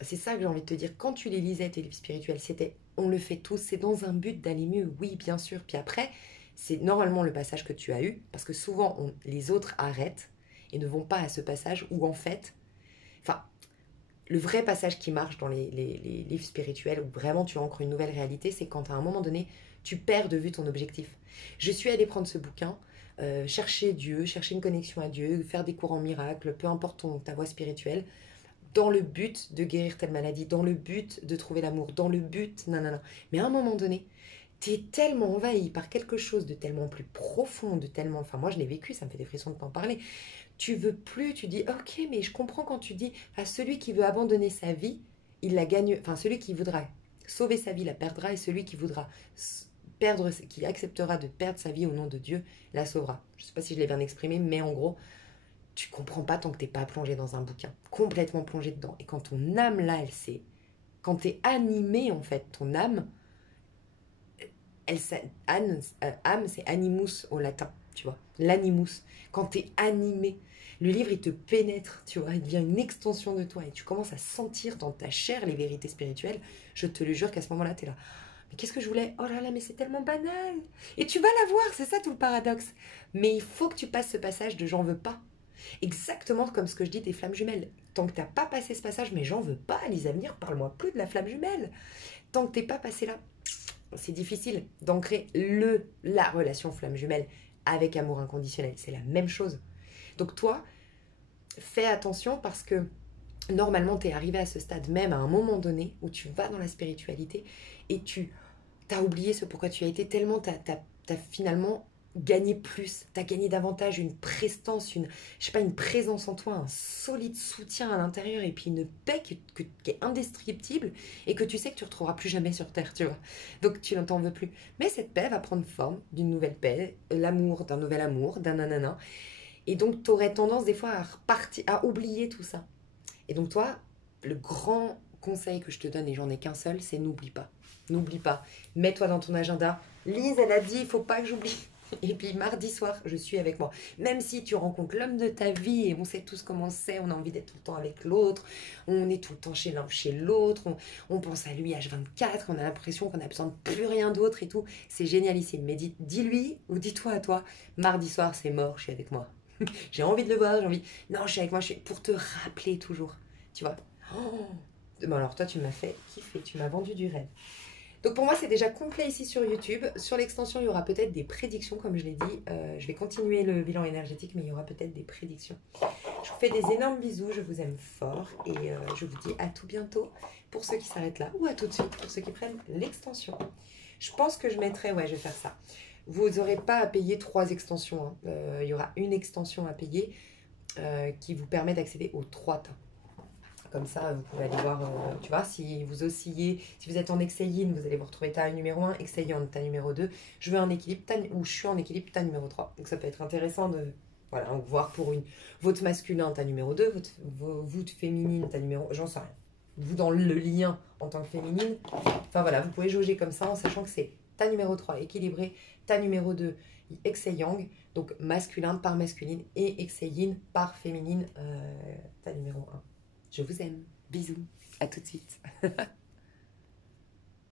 c'est ça que j'ai envie de te dire, quand tu les lisais, tes livres spirituels, c'était, on le fait tous, c'est dans un but d'aller mieux, oui, bien sûr. Puis après, c'est normalement le passage que tu as eu, parce que souvent, les autres arrêtent et ne vont pas à ce passage où en fait, enfin, le vrai passage qui marche dans les livres spirituels, où vraiment tu ancres une nouvelle réalité, c'est quand à un moment donné, tu perds de vue ton objectif. Je suis allée prendre ce bouquin, chercher Dieu, chercher une connexion à Dieu, faire des cours en miracle, peu importe ta voie spirituelle, dans le but de guérir telle maladie, dans le but de trouver l'amour, dans le but, nanana. Mais à un moment donné, t'es tellement envahi par quelque chose de tellement plus profond, de tellement... Enfin, moi, je l'ai vécu, ça me fait des frissons de t'en parler. Tu veux plus, tu dis, ok, mais je comprends quand tu dis, à celui qui veut abandonner sa vie, il la gagne... Enfin, celui qui voudra sauver sa vie la perdra, et celui qui voudra perdre, qui acceptera de perdre sa vie au nom de Dieu, la sauvera. Je ne sais pas si je l'ai bien exprimé, mais en gros, tu comprends pas tant que t'es pas plongé dans un bouquin, complètement plongé dedans. Et quand ton âme, là, elle s'est... Quand t'es animé, en fait, ton âme, âme, c'est animus au latin, tu vois. L'animus. Quand t'es animé, le livre, il te pénètre, tu vois. Il devient une extension de toi. Et tu commences à sentir dans ta chair les vérités spirituelles. Je te le jure qu'à ce moment-là, t'es là. Mais qu'est-ce que je voulais? Oh là là, mais c'est tellement banal. Et tu vas la voir, c'est ça tout le paradoxe. Mais il faut que tu passes ce passage de j'en veux pas. Exactement comme ce que je dis des flammes jumelles. Tant que t'as pas passé ce passage, mais j'en veux pas, Lisa, venir, parle-moi plus de la flamme jumelle. Tant que t'es pas passé là, c'est difficile d'ancrer la relation flamme jumelle avec amour inconditionnel. C'est la même chose. Donc toi, fais attention parce que normalement, t'es arrivé à ce stade même à un moment donné où tu vas dans la spiritualité et tu t'as oublié ce pourquoi tu as été tellement t'as finalement gagné plus, t'as gagné davantage, une prestance, je sais pas, une présence en toi, un solide soutien à l'intérieur et puis une paix qui est indescriptible et que tu sais que tu retrouveras plus jamais sur Terre, tu vois. Donc tu n'en t'en veux plus. Mais cette paix va prendre forme d'une nouvelle paix, l'amour d'un nouvel amour, d'un nanana. Et donc tu aurais tendance des fois à repartir, à oublier tout ça. Et donc toi, le grand conseil que je te donne, et j'en ai qu'un seul, c'est n'oublie pas. N'oublie pas. Mets-toi dans ton agenda. Lise, elle a dit, il faut pas que j'oublie. Et puis mardi soir, je suis avec moi. Même si tu rencontres l'homme de ta vie, et on sait tous comment c'est, on a envie d'être tout le temps avec l'autre, on est tout le temps chez l'un, chez l'autre, on pense à lui H24, on a l'impression qu'on a besoin de plus rien d'autre et tout. C'est génialissime. Mais dis-lui ou dis-toi à toi, mardi soir, c'est mort, je suis avec moi. J'ai envie de le voir, j'ai envie... Non, je suis avec moi, pour te rappeler toujours. Tu vois. Oh. Bon, alors toi, tu m'as fait kiffer, tu m'as vendu du rêve. Donc pour moi, c'est déjà complet ici sur YouTube. Sur l'extension, il y aura peut-être des prédictions, comme je l'ai dit. Je vais continuer le bilan énergétique, mais il y aura peut-être des prédictions. Je vous fais des énormes bisous, je vous aime fort. Et je vous dis à tout bientôt pour ceux qui s'arrêtent là, ou à tout de suite pour ceux qui prennent l'extension. Je pense que je mettrai... Ouais, je vais faire ça. Vous n'aurez pas à payer 3 extensions. Hein. Il y aura une extension à payer qui vous permet d'accéder aux 3 tas. Comme ça, vous pouvez aller voir, tu vois, si vous oscillez, si vous êtes en Exeyin, vous allez vous retrouver tas numéro 1, Exeyon, tas numéro 2. Je veux un équilibre, ou je suis en équilibre, tas numéro 3. Donc ça peut être intéressant de voilà, voir pour votre masculin, tas numéro 2, votre féminine, tas numéro... J'en sais rien. Vous dans le lien en tant que féminine. Enfin voilà, vous pouvez jauger comme ça en sachant que c'est tas numéro 3 équilibré, tas numéro 2 Exeyang, donc masculin par masculine, et Exeyin par féminine, tas numéro 1. Je vous aime. Bisous. À tout de suite.